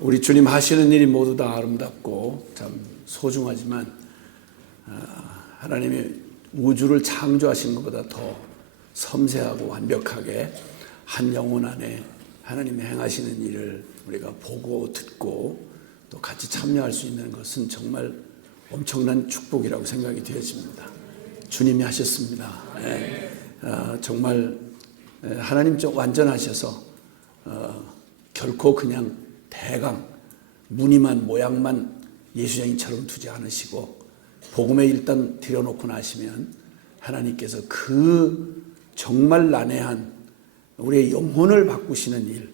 우리 주님 하시는 일이 모두 다 아름답고 참 소중하지만 하나님이 우주를 창조하신 것보다 더 섬세하고 완벽하게 한 영혼 안에 하나님이 행하시는 일을 우리가 보고 듣고 또 같이 참여할 수 있는 것은 정말 엄청난 축복이라고 생각이 되어집니다. 주님이 하셨습니다. 정말 하나님 좀 완전하셔서 결코 그냥 대강 무늬만 모양만 예수쟁이처럼 두지 않으시고 복음에 일단 들여놓고 나시면 하나님께서 그 정말 난해한 우리의 영혼을 바꾸시는 일,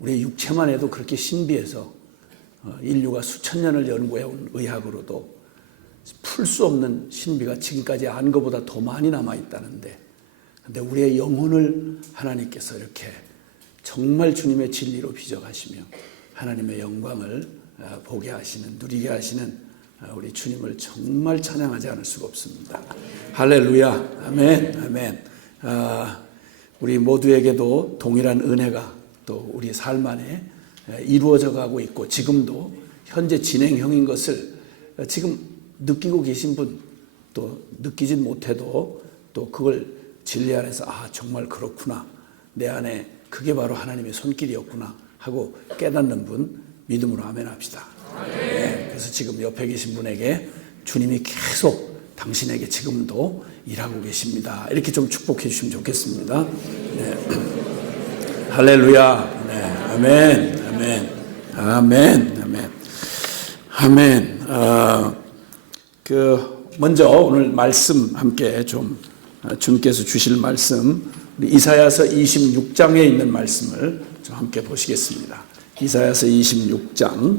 우리의 육체만 해도 그렇게 신비해서 인류가 수천 년을 연구해온 의학으로도 풀 수 없는 신비가 지금까지 안 것보다 더 많이 남아있다는데, 근데 우리의 영혼을 하나님께서 이렇게 정말 주님의 진리로 빚어가시며 하나님의 영광을 보게 하시는, 누리게 하시는 우리 주님을 정말 찬양하지 않을 수가 없습니다. 할렐루야. 아멘. 아멘. 우리 모두에게도 동일한 은혜가 또 우리 삶 안에 이루어져 가고 있고 지금도 현재 진행형인 것을 지금 느끼고 계신 분, 또 느끼진 못해도 또 그걸 진리 안에서 정말 그렇구나, 내 안에 그게 바로 하나님의 손길이었구나 하고 깨닫는 분 믿음으로 아멘 합시다. 네, 그래서 지금 옆에 계신 분에게 주님이 계속 당신에게 지금도 일하고 계십니다, 이렇게 좀 축복해 주시면 좋겠습니다. 네. 할렐루야. 네. 아멘. 아멘. 아멘. 아멘. 아멘. 먼저 오늘 말씀 함께 좀 주님께서 주실 말씀, 우리 이사야서 26장에 있는 말씀을 좀 함께 보시겠습니다. 이사야서 26장.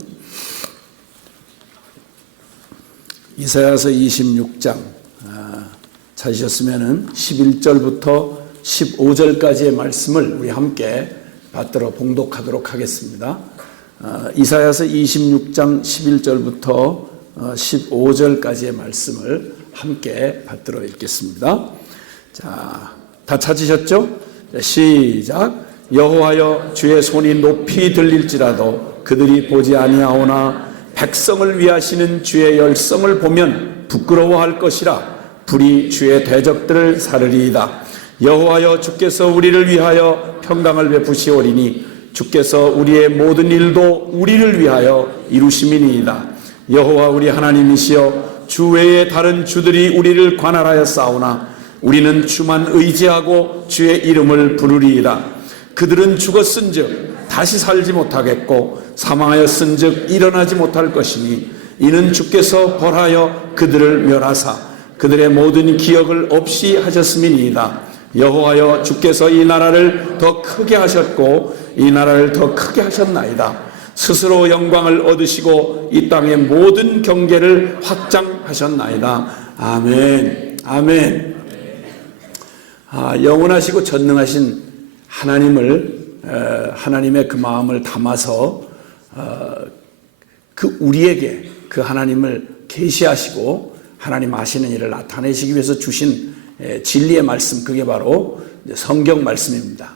이사야서 26장 찾으셨으면은 11절부터 15절까지의 말씀을 우리 함께 받들어 봉독하도록 하겠습니다. 이사야서 26장 11절부터 15절까지의 말씀을 함께 받들어 읽겠습니다. 자, 다 찾으셨죠? 시작. 여호와여, 주의 손이 높이 들릴지라도 그들이 보지 아니하오나 백성을 위하시는 주의 열성을 보면 부끄러워할 것이라. 불이 주의 대적들을 사르리이다. 여호와여, 주께서 우리를 위하여 평강을 베푸시오리니 주께서 우리의 모든 일도 우리를 위하여 이루심이니이다. 여호와 우리 하나님이시여, 주 외에 다른 주들이 우리를 관할하여 싸우나 우리는 주만 의지하고 주의 이름을 부르리이다. 그들은 죽었은즉 다시 살지 못하겠고 사망하였은즉 일어나지 못할 것이니 이는 주께서 벌하여 그들을 멸하사 그들의 모든 기억을 없이 하셨음이니이다. 여호와여, 주께서 이 나라를 더 크게 하셨고 이 나라를 더 크게 하셨나이다. 스스로 영광을 얻으시고 이 땅의 모든 경계를 확장하셨나이다. 아멘. 아멘. 영원하시고 전능하신 하나님을, 하나님의 그 마음을 담아서 그 우리에게 그 하나님을 계시하시고 하나님 아시는 일을 나타내시기 위해서 주신 진리의 말씀, 그게 바로 성경 말씀입니다.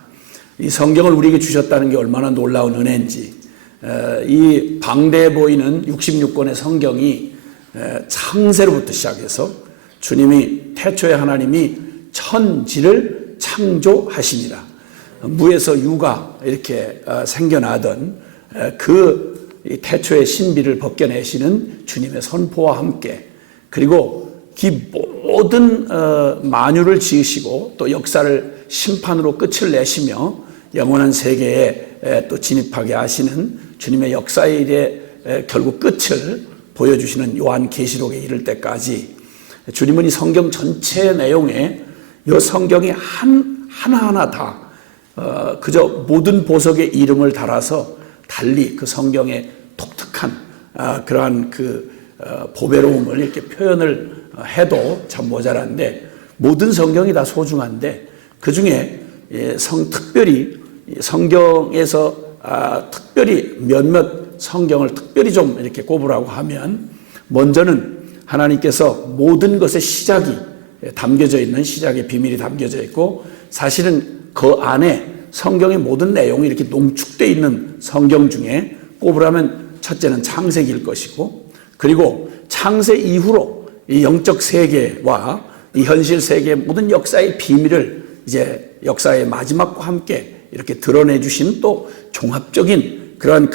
이 성경을 우리에게 주셨다는 게 얼마나 놀라운 은혜인지, 이 방대해 보이는 66권의 성경이 창세로부터 시작해서 주님이 태초에 하나님이 천지를 창조하시니라, 무에서 유가 이렇게 생겨나던 그 태초의 신비를 벗겨내시는 주님의 선포와 함께, 그리고 이 모든 만유를 지으시고 또 역사를 심판으로 끝을 내시며 영원한 세계에 또 진입하게 하시는 주님의 역사의 일에 결국 끝을 보여주시는 요한계시록에 이를 때까지 주님은 이 성경 전체 내용에 이 성경이 하나하나 다 그저 모든 보석의 이름을 달아서 달리 그 성경의 독특한 그러한 그 보배로움을 이렇게 표현을 해도 참 모자란데, 모든 성경이 다 소중한데 그 중에 특별히 성경에서 특별히 몇몇 성경을 특별히 좀 이렇게 꼽으라고 하면, 먼저는 하나님께서 모든 것의 시작이 담겨져 있는, 시작의 비밀이 담겨져 있고, 사실은 그 안에 성경의 모든 내용이 이렇게 농축되어 있는 성경 중에 꼽으라면 첫째는 창세기일 것이고, 그리고 창세 이후로 이 영적 세계와 이 현실 세계의 모든 역사의 비밀을 이제 역사의 마지막과 함께 이렇게 드러내 주신 또 종합적인 그런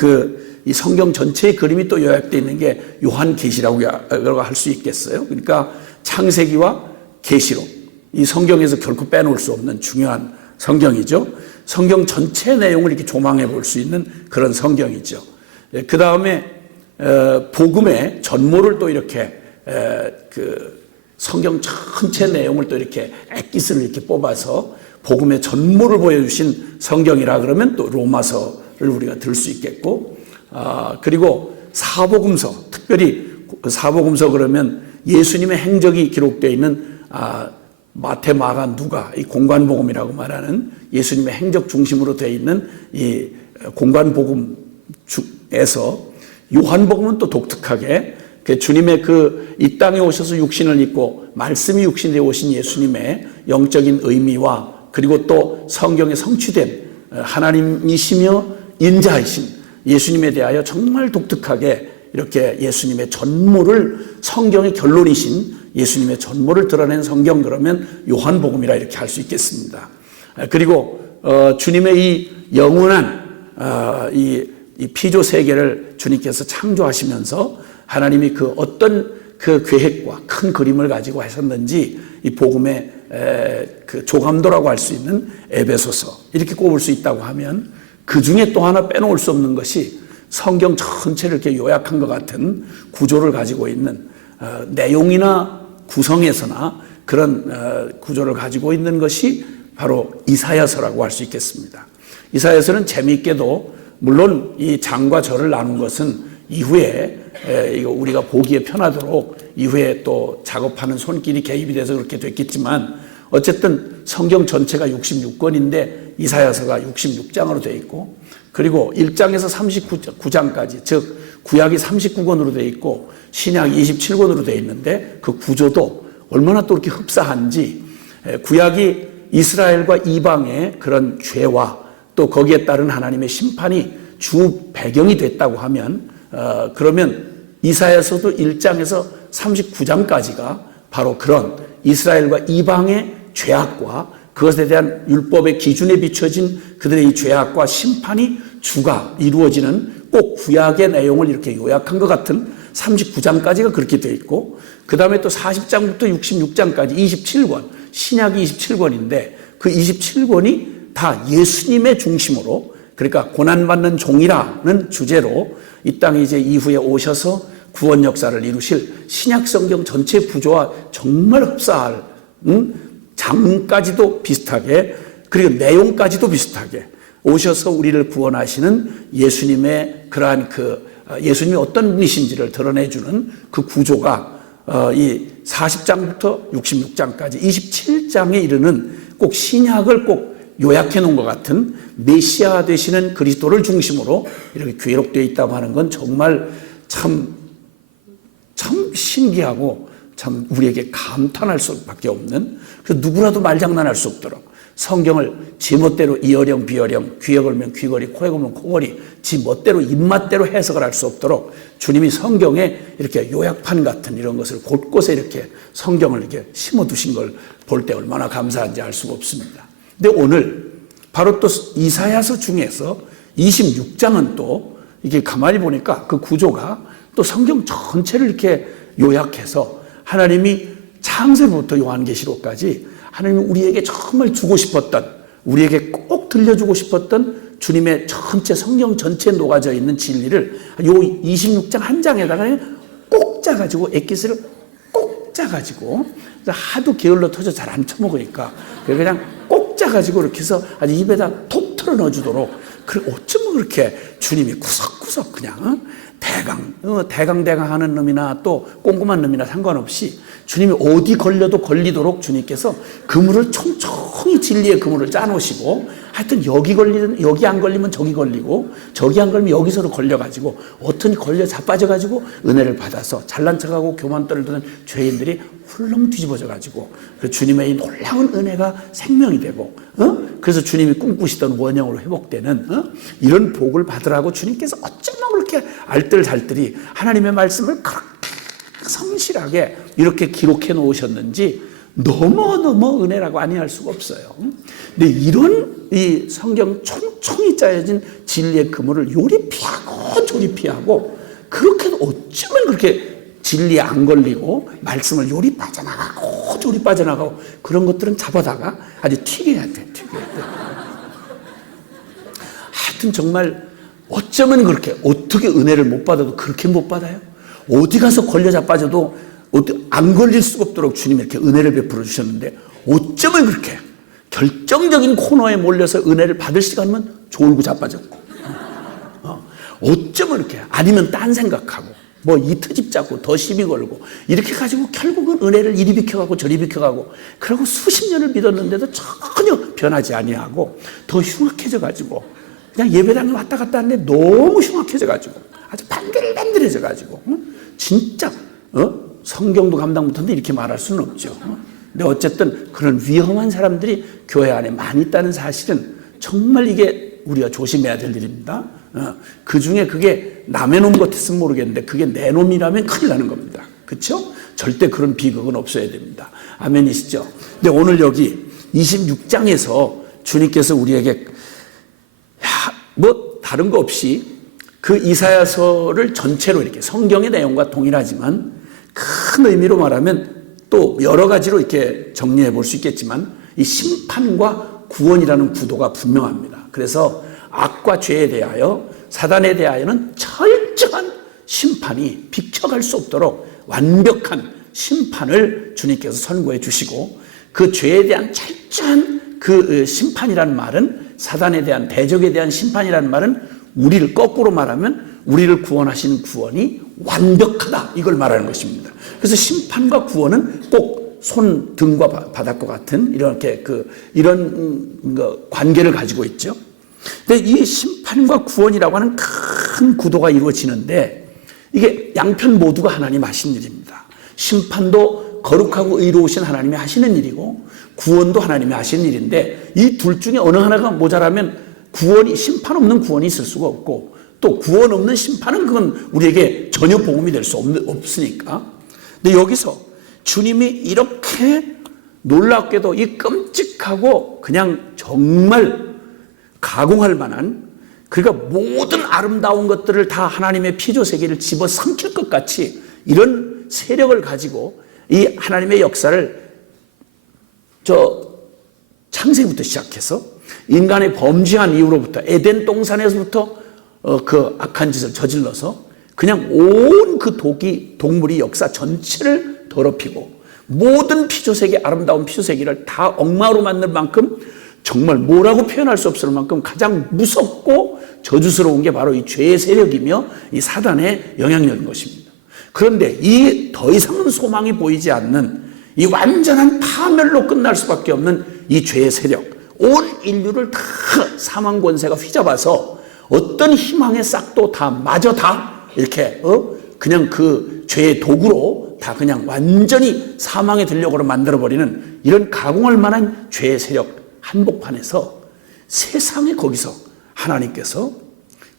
이 성경 전체의 그림이 또 요약되어 있는 게 요한계시라고 할 수 있겠어요. 그러니까 창세기와 계시록, 이 성경에서 결코 빼놓을 수 없는 중요한 성경이죠. 성경 전체 내용을 이렇게 조망해 볼 수 있는 그런 성경이죠. 그 다음에 복음의 전모를 또 이렇게 성경 전체 내용을 또 이렇게 엑기스를 이렇게 뽑아서 복음의 전모를 보여주신 성경이라 그러면 또 로마서를 우리가 들 수 있겠고, 그리고 사복음서, 특별히 사복음서 그러면 예수님의 행적이 기록되어 있는 마태, 마가, 누가, 이 공관복음이라고 말하는 예수님의 행적 중심으로 되어 있는 이 공관복음 중에서 요한복음은 또 독특하게 주님의 이 땅에 오셔서 육신을 입고 말씀이 육신되어 오신 예수님의 영적인 의미와, 그리고 또 성경에 성취된 하나님이시며 인자이신 예수님에 대하여 정말 독특하게 이렇게 예수님의 전모를, 성경의 결론이신 예수님의 전모를 드러낸 성경, 그러면 요한복음이라 이렇게 할 수 있겠습니다. 그리고 주님의 이 영원한 이 피조 세계를 주님께서 창조하시면서 하나님이 어떤 계획과 큰 그림을 가지고 하셨는지 이 복음의 조감도라고 할 수 있는 에베소서 이렇게 꼽을 수 있다고 하면, 그 중에 또 하나 빼놓을 수 없는 것이 성경 전체를 이렇게 요약한 것 같은 구조를 가지고 있는, 내용이나 구성에서나 그런 구조를 가지고 있는 것이 바로 이사야서라고 할 수 있겠습니다. 이사야서는 재미있게도 물론 이 장과 절을 나눈 것은 이후에 이거 우리가 보기에 편하도록 이후에 또 작업하는 손길이 개입이 돼서 그렇게 됐겠지만, 어쨌든 성경 전체가 66권인데 이사야서가 66장으로 되어 있고, 그리고 1장에서 39장까지, 즉 구약이 39권으로 되어 있고 신약이 27권으로 되어 있는데, 그 구조도 얼마나 또 이렇게 흡사한지, 구약이 이스라엘과 이방의 그런 죄와 또 거기에 따른 하나님의 심판이 주 배경이 됐다고 하면, 그러면 이사야서도 1장에서 39장까지가 바로 그런 이스라엘과 이방의 죄악과 그것에 대한 율법의 기준에 비춰진 그들의 이 죄악과 심판이 주가 이루어지는 꼭 구약의 내용을 이렇게 요약한 것 같은 39장까지가 그렇게 되어 있고, 그 다음에 또 40장부터 66장까지 27권, 신약이 27권인데 그 27권이 다 예수님의 중심으로, 그러니까 고난받는 종이라는 주제로 이 땅에 이제 이후에 오셔서 구원 역사를 이루실 신약 성경 전체 구조와 정말 흡사할, 장까지도 비슷하게, 그리고 내용까지도 비슷하게 오셔서 우리를 구원하시는 예수님의 그러한 예수님이 어떤 분이신지를 드러내주는 그 구조가 이 40장부터 66장까지 27장에 이르는 꼭 신약을 꼭 요약해 놓은 것 같은 메시아 되시는 그리스도를 중심으로 이렇게 기록되어 있다고 하는 건 정말 참 신기하고 참 우리에게 감탄할 수밖에 없는, 그래서 누구라도 말장난할 수 없도록 성경을 지 멋대로 이어령 비어령, 귀에 걸면 귀걸이, 코에 걸면 코걸이, 지 멋대로 입맛대로 해석을 할 수 없도록 주님이 성경에 이렇게 요약판 같은 이런 것을 곳곳에 이렇게 성경을 이렇게 심어두신 걸 볼 때 얼마나 감사한지 알 수가 없습니다. 근데 오늘 바로 또 이사야서 중에서 26장은 또 이게 가만히 보니까 그 구조가 또 성경 전체를 이렇게 요약해서 하나님이 창세부터 요한계시록까지 하나님이 우리에게 정말 주고 싶었던, 우리에게 꼭 들려주고 싶었던 주님의 전체 성경 전체에 녹아져 있는 진리를 요 26장 한 장에다가 꼭 짜가지고, 엑기스를 꼭 짜가지고, 하도 게을러 터져 잘 안 쳐먹으니까 그냥 꼭 짜가지고 이렇게 해서 아주 입에다 톡 틀어 넣어주도록, 어쩌면 그렇게 주님이 구석구석 그냥 대강 하는 놈이나 또 꼼꼼한 놈이나 상관없이 주님이 어디 걸려도 걸리도록 주님께서 그물을 총총히 진리의 그물을 짜놓으시고, 하여튼 여기 안 걸리면 저기 걸리고, 저기 안 걸리면 여기서도 걸려가지고, 어떻게 걸려 자빠져가지고 은혜를 받아서 잘난 척하고 교만 떨던 죄인들이 훌렁 뒤집어져가지고 그 주님의 이 놀라운 은혜가 생명이 되고, 그래서 주님이 꿈꾸시던 원형으로 회복되는 이런 복을 받으라고 주님께서 어쩌면 그렇게 알뜰살뜰히 하나님의 말씀을 그렇게 성실하게 이렇게 기록해 놓으셨는지 너무너무 은혜라고 아니할 수가 없어요. 근데 이런 이 성경 총총히 짜여진 진리의 그물을 요리피하고 조리피하고 그렇게 어쩌면 그렇게 진리에 안 걸리고 말씀을 요리 빠져나가고 조리 빠져나가고 그런 것들은 잡아다가 아주 튀겨야 돼. 하여튼 정말 어쩌면 그렇게 어떻게 은혜를 못 받아도 그렇게 못 받아요? 어디 가서 걸려 자빠져도 안 걸릴 수가 없도록 주님이 이렇게 은혜를 베풀어 주셨는데 어쩌면 그렇게 결정적인 코너에 몰려서 은혜를 받을 시간이면 졸고 자빠졌고 어쩌면 이렇게 아니면 딴 생각하고 뭐 이 트집 잡고 더 시비 걸고 이렇게 가지고 결국은 은혜를 이리 비켜가고 저리 비켜가고 그러고 수십 년을 믿었는데도 전혀 변하지 아니하고 더 흉악해져 가지고 그냥 예배당에 왔다 갔다 하는데 너무 흉악해져 가지고 아주 반들반들해져 가지고 진짜 성경도 감당 못하는데 이렇게 말할 수는 없죠. 근데 어쨌든 그런 위험한 사람들이 교회 안에 많이 있다는 사실은 정말 이게 우리가 조심해야 될 일입니다. 그 중에 그게 남의 놈 같았으면 모르겠는데 그게 내 놈이라면 큰일 나는 겁니다. 그렇죠? 절대 그런 비극은 없어야 됩니다. 아멘이시죠? 근데 오늘 여기 26장에서 주님께서 우리에게 뭐 다른 거 없이 그 이사야서를 전체로 이렇게 성경의 내용과 동일하지만 큰 의미로 말하면 또 여러 가지로 이렇게 정리해 볼 수 있겠지만 이 심판과 구원이라는 구도가 분명합니다. 그래서 악과 죄에 대하여 사단에 대하여는 철저한 심판이 비켜갈 수 없도록 완벽한 심판을 주님께서 선고해 주시고 그 죄에 대한 철저한 그 심판이라는 말은 사단에 대한 대적에 대한 심판이라는 말은 우리를 거꾸로 말하면 우리를 구원하시는 구원이 완벽하다 이걸 말하는 것입니다. 그래서 심판과 구원은 꼭 손 등과 바닥과 같은 이렇게 이런 관계를 가지고 있죠. 근데 이 심판과 구원이라고 하는 큰 구도가 이루어지는데 이게 양편 모두가 하나님 하신 일입니다. 심판도 거룩하고 의로우신 하나님이 하시는 일이고 구원도 하나님이 하시는 일인데 이 둘 중에 어느 하나가 모자라면 심판 없는 구원이 있을 수가 없고 또 구원 없는 심판은 그건 우리에게 전혀 복음이 될 수 없으니까. 근데 여기서 주님이 이렇게 놀랍게도 이 끔찍하고 그냥 정말 가공할 만한 그러니까 모든 아름다운 것들을 다 하나님의 피조세계를 집어삼킬 것 같이 이런 세력을 가지고 이 하나님의 역사를 창세부터 시작해서 인간의 범죄한 이후로부터 에덴 동산에서부터 그 악한 짓을 저질러서 그냥 온 그 동물이 역사 전체를 더럽히고 모든 피조세계 아름다운 피조세계를 다 엉망으로 만들 만큼 정말 뭐라고 표현할 수 없을 만큼 가장 무섭고 저주스러운 게 바로 이 죄의 세력이며 이 사단의 영향력인 것입니다. 그런데 이 더 이상은 소망이 보이지 않는 이 완전한 파멸로 끝날 수밖에 없는 이 죄의 세력, 온 인류를 다 사망 권세가 휘잡아서 어떤 희망의 싹도 다 마저 다 이렇게 그냥 그 죄의 도구로 다 그냥 완전히 사망에 들려고 만들어버리는 이런 가공할 만한 죄의 세력 한복판에서 세상에 거기서 하나님께서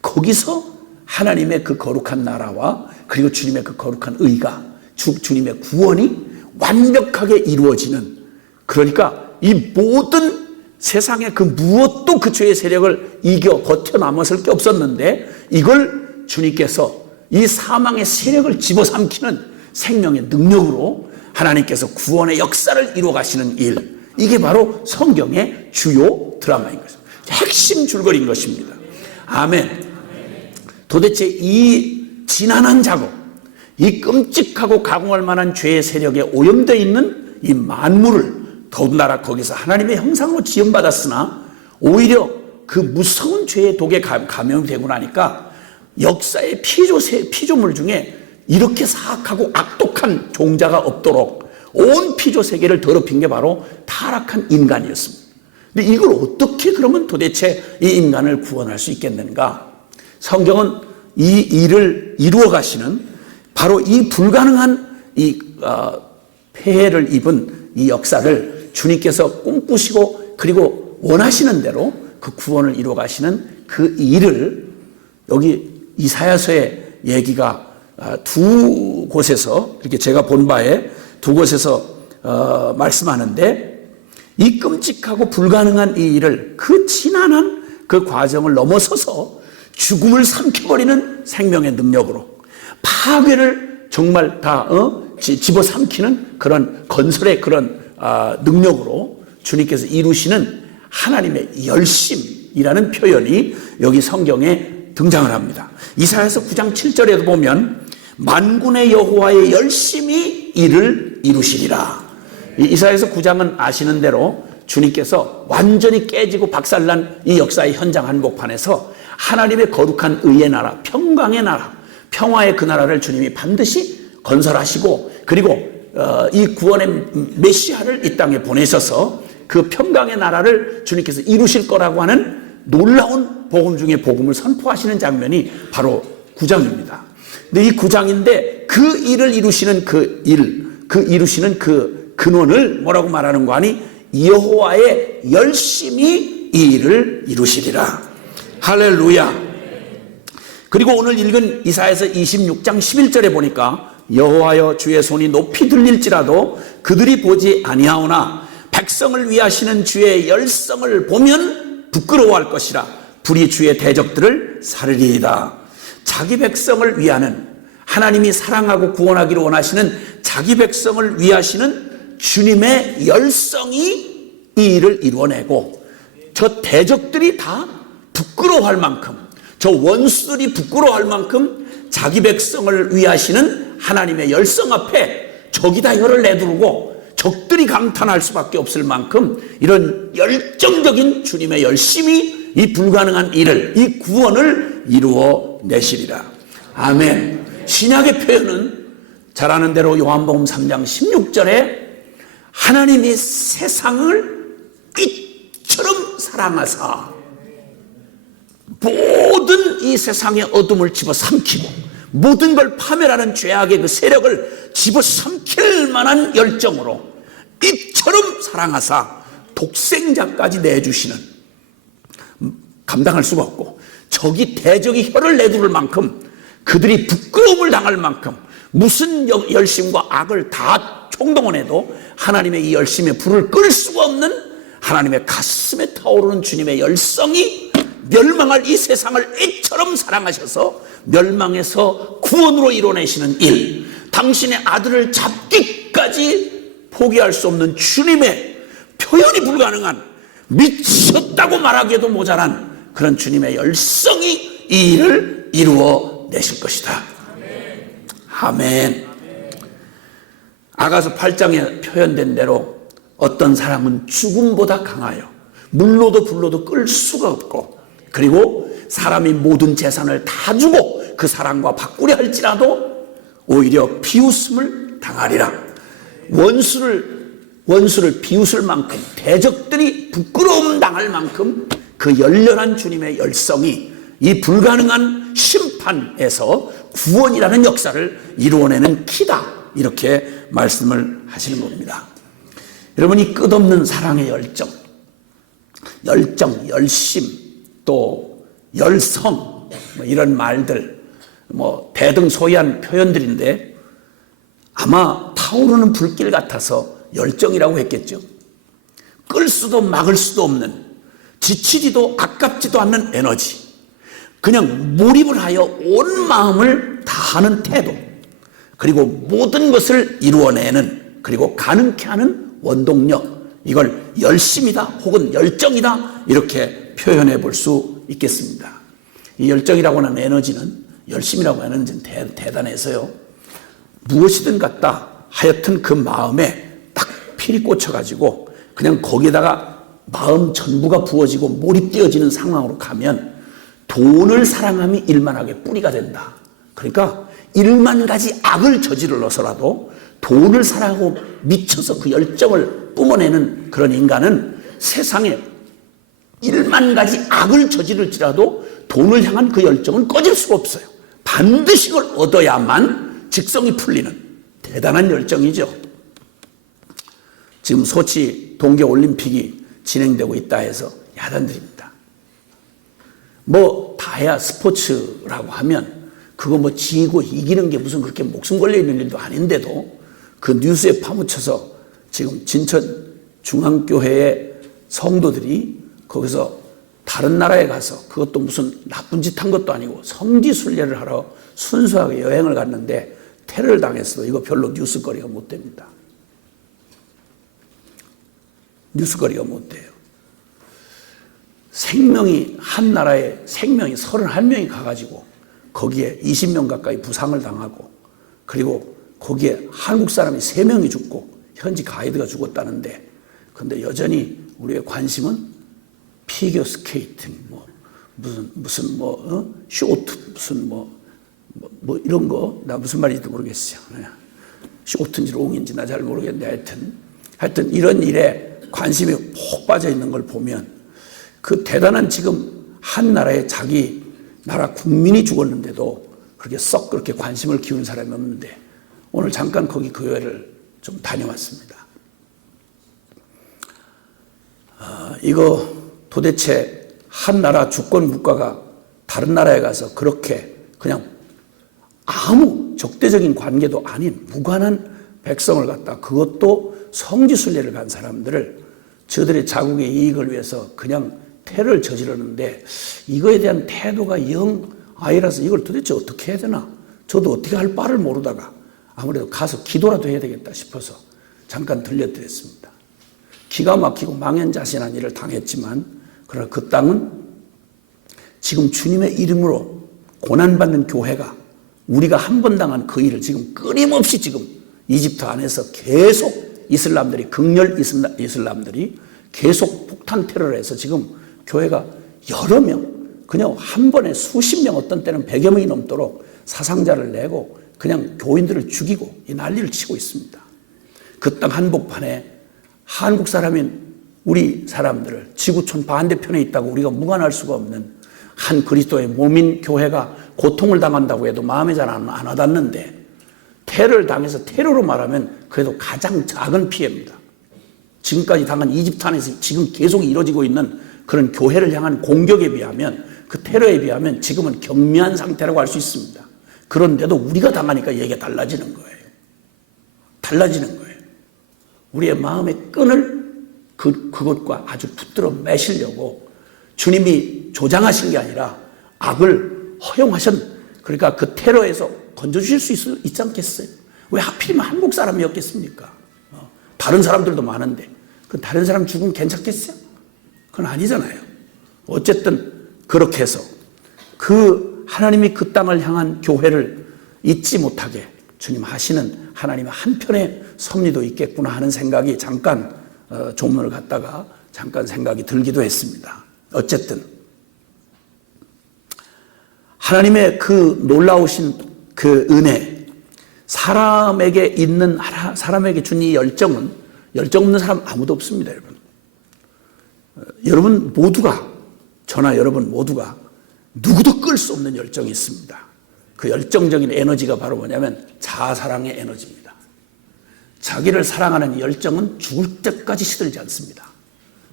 거기서 하나님의 그 거룩한 나라와 그리고 주님의 그 거룩한 의가 주님의 구원이 완벽하게 이루어지는 그러니까 이 모든 세상의 그 무엇도 그 죄의 세력을 이겨 버텨남았을 게 없었는데 이걸 주님께서 이 사망의 세력을 집어삼키는 생명의 능력으로 하나님께서 구원의 역사를 이루어 가시는 일 이게 바로 성경의 주요 드라마인 것입니다. 핵심 줄거리인 것입니다. 아멘. 도대체 이 지난한 작업 이 끔찍하고 가공할 만한 죄의 세력에 오염되어 있는 이 만물을 더군다나 거기서 하나님의 형상으로 지음받았으나 오히려 그 무서운 죄의 독에 감염이 되고 나니까 역사의 피조물 중에 이렇게 사악하고 악독한 종자가 없도록 온 피조세계를 더럽힌 게 바로 타락한 인간이었습니다. 근데 이걸 어떻게 그러면 도대체 이 인간을 구원할 수 있겠는가? 성경은 이 일을 이루어 가시는 바로 이 불가능한 이 폐해를 입은 이 역사를 주님께서 꿈꾸시고 그리고 원하시는 대로 그 구원을 이루어 가시는 그 일을 여기 이사야서의 얘기가 두 곳에서 이렇게 제가 본 바에 두 곳에서 말씀하는데, 이 끔찍하고 불가능한 이 일을 그 지난한 그 과정을 넘어서서 죽음을 삼켜버리는 생명의 능력으로, 파괴를 정말 다 집어삼키는 그런 건설의 그런 능력으로 주님께서 이루시는 하나님의 열심이라는 표현이 여기 성경에 등장을 합니다. 이사야서 9장 7절에도 보면 만군의 여호와의 열심히 이를 이루시리라. 이사야서 9장은 아시는 대로 주님께서 완전히 깨지고 박살난 이 역사의 현장 한복판에서 하나님의 거룩한 의의 나라, 평강의 나라, 평화의 그 나라를 주님이 반드시 건설하시고, 그리고 이 구원의 메시아를 이 땅에 보내셔서 그 평강의 나라를 주님께서 이루실 거라고 하는 놀라운 복음 중에 복음을 선포하시는 장면이 바로 9장입니다. 근데 이 9장인데 그 일을 이루시는 이루시는 그 근원을 뭐라고 말하는 거 아니? 여호와의 열심히 이 일을 이루시리라. 할렐루야. 그리고 오늘 읽은 이사야서 26장 11절에 보니까 여호와여 주의 손이 높이 들릴지라도 그들이 보지 아니하오나 백성을 위하시는 주의 열성을 보면 부끄러워할 것이라. 불이 주의 대적들을 사르리이다. 자기 백성을 위하는, 하나님이 사랑하고 구원하기를 원하시는 자기 백성을 위하시는 주님의 열성이 이 일을 이루어내고, 저 대적들이 다 부끄러워할 만큼, 저 원수들이 부끄러워할 만큼 자기 백성을 위하시는 하나님의 열성 앞에 적이 다 혀를 내두르고 적들이 감탄할 수밖에 없을 만큼 이런 열정적인 주님의 열심이 이 불가능한 일을, 이 구원을 이루어 내시리라. 아멘. 신약의 표현은 잘 아는 대로 요한복음 3장 16절에 하나님이 세상을 이처럼 사랑하사 모든 이 세상의 어둠을 집어삼키고 모든 걸 파멸하는 죄악의 그 세력을 집어삼킬 만한 열정으로 이처럼 사랑하사 독생자까지 내주시는, 감당할 수가 없고 적이 대적이 혀를 내두를 만큼, 그들이 부끄러움을 당할 만큼 무슨 열심과 악을 다 총동원해도 하나님의 이 열심에 불을 끌 수가 없는 하나님의 가슴에 타오르는 주님의 열성이 멸망할 이 세상을 이처럼 사랑하셔서 멸망에서 구원으로 이뤄내시는 일, 당신의 아들을 잡기까지 포기할 수 없는 주님의, 표현이 불가능한, 미쳤다고 말하기에도 모자란 그런 주님의 열성이 이 일을 이루어 내실 것이다. 아멘. 아가서 8장에 표현된 대로 어떤 사람은 죽음보다 강하여 물로도 불로도 끌 수가 없고, 그리고 사람이 모든 재산을 다 주고 그 사람과 바꾸려 할지라도 오히려 비웃음을 당하리라. 원수를 비웃을 만큼, 대적들이 부끄러움 당할 만큼 그 열렬한 주님의 열성이 이 불가능한 심판에서 구원이라는 역사를 이루어내는 키다, 이렇게 말씀을 하시는 겁니다. 여러분, 이 끝없는 사랑의 열정, 열심, 또 열성, 이런 말들, 대등소이한 표현들인데 아마 타오르는 불길 같아서 열정이라고 했겠죠. 끌 수도 막을 수도 없는, 지치지도 아깝지도 않는 에너지, 그냥 몰입을 하여 온 마음을 다하는 태도, 그리고 모든 것을 이루어내는, 그리고 가능케 하는 원동력, 이걸 열심이다 혹은 열정이다 이렇게 표현해 볼 수 있겠습니다. 이 열정이라고 하는 에너지는, 열심이라고 하는 에너지는 대단해서요, 무엇이든 갖다 하여튼 그 마음에 딱 필이 꽂혀가지고 그냥 거기에다가 마음 전부가 부어지고 몰입되어지는 상황으로 가면 돈을 사랑함이 일만하게 뿌리가 된다. 그러니까 1만 가지 악을 저지르러서라도 돈을 사랑하고 미쳐서 그 열정을 뿜어내는 그런 인간은 세상에 1만 가지 악을 저지를지라도 돈을 향한 그 열정은 꺼질 수가 없어요. 반드시 그걸 얻어야만 직성이 풀리는 대단한 열정이죠. 지금 소치 동계올림픽이 진행되고 있다 해서 야단들입니다. 다해야 스포츠라고 하면 그거 뭐 지고 이기는 게 무슨 그렇게 목숨 걸려 있는 일도 아닌데도 그 뉴스에 파묻혀서 지금 진천 중앙교회의 성도들이 거기서 다른 나라에 가서 그것도 무슨 나쁜 짓 한 것도 아니고 성지 순례를 하러 순수하게 여행을 갔는데 테러를 당했어도 이거 별로 뉴스거리가 못 됩니다. 뉴스거리가 못 돼요. 생명이 한 나라에 생명이 31명이 가가지고 거기에 20명 가까이 부상을 당하고 그리고 거기에 한국 사람이 3명이 죽고 현지 가이드가 죽었다는데 근데 여전히 우리의 관심은 피겨 스케이팅 무슨 쇼트 무슨 뭐 이런 거 나 무슨 말인지 모르겠어요. 쇼트인지 롱인지 나 잘 모르겠는데 하여튼 이런 일에 관심이 푹 빠져 있는 걸 보면 그 대단한 지금 한 나라에 자기 나라 국민이 죽었는데도 그렇게 썩 그렇게 관심을 기울인 사람이 없는데 오늘 잠깐 거기 교회를 좀 다녀왔습니다. 이거 도대체 한 나라 주권 국가가 다른 나라에 가서 그렇게 그냥 아무 적대적인 관계도 아닌 무관한 백성을 갖다 그것도 성지순례를 간 사람들을 저들의 자국의 이익을 위해서 그냥 테러를 저지르는데 이거에 대한 태도가 영 아니라서 이걸 도대체 어떻게 해야 되나 저도 어떻게 할 바를 모르다가 아무래도 가서 기도라도 해야 되겠다 싶어서 잠깐 들려드렸습니다. 기가 막히고 망연자실한 일을 당했지만 그러나 그 땅은 지금 주님의 이름으로 고난받는 교회가 우리가 한 번 당한 그 일을 지금 끊임없이 지금 이집트 안에서 계속 이슬람들이 극렬 이슬람들이 계속 폭탄 테러를 해서 지금 교회가 여러 명 그냥 한 번에 수십 명 어떤 때는 100여 명이 넘도록 사상자를 내고 그냥 교인들을 죽이고 이 난리를 치고 있습니다. 그 땅 한복판에 한국 사람인 우리 사람들을 지구촌 반대편에 있다고 우리가 무관할 수가 없는 한 그리스도의 몸인 교회가 고통을 당한다고 해도 마음에 잘 안 와닿는데 테러를 당해서 테러로 말하면 그래도 가장 작은 피해입니다. 지금까지 당한 이집트 안에서 지금 계속 이루어지고 있는 그런 교회를 향한 공격에 비하면 그 테러에 비하면 지금은 경미한 상태라고 할 수 있습니다. 그런데도 우리가 당하니까 얘기가 달라지는 거예요. 달라지는 거예요. 우리의 마음의 끈을 그것과 아주 붙들어 매시려고 주님이 조장하신 게 아니라 악을 그러니까 그 테러에서 건져주실 수 있지 않겠어요? 왜 하필이면 한국 사람이었겠습니까? 다른 사람들도 많은데 그 다른 사람 죽으면 괜찮겠어요? 그건 아니잖아요. 어쨌든 그렇게 해서 그 하나님이 그 땅을 향한 교회를 잊지 못하게 주님 하시는 하나님의 한편의 섭리도 있겠구나 하는 생각이 잠깐 본문을 갖다가 잠깐 생각이 들기도 했습니다. 어쨌든 하나님의 그 놀라우신 그 은혜, 사람에게 준 이 열정 없는 사람 아무도 없습니다, 여러분. 여러분 모두가, 저나 여러분 모두가 누구도 끌 수 없는 열정이 있습니다. 그 열정적인 에너지가 바로 뭐냐면 자아사랑의 에너지입니다. 자기를 사랑하는 열정은 죽을 때까지 시들지 않습니다.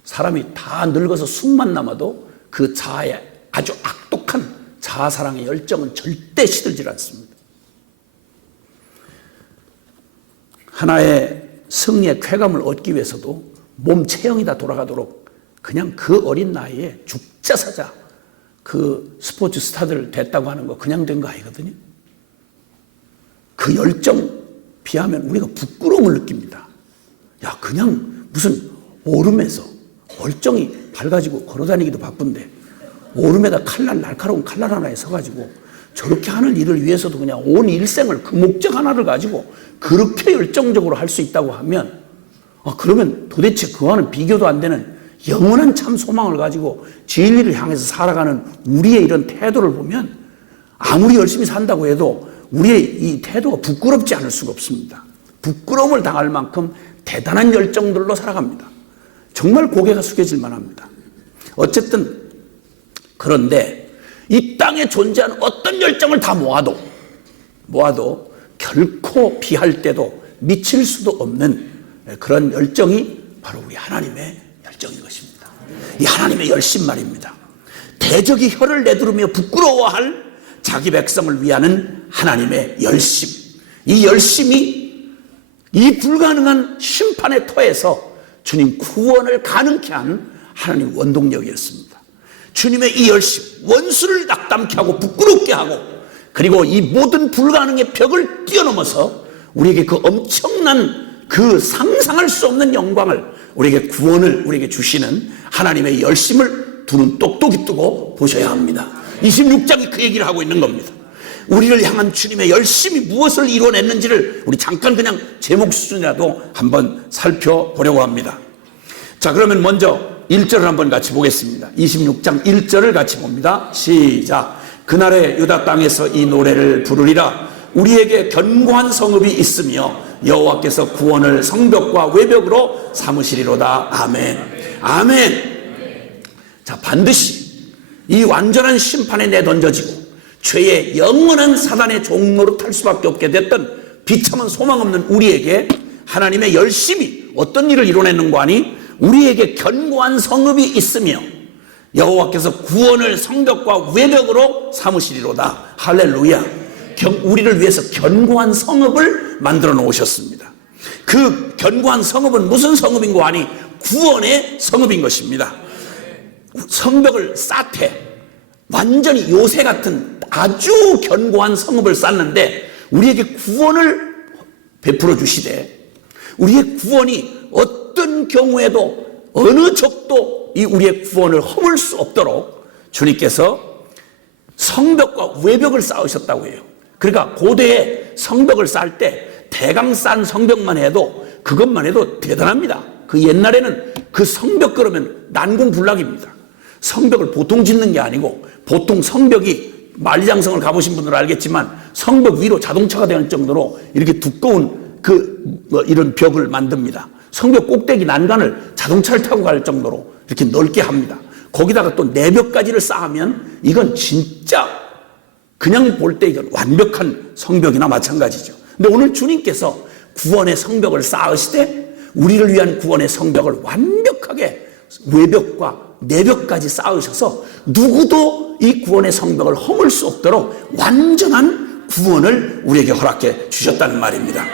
사람이 다 늙어서 숨만 남아도 그 자아의 아주 악독한 자아사랑의 열정은 절대 시들지 않습니다. 하나의 승리의 쾌감을 얻기 위해서도 몸 체형이 다 돌아가도록 그냥 그 어린 나이에 죽자 사자 그 스포츠 스타들 됐다고 하는 거 그냥 된 거 아니거든요. 그 열정 비하면 우리가 부끄러움을 느낍니다. 야, 그냥 무슨 오름에서 멀쩡히 밝아지고 걸어다니기도 바쁜데 오름에다 날카로운 칼날 하나에 서가지고 저렇게 하는 일을 위해서도 그냥 온 일생을 그 목적 하나를 가지고 그렇게 열정적으로 할 수 있다고 하면 그러면 도대체 그와는 비교도 안 되는 영원한 참 소망을 가지고 진리를 향해서 살아가는 우리의 이런 태도를 보면 아무리 열심히 산다고 해도 우리의 이 태도가 부끄럽지 않을 수가 없습니다. 부끄러움을 당할 만큼 대단한 열정들로 살아갑니다. 정말 고개가 숙여질 만합니다. 어쨌든 그런데 이 땅에 존재하는 어떤 열정을 다 모아도 결코 비할 때도 미칠 수도 없는 그런 열정이 바로 우리 하나님의 열정인 것입니다. 이 하나님의 열심 말입니다. 대적이 혀를 내두르며 부끄러워할 자기 백성을 위하는 하나님의 열심, 이 열심이 이 불가능한 심판의 터에서 주님 구원을 가능케 한 하나님 원동력이었습니다. 주님의 이 열심, 원수를 낙담케 하고 부끄럽게 하고, 그리고 이 모든 불가능의 벽을 뛰어넘어서 우리에게 그 엄청난 그 상상할 수 없는 영광을, 우리에게 구원을 우리에게 주시는 하나님의 열심을 두 눈 똑똑히 뜨고 보셔야 합니다. 26장이 그 얘기를 하고 있는 겁니다. 우리를 향한 주님의 열심이 무엇을 이뤄냈는지를 우리 잠깐 그냥 제목 수준이라도 한번 살펴보려고 합니다. 자, 그러면 먼저 1절을 한번 같이 보겠습니다. 26장 1절을 같이 봅니다. 시작. 그날에 유다 땅에서 이 노래를 부르리라. 우리에게 견고한 성읍이 있으며 여호와께서 구원을 성벽과 외벽으로 삼으시리로다. 아멘. 아멘. 자, 반드시 이 완전한 심판에 내던져지고 죄의 영원한 사단의 종로로 탈 수밖에 없게 됐던 비참한 소망 없는 우리에게 하나님의 열심이 어떤 일을 이뤄내는가 하니, 우리에게 견고한 성읍이 있으며 여호와께서 구원을 성벽과 외벽으로 삼으시리로다. 할렐루야. 우리를 위해서 견고한 성읍을 만들어 놓으셨습니다. 그 견고한 성읍은 무슨 성읍인가 하니 구원의 성읍인 것입니다. 성벽을 쌓되 완전히 요새 같은 아주 견고한 성읍을 쌓는데 우리에게 구원을 베풀어 주시되, 우리의 구원이 어떤 경우에도 어느 적도 이 우리의 구원을 허물 수 없도록 주님께서 성벽과 외벽을 쌓으셨다고 해요. 그러니까 고대에 성벽을 쌓을 때 대강 쌓은 성벽만 해도, 그것만 해도 대단합니다. 그 옛날에는 그 성벽 그러면 난공불락입니다. 성벽을 보통 짓는 게 아니고, 보통 성벽이 만리장성을 가보신 분들은 알겠지만 성벽 위로 자동차가 되는 정도로 이렇게 두꺼운 이런 벽을 만듭니다. 성벽 꼭대기 난간을 자동차를 타고 갈 정도로 이렇게 넓게 합니다. 거기다가 또 내벽까지를 쌓으면 이건 진짜 그냥 볼 때 이건 완벽한 성벽이나 마찬가지죠. 근데 오늘 주님께서 구원의 성벽을 쌓으시되 우리를 위한 구원의 성벽을 완벽하게 외벽과 내벽까지 쌓으셔서 누구도 이 구원의 성벽을 허물 수 없도록 완전한 구원을 우리에게 허락해 주셨다는 말입니다.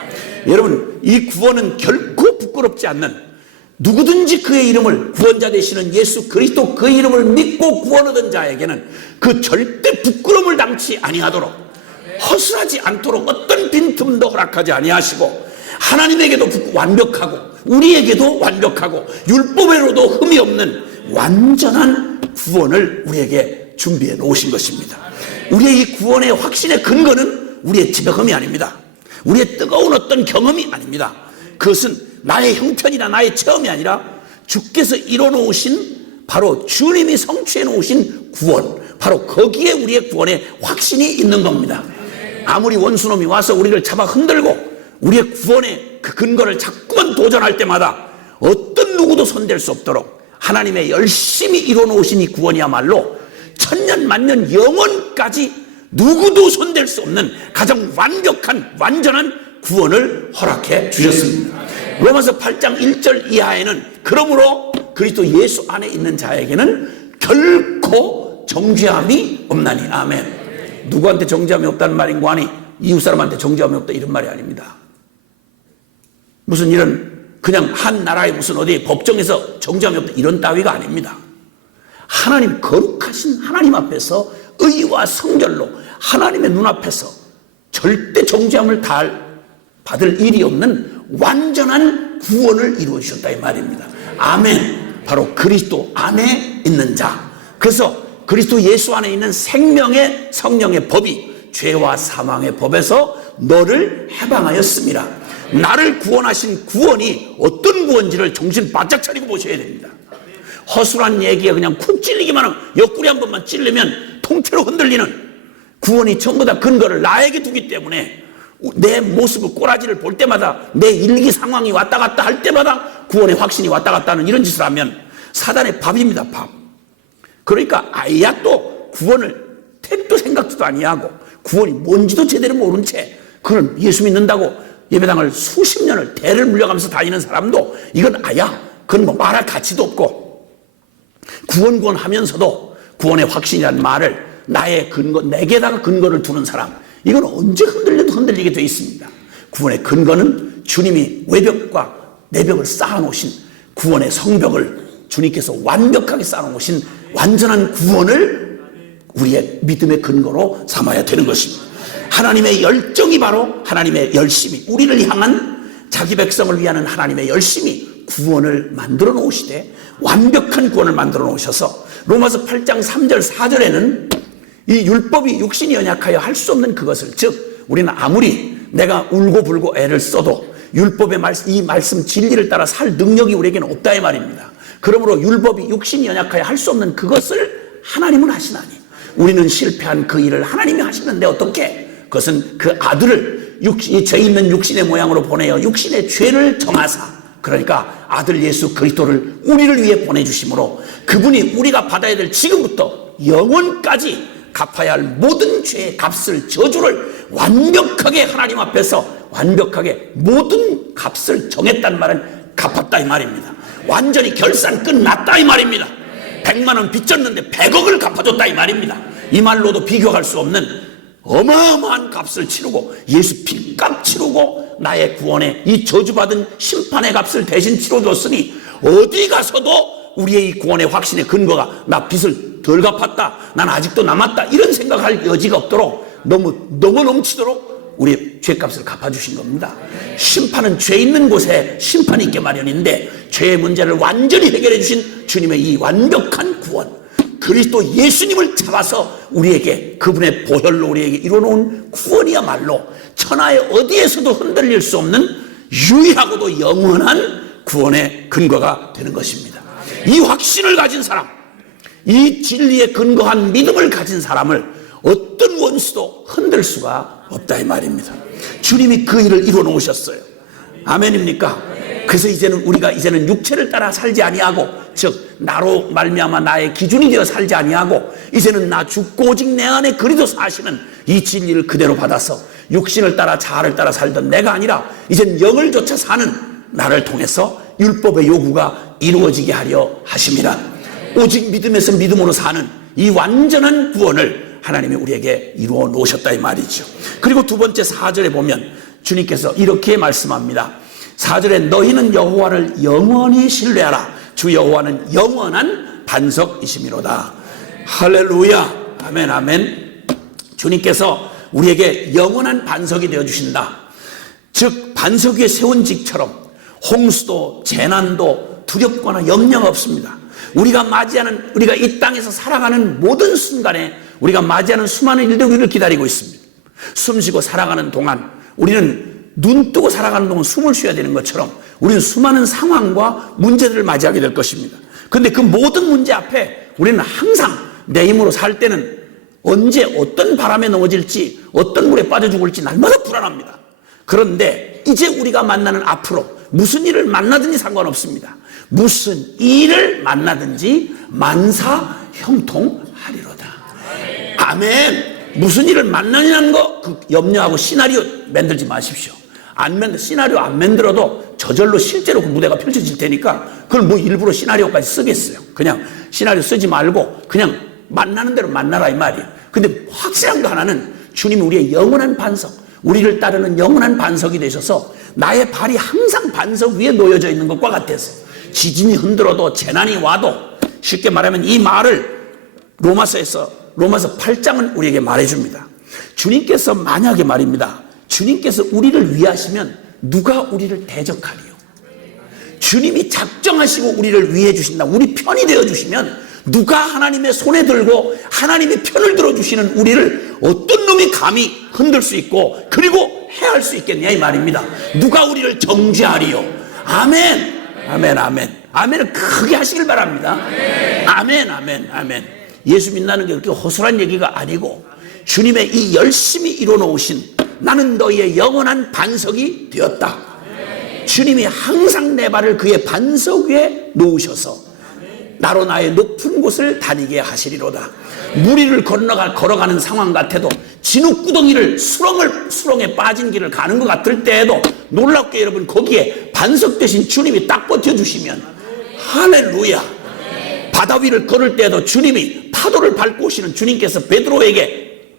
여러분, 이 구원은 결코 부끄럽지 않는, 누구든지 그의 이름을, 구원자 되시는 예수 그리스도 그 이름을 믿고 구원 얻은 자에게는 그 절대 부끄러움을 당치 아니하도록, 허술하지 않도록 어떤 빈틈도 허락하지 아니하시고, 하나님에게도 완벽하고 우리에게도 완벽하고 율법에로도 흠이 없는 완전한 구원을 우리에게 준비해 놓으신 것입니다. 우리의 이 구원의 확신의 근거는 우리의 지덕함이 아닙니다. 우리의 뜨거운 어떤 경험이 아닙니다. 그것은 나의 형편이나 나의 체험이 아니라 주께서 이뤄놓으신, 바로 주님이 성취해 놓으신 구원, 바로 거기에 우리의 구원의 확신이 있는 겁니다. 아무리 원수놈이 와서 우리를 잡아 흔들고 우리의 구원의 그 근거를 자꾸만 도전할 때마다 어떤 누구도 손댈 수 없도록 하나님의 열심히 이뤄놓으신 이 구원이야말로 천년 만년 영원까지 누구도 손댈 수 없는 가장 완벽한 완전한 구원을 허락해 주셨습니다. 로마서 8장 1절 이하에는 그러므로 그리스도 예수 안에 있는 자에게는 결코 정죄함이 없나니. 아멘. 누구한테 정죄함이 없다는 말인가 하니 이웃 사람한테 정죄함이 없다 이런 말이 아닙니다. 무슨 이런 그냥 한 나라의 무슨 어디 법정에서 정죄함이 없다 이런 따위가 아닙니다. 하나님, 거룩하신 하나님 앞에서 의와 성결로 하나님의 눈앞에서 절대 정죄함을 받을 일이 없는 완전한 구원을 이루어주셨다 이 말입니다. 아멘. 바로 그리스도 안에 있는 자. 그래서 그리스도 예수 안에 있는 생명의 성령의 법이 죄와 사망의 법에서 너를 해방하였습니다. 나를 구원하신 구원이 어떤 구원인지를 정신 바짝 차리고 보셔야 됩니다. 허술한 얘기에 그냥 쿡 찔리기만 하면, 옆구리 한 번만 찔리면 통째로 흔들리는 구원이 전부 다 근거를 나에게 두기 때문에 내 모습을, 꼬라지를 볼 때마다, 내 일기 상황이 왔다 갔다 할 때마다 구원의 확신이 왔다 갔다 하는 이런 짓을 하면 사단의 밥입니다. 밥. 그러니까 아야 또 구원을 택도 생각도 아니하고 구원이 뭔지도 제대로 모른 채 그는 예수 믿는다고 예배당을 수십 년을 대를 물려가면서 다니는 사람도 이건 아야, 그건 뭐 말할 가치도 없고, 구원 하면서도 구원의 확신이라는 말을 나의 근거, 내게다가 근거를 두는 사람, 이건 언제 흔들려도 흔들리게 되어 있습니다. 구원의 근거는 주님이 외벽과 내벽을 쌓아놓으신 구원의 성벽을 주님께서 완벽하게 쌓아놓으신 완전한 구원을 우리의 믿음의 근거로 삼아야 되는 것입니다. 하나님의 열정이 바로 하나님의 열심이, 우리를 향한 자기 백성을 위하는 하나님의 열심이 구원을 만들어 놓으시되, 완벽한 구원을 만들어 놓으셔서 로마서 8장 3절 4절에는 이 율법이 육신이 연약하여 할 수 없는 그것을, 즉 우리는 아무리 내가 울고 불고 애를 써도 율법의 말씀, 이 말씀 진리를 따라 살 능력이 우리에게는 없다 이 말입니다. 그러므로 율법이 육신이 연약하여 할 수 없는 그것을 하나님은 하시나니 우리는 실패한 그 일을 하나님이 하시는데 어떻게? 그것은 그 아들을 죄 있는 육신의 모양으로 보내어 육신의 죄를 정하사, 그러니까 아들 예수 그리스도를 우리를 위해 보내주심으로 그분이 우리가 받아야 될 지금부터 영원까지 갚아야 할 모든 죄의 값을, 저주를 완벽하게 하나님 앞에서 완벽하게 모든 값을 정했단 말은 갚았다 이 말입니다. 완전히 결산 끝났다 이 말입니다. 100만 원 빚졌는데 100억을 갚아줬다 이 말입니다. 이 말로도 비교할 수 없는 어마어마한 값을 치르고, 예수 빚값 치르고 나의 구원에 이 저주받은 심판의 값을 대신 치러줬으니 어디 가서도 우리의 이 구원의 확신의 근거가 나 빚을 덜 갚았다, 난 아직도 남았다, 이런 생각할 여지가 없도록 너무 넘치도록 우리의 죄값을 갚아주신 겁니다. 심판은 죄 있는 곳에 심판이 있게 마련인데 죄의 문제를 완전히 해결해 주신 주님의 이 완벽한 구원, 그리스도 예수님을 잡아서 우리에게 그분의 보혈로 우리에게 이뤄놓은 구원이야말로 천하의 어디에서도 흔들릴 수 없는 유일하고도 영원한 구원의 근거가 되는 것입니다. 이 확신을 가진 사람, 이 진리에 근거한 믿음을 가진 사람을 어떤 원수도 흔들 수가 없다 이 말입니다. 주님이 그 일을 이뤄놓으셨어요. 아멘입니까? 그래서 우리가 이제는 육체를 따라 살지 아니하고, 즉 나로 말미암아 나의 기준이 되어 살지 아니하고, 이제는 나 죽고 오직 내 안에 그리스도 사시는 이 진리를 그대로 받아서 육신을 따라 자아를 따라 살던 내가 아니라 이젠 영을 좇아 사는 나를 통해서 율법의 요구가 이루어지게 하려 하심이라. 오직 믿음에서 믿음으로 사는 이 완전한 구원을 하나님이 우리에게 이루어 놓으셨다 이 말이죠. 그리고 두 번째 4절에 보면 주님께서 이렇게 말씀합니다. 4절에 너희는 여호와를 영원히 신뢰하라. 주 여호와는 영원한 반석이시미로다. 할렐루야. 아멘 아멘. 주님께서 우리에게 영원한 반석이 되어주신다. 즉 반석 위에 세운 직처럼 홍수도 재난도 두렵거나 염려가 없습니다. 우리가 이 땅에서 살아가는 모든 순간에 우리가 맞이하는 수많은 일들이 우리를 기다리고 있습니다. 숨쉬고 살아가는 동안, 우리는 눈 뜨고 살아가는 동안 숨을 쉬어야 되는 것처럼 우리는 수많은 상황과 문제들을 맞이하게 될 것입니다. 그런데 그 모든 문제 앞에 우리는 항상 내 힘으로 살 때는 언제 어떤 바람에 넘어질지, 어떤 물에 빠져 죽을지 날마다 불안합니다. 그런데 이제 우리가 만나는 앞으로 무슨 일을 만나든지 상관없습니다. 무슨 일을 만나든지 만사 형통하리로다. 아멘. 무슨 일을 만나냐는 거 염려하고 시나리오 만들지 마십시오. 시나리오 안 만들어도 저절로 실제로 그 무대가 펼쳐질 테니까 그걸 뭐 일부러 시나리오까지 쓰겠어요. 그냥 시나리오 쓰지 말고 그냥 만나는 대로 만나라 이 말이에요. 근데 확실한 거 하나는 주님이 우리의 영원한 반석, 우리를 따르는 영원한 반석이 되셔서 나의 발이 항상 반석 위에 놓여져 있는 것과 같아서 지진이 흔들어도 재난이 와도, 쉽게 말하면 이 말을 로마서 8장은 우리에게 말해줍니다. 주님께서 만약에 말입니다, 주님께서 우리를 위하시면 누가 우리를 대적하리요? 주님이 작정하시고 우리를 위해 주신다, 우리 편이 되어 주시면 누가 하나님의 손에 들고 하나님의 편을 들어주시는 우리를 어떤 놈이 감히 흔들 수 있고 그리고 해할 수 있겠냐 이 말입니다. 누가 우리를 정죄하리요? 아멘 아멘 아멘. 아멘을 크게 하시길 바랍니다. 아멘 아멘 아멘. 예수 믿는다는 게 그렇게 허술한 얘기가 아니고 주님의 이 열심히 이뤄놓으신 나는 너희의 영원한 반석이 되었다. 주님이 항상 내 발을 그의 반석 위에 놓으셔서 나로 나의 높은 곳을 다니게 하시리로다. 무리를 걸어가는 상황 같아도 진흙구덩이를 수렁에 빠진 길을 가는 것 같을 때에도 놀랍게 여러분 거기에 반석 대신 주님이 딱 버텨주시면 할렐루야. 바다 위를 걸을 때에도 주님이 파도를 밟고 오시는 주님께서 베드로에게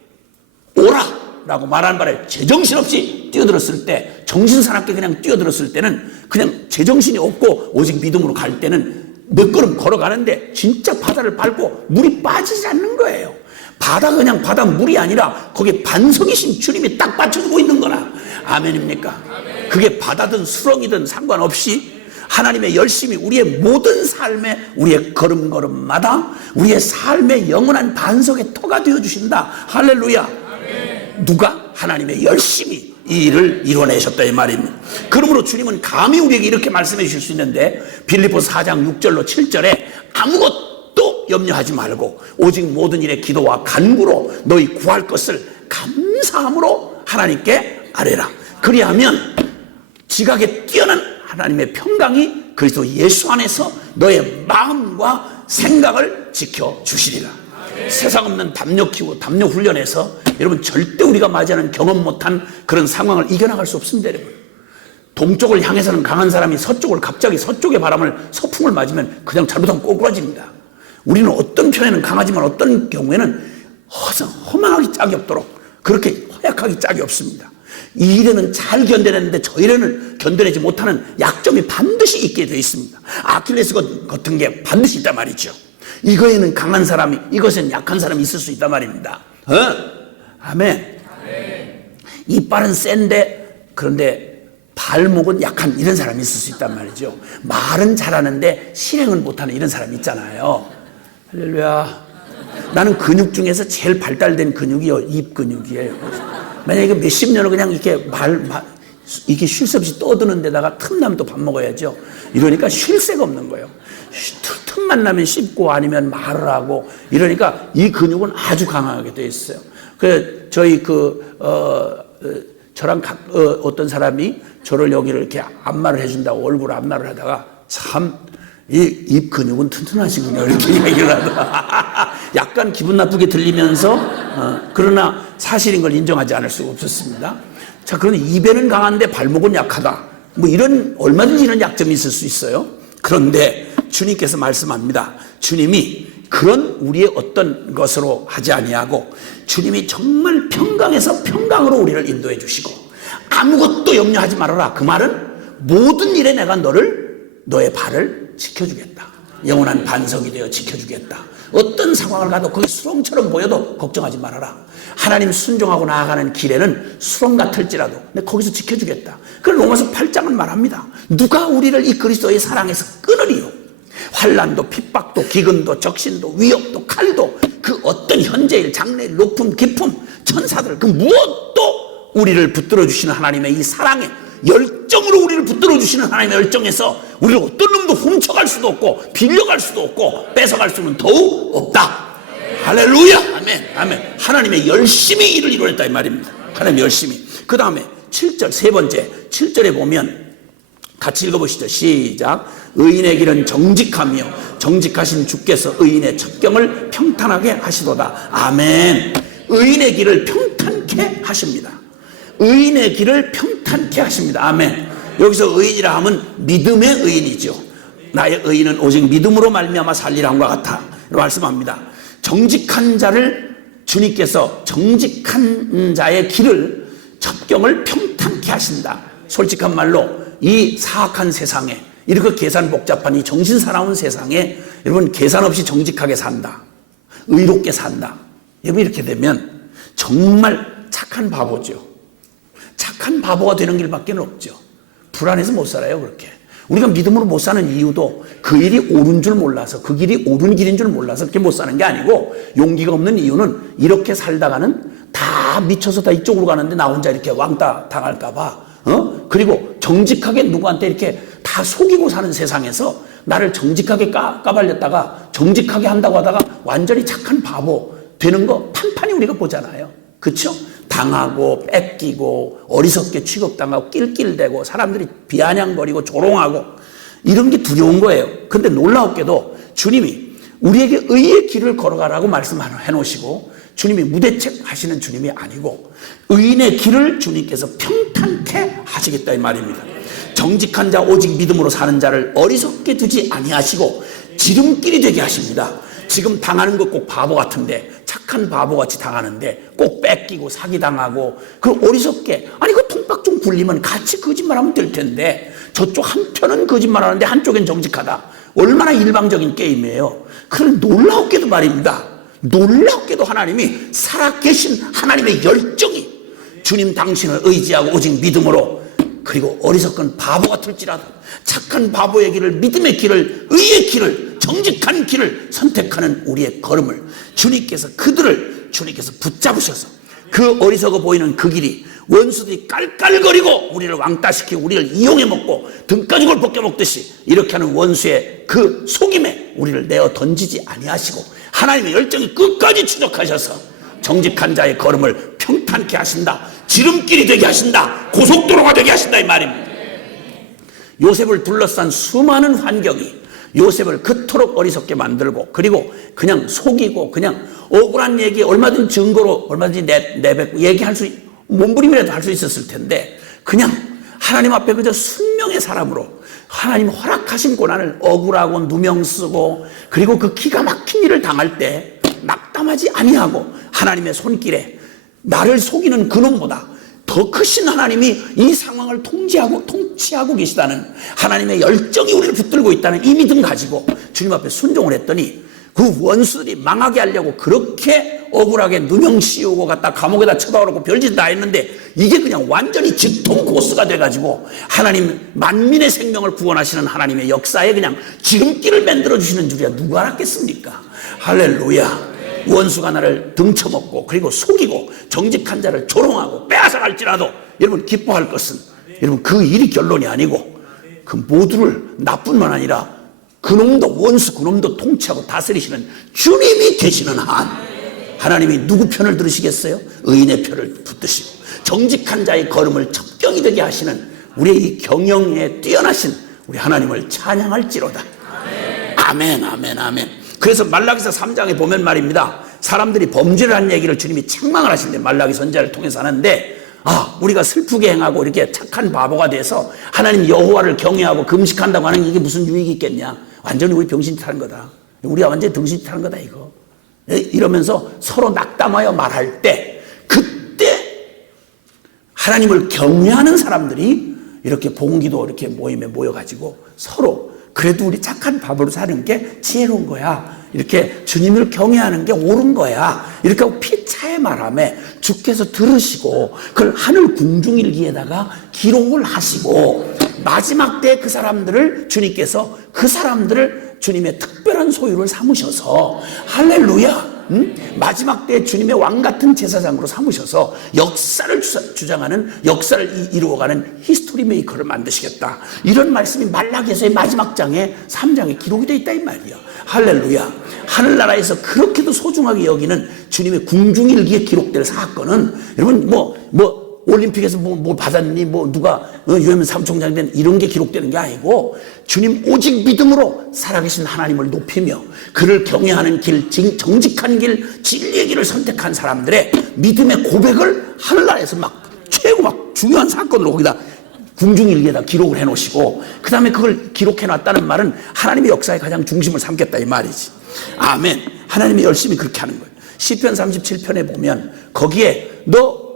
오라 라고 말하는 바람에 제정신없이 뛰어들었을 때, 정신사납게 그냥 뛰어들었을 때는 그냥 제정신이 없고 오직 믿음으로 갈 때는 몇 걸음 걸어가는데 진짜 바다를 밟고 물이 빠지지 않는 거예요. 바다가 그냥 바다 물이 아니라 거기에 반석이신 주님이 딱 받쳐주고 있는 거라. 아멘입니까? 아멘. 그게 바다든 수렁이든 상관없이 하나님의 열심이 우리의 모든 삶에, 우리의 걸음걸음마다 우리의 삶의 영원한 반석의 터가 되어주신다. 할렐루야. 아멘. 누가? 하나님의 열심이 이 일을 이뤄내셨다 이 말입니다. 그러므로 주님은 감히 우리에게 이렇게 말씀해 주실 수 있는데, 빌립보서 4장 6절로 7절에 아무것도 염려하지 말고 오직 모든 일에 기도와 간구로 너희 구할 것을 감사함으로 하나님께 아뢰라. 그리하면 지각에 뛰어난 하나님의 평강이 그리스도 예수 안에서 너의 마음과 생각을 지켜주시리라. 세상 없는 담력 키우고 담력 훈련에서 여러분 절대 우리가 맞이하는 경험 못한 그런 상황을 이겨나갈 수 없습니다. 여러분, 동쪽을 향해서는 강한 사람이 서쪽을 갑자기 서쪽의 바람을 서풍을 맞으면 그냥 잘못하면 꼬꾸라집니다. 우리는 어떤 편에는 강하지만 어떤 경우에는 허망하기 짝이 없도록 그렇게 허약하기 짝이 없습니다. 이 일에는 잘 견뎌내는데 저 일에는 견뎌내지 못하는 약점이 반드시 있게 되어 있습니다. 아킬레스 같은 게 반드시 있단 말이죠. 이거에는 강한 사람이, 이것에는 약한 사람이 있을 수 있단 말입니다. 아멘. 이빨은 센데 그런데 발목은 약한 이런 사람이 있을 수 있단 말이죠. 말은 잘하는데 실행은 못하는 이런 사람이 있잖아요. 할렐루야. 나는 근육 중에서 제일 발달된 근육이 입 근육이에요. 만약에 몇십 년을 그냥 이렇게 이렇게 쉴 새 없이 떠드는 데다가 틈나면 또 밥 먹어야죠. 이러니까 쉴 새가 없는 거예요. 틈만 나면 씹고 아니면 말을 하고 이러니까 이 근육은 아주 강하게 돼 있어요. 그 저희 저랑 어떤 사람이 저를 여기를 이렇게 안마를 해준다고 얼굴 안마를 하다가 참 이 입 근육은 튼튼하시군요 이렇게 얘기를 하다가 약간 기분 나쁘게 들리면서 그러나 사실인 걸 인정하지 않을 수가 없었습니다. 자, 그런데 입에는 강한데 발목은 약하다. 뭐 이런 얼마든지 이런 약점이 있을 수 있어요. 그런데 주님께서 말씀합니다. 주님이 그런 우리의 어떤 것으로 하지 아니하고 주님이 정말 평강에서 평강으로 우리를 인도해 주시고 아무것도 염려하지 말아라. 그 말은 모든 일에 내가 너의 발을 지켜주겠다. 영원한 반석이 되어 지켜주겠다. 어떤 상황을 가도 그게 수렁처럼 보여도 걱정하지 말아라. 하나님 순종하고 나아가는 길에는 수렁 같을지라도 내가 거기서 지켜주겠다. 그걸 로마서 8장은 말합니다. 누가 우리를 이 그리스도의 사랑에서 끊으리요? 환난도 핍박도 기근도 적신도 위협도 칼도 그 어떤 현재일 장래일 높음 깊음 천사들 그 무엇도 우리를 붙들어 주시는 하나님의 이 사랑에 열정으로 우리를 붙들어 주시는 하나님의 열정에서 우리를 어떤 놈도 훔쳐갈 수도 없고 빌려갈 수도 없고 뺏어갈 수는 더욱 없다. 할렐루야. 아멘. 아멘. 하나님의 열심히 일을 이루었다 이 말입니다. 하나님의 열심히. 그 다음에 7절 세 번째 7절에 보면 같이 읽어보시죠. 시작. 의인의 길은 정직하며 정직하신 주께서 의인의 첩경을 평탄하게 하시도다. 아멘. 의인의 길을 평탄케 하십니다. 의인의 길을 평탄케 하십니다. 아멘. 여기서 의인이라 하면 믿음의 의인이죠. 나의 의인은 오직 믿음으로 말미암아 살리라 함과 같아 말씀합니다. 정직한 자를 주님께서 정직한 자의 길을 첩경을 평탄케 하신다. 솔직한 말로 이 사악한 세상에 이렇게 계산 복잡한 이 정신사나운 세상에 여러분 계산 없이 정직하게 산다. 의롭게 산다. 여러분 이렇게 되면 정말 착한 바보죠. 착한 바보가 되는 길밖에 없죠. 불안해서 못 살아요. 그렇게 우리가 믿음으로 못 사는 이유도 그 일이 옳은 줄 몰라서 그 길이 옳은 길인 줄 몰라서 그렇게 못 사는 게 아니고 용기가 없는 이유는 이렇게 살다가는 다 미쳐서 다 이쪽으로 가는데 나 혼자 이렇게 왕따 당할까 봐 그리고 정직하게 누구한테 이렇게 다 속이고 사는 세상에서 나를 정직하게 까발렸다가 정직하게 한다고 하다가 완전히 착한 바보 되는 거 판판히 우리가 보잖아요. 그렇죠? 당하고 뺏기고 어리석게 취급당하고 낄낄대고 사람들이 비아냥거리고 조롱하고 이런 게 두려운 거예요. 근데 놀라웠게도 주님이 우리에게 의의 길을 걸어가라고 말씀해 놓으시고 주님이 무대책 하시는 주님이 아니고 의인의 길을 주님께서 평탄케 하시겠다 이 말입니다. 정직한 자 오직 믿음으로 사는 자를 어리석게 두지 아니하시고 지름길이 되게 하십니다. 지금 당하는 거 꼭 바보 같은데, 착한 바보같이 당하는데 꼭 뺏기고 사기당하고 그 어리석게, 아니 그 통박 좀 굴리면 같이 거짓말하면 될 텐데 저쪽 한편은 거짓말하는데 한쪽엔 정직하다. 얼마나 일방적인 게임이에요. 그런 놀라웠게도 말입니다. 놀랍게도 하나님이 살아계신 하나님의 열정이 주님 당신을 의지하고 오직 믿음으로, 그리고 어리석은 바보 같을지라도 착한 바보의 길을, 믿음의 길을, 의의 길을, 정직한 길을 선택하는 우리의 걸음을 주님께서 붙잡으셔서 그 어리석어 보이는 그 길이 원수들이 깔깔거리고 우리를 왕따시키고 우리를 이용해 먹고 등가죽을 벗겨 먹듯이 이렇게 하는 원수의 그 속임에 우리를 내어 던지지 아니하시고 하나님의 열정이 끝까지 추적하셔서 정직한 자의 걸음을 평탄케 하신다. 지름길이 되게 하신다. 고속도로가 되게 하신다, 이 말입니다. 요셉을 둘러싼 수많은 환경이 요셉을 그토록 어리석게 만들고, 그리고 그냥 속이고 그냥 억울한 얘기 얼마든지 증거로 얼마든지 내뱉고 얘기할 수, 몸부림이라도 할 수 있었을 텐데 그냥 하나님 앞에 그저 순명의 사람으로 하나님 허락하신 고난을 억울하고 누명 쓰고, 그리고 그 기가 막힌 일을 당할 때 낙담하지 아니하고 하나님의 손길에 나를 속이는 그놈보다 더 크신 하나님이 이 상황을 통치하고 계시다는 하나님의 열정이 우리를 붙들고 있다는 이 믿음 가지고 주님 앞에 순종을 했더니 그 원수들이 망하게 하려고 그렇게 억울하게 누명 씌우고 갖다 감옥에다 쳐박아놓고 별짓 다 했는데 이게 그냥 완전히 직통 고스가 돼가지고 하나님 만민의 생명을 구원하시는 하나님의 역사에 그냥 지름길을 만들어주시는 줄이야 누가 알았겠습니까? 할렐루야. 원수가 나를 등쳐먹고 그리고 속이고 정직한 자를 조롱하고 빼앗아갈지라도 여러분 기뻐할 것은, 여러분 그 일이 결론이 아니고 그 모두를 나뿐만 아니라 그놈도 원수 그놈도 통치하고 다스리시는 주님이 계시는 한 하나님이 누구 편을 들으시겠어요? 의인의 편을 붙드시고 정직한 자의 걸음을 첩경이 되게 하시는 우리의 이 경영에 뛰어나신 우리 하나님을 찬양할지로다. 아멘, 아멘, 아멘. 그래서 말라기서 3장에 보면 말입니다. 사람들이 범죄를 한 얘기를 주님이 책망을 하신대. 말라기 선지자를 통해서 하는데, 우리가 슬프게 행하고 이렇게 착한 바보가 돼서 하나님 여호와를 경외하고 금식한다고 하는 이게 무슨 유익이 있겠냐. 완전히 우리 병신짓 하는 거다. 우리가 완전히 등신짓 하는 거다 이거. 이러면서 서로 낙담하여 말할 때, 그때 하나님을 경외하는 사람들이 이렇게 봉기도 이렇게 모임에 모여가지고 서로 그래도 우리 착한 바보로 사는 게 지혜로운 거야. 이렇게 주님을 경외하는 게 옳은 거야. 이렇게 하고 피차에 말하며 주께서 들으시고 그걸 하늘 궁중일기에다가 기록을 하시고 마지막 때 그 사람들을 주님께서 그 사람들을 주님의 특별한 소유를 삼으셔서 할렐루야. 마지막 때 주님의 왕같은 제사장으로 삼으셔서 역사를 주장하는, 역사를 이루어가는 히스토리 메이커를 만드시겠다. 이런 말씀이 말라기서의 마지막 장에 3장에 기록이 되어 있다 이 말이야. 할렐루야. 하늘나라에서 그렇게도 소중하게 여기는 주님의 궁중일기에 기록될 사건은 여러분 올림픽에서 뭐 받았니, 누가 유해민 사무총장이 된 이런 게 기록되는 게 아니고 주님 오직 믿음으로 살아계신 하나님을 높이며 그를 경외하는 길, 정직한 길, 진리의 길을 선택한 사람들의 믿음의 고백을 하늘나라에서 최고 중요한 사건으로 거기다 궁중일기에다 기록을 해놓으시고 그 다음에 그걸 기록해놨다는 말은 하나님의 역사의 가장 중심을 삼겠다 이 말이지. 아멘. 하나님이 열심히 그렇게 하는 거예요. 시편 37편에 보면 거기에 너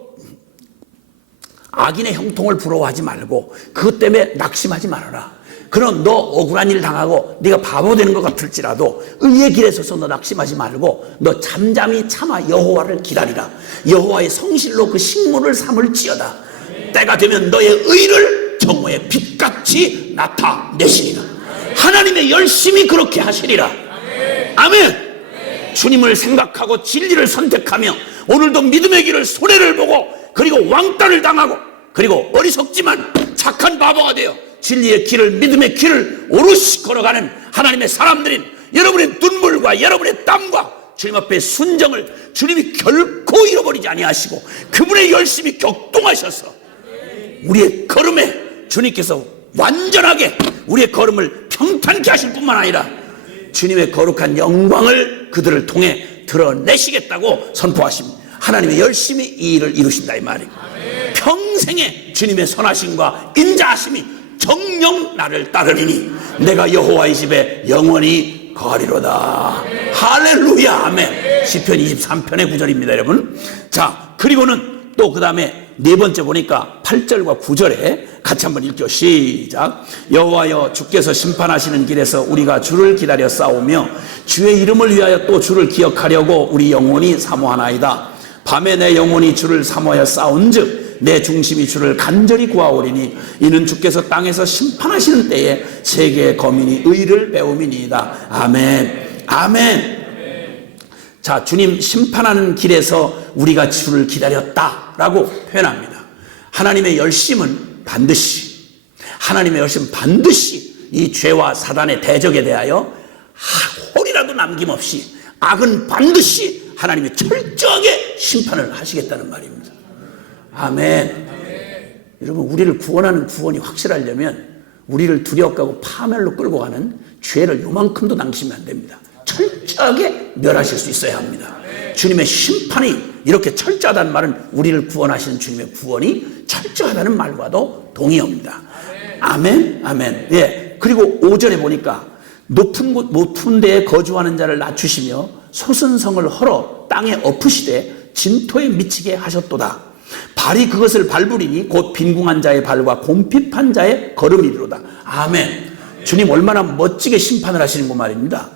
악인의 형통을 부러워하지 말고 그것 때문에 낙심하지 말아라. 그럼 너 억울한 일 당하고 네가 바보 되는 것 같을지라도 의의 길에 서서 너 낙심하지 말고 너 잠잠히 참아 여호와를 기다리라. 여호와의 성실로 그 식물을 삼을지어다. 때가 되면 너의 의를 정오의 빛같이 나타내시리라. 하나님의 열심히 그렇게 하시리라. 아멘. 주님을 생각하고 진리를 선택하며 오늘도 믿음의 길을 손해를 보고 그리고 왕따를 당하고 그리고 어리석지만 착한 바보가 되어 진리의 길을, 믿음의 길을 오롯이 걸어가는 하나님의 사람들인 여러분의 눈물과 여러분의 땀과 주님 앞에 순정을 주님이 결코 잃어버리지 아니하시고 그분의 열심히 격동하셔서 우리의 걸음에 주님께서 완전하게 우리의 걸음을 평탄케 하실 뿐만 아니라 주님의 거룩한 영광을 그들을 통해 드러내시겠다고 선포하십니다. 하나님의 열심히 이 일을 이루신다 이 말이에요. 평생에 주님의 선하심과 인자하심이 정녕 나를 따르리니 내가 여호와의 집에 영원히 거하리로다. 할렐루야. 아멘. 시편 23편의 9절입니다 여러분. 자, 그리고는 또 그 다음에 네 번째 보니까 8절과 9절에 같이 한번 읽죠. 시작. 여호와여, 주께서 심판하시는 길에서 우리가 주를 기다려 싸우며 주의 이름을 위하여 또 주를 기억하려고 우리 영혼이 사모하나이다. 밤에 내 영혼이 주를 사모하여 싸운즉 내 중심이 주를 간절히 구하오리니 이는 주께서 땅에서 심판하시는 때에 세계의 거민이 의를 배움이니이다. 아멘. 아멘. 자, 주님 심판하는 길에서 우리가 주를 기다렸다라고 표현합니다. 하나님의 열심은 반드시 이 죄와 사단의 대적에 대하여 홀이라도 남김없이 악은 반드시 하나님이 철저하게 심판을 하시겠다는 말입니다. 아멘. 여러분, 우리를 구원하는 구원이 확실하려면 우리를 두려워하고 파멸로 끌고 가는 죄를 요만큼도 낭심하면 안 됩니다. 철저하게 멸하실 수 있어야 합니다. 주님의 심판이 이렇게 철저하다는 말은 우리를 구원하시는 주님의 구원이 철저하다는 말과도 동의합니다. 아멘. 아멘. 예. 그리고 5절에 보니까 높은 데에 거주하는 자를 낮추시며 솟은 성을 헐어 땅에 엎으시되 진토에 미치게 하셨도다. 발이 그것을 밟으리니 곧 빈궁한 자의 발과 곰핍한 자의 걸음이리로다. 아멘. 주님 얼마나 멋지게 심판을 하시는 거 말입니다.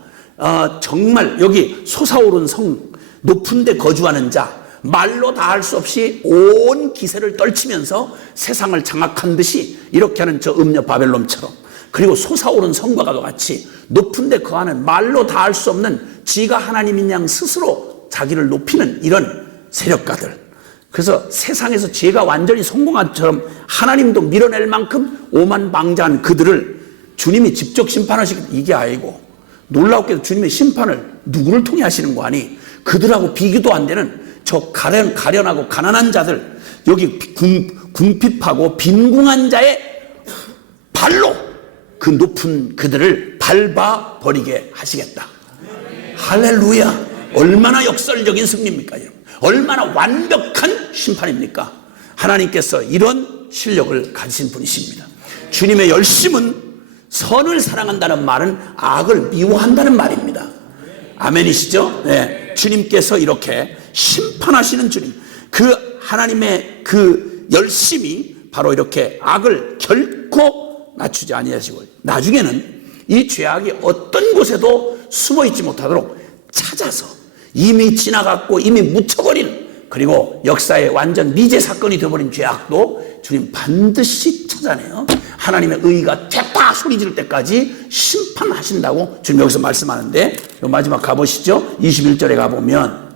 정말 여기 솟아오른 성, 높은 데 거주하는 자, 말로 다 할 수 없이 온 기세를 떨치면서 세상을 장악한 듯이 이렇게 하는 저 음녀 바벨론처럼, 그리고 솟아오른 성과 같이 높은 데 거하는 말로 다 할 수 없는 지가 하나님인 양 스스로 자기를 높이는 이런 세력가들, 그래서 세상에서 죄가 완전히 성공한 것처럼 하나님도 밀어낼 만큼 오만방자한 그들을 주님이 직접 심판하시기, 이게 아니고 놀랍게도 주님의 심판을 누구를 통해 하시는 거 아니? 그들하고 비교도 안 되는 저 가련하고 가난한 자들, 여기 궁핍하고 빈궁한 자의 발로 그 높은 그들을 밟아버리게 하시겠다. 할렐루야. 얼마나 역설적인 승리입니까 여러분? 얼마나 완벽한 심판입니까? 하나님께서 이런 실력을 가지신 분이십니다. 주님의 열심은 선을 사랑한다는 말은 악을 미워한다는 말입니다. 아멘이시죠? 네. 주님께서 이렇게 심판하시는 주님, 그 하나님의 그 열심이 바로 이렇게 악을 결코 낮추지 아니하시고, 나중에는 이 죄악이 어떤 곳에도 숨어있지 못하도록 찾아서 이미 지나갔고 이미 묻혀버린, 그리고 역사의 완전 미제 사건이 되어버린 죄악도 주님 반드시 찾아내요. 하나님의 의가 됐다 소리 지를 때까지 심판하신다고 주님 여기서 말씀하는데, 마지막 가보시죠. 21절에 가보면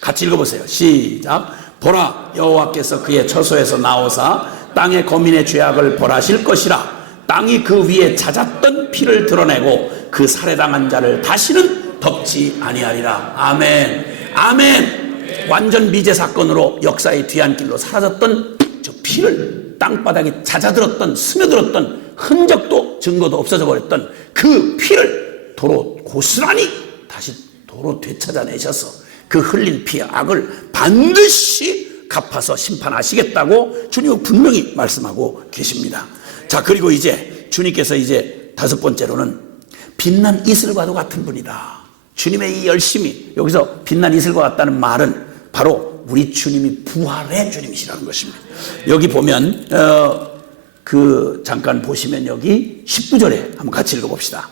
같이 읽어보세요. 시작. 보라, 여호와께서 그의 처소에서 나오사 땅의 거민의 죄악을 벌하실 것이라. 땅이 그 위에 잦았던 피를 드러내고 그 살해당한 자를 다시는 덮지 아니하리라. 아멘. 아멘. 완전 미제 사건으로 역사의 뒤안길로 사라졌던 저 피를, 땅바닥에 잦아들었던, 스며들었던 흔적도 증거도 없어져 버렸던 그 피를 도로 고스란히 다시 도로 되찾아내셔서 그 흘린 피의 악을 반드시 갚아서 심판하시겠다고 주님은 분명히 말씀하고 계십니다. 자, 그리고 이제 주님께서 이제 다섯 번째로는 빛난 이슬과도 같은 분이다. 주님의 이 열심이, 여기서 빛난 이슬과 같다는 말은 바로 우리 주님이 부활의 주님이시라는 것입니다. 여기 보면 잠깐 보시면 여기 19절에 한번 같이 읽어봅시다.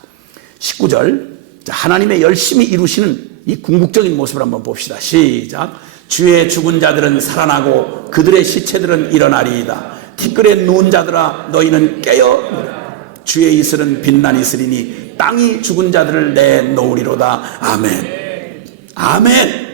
19절, 하나님의 열심히 이루시는 이 궁극적인 모습을 한번 봅시다. 시작. 주의 죽은 자들은 살아나고 그들의 시체들은 일어나리이다. 티끌에 누운 자들아 너희는 깨어 주의 이슬은 빛난 이슬이니 땅이 죽은 자들을 내놓으리로다. 아멘. 아멘.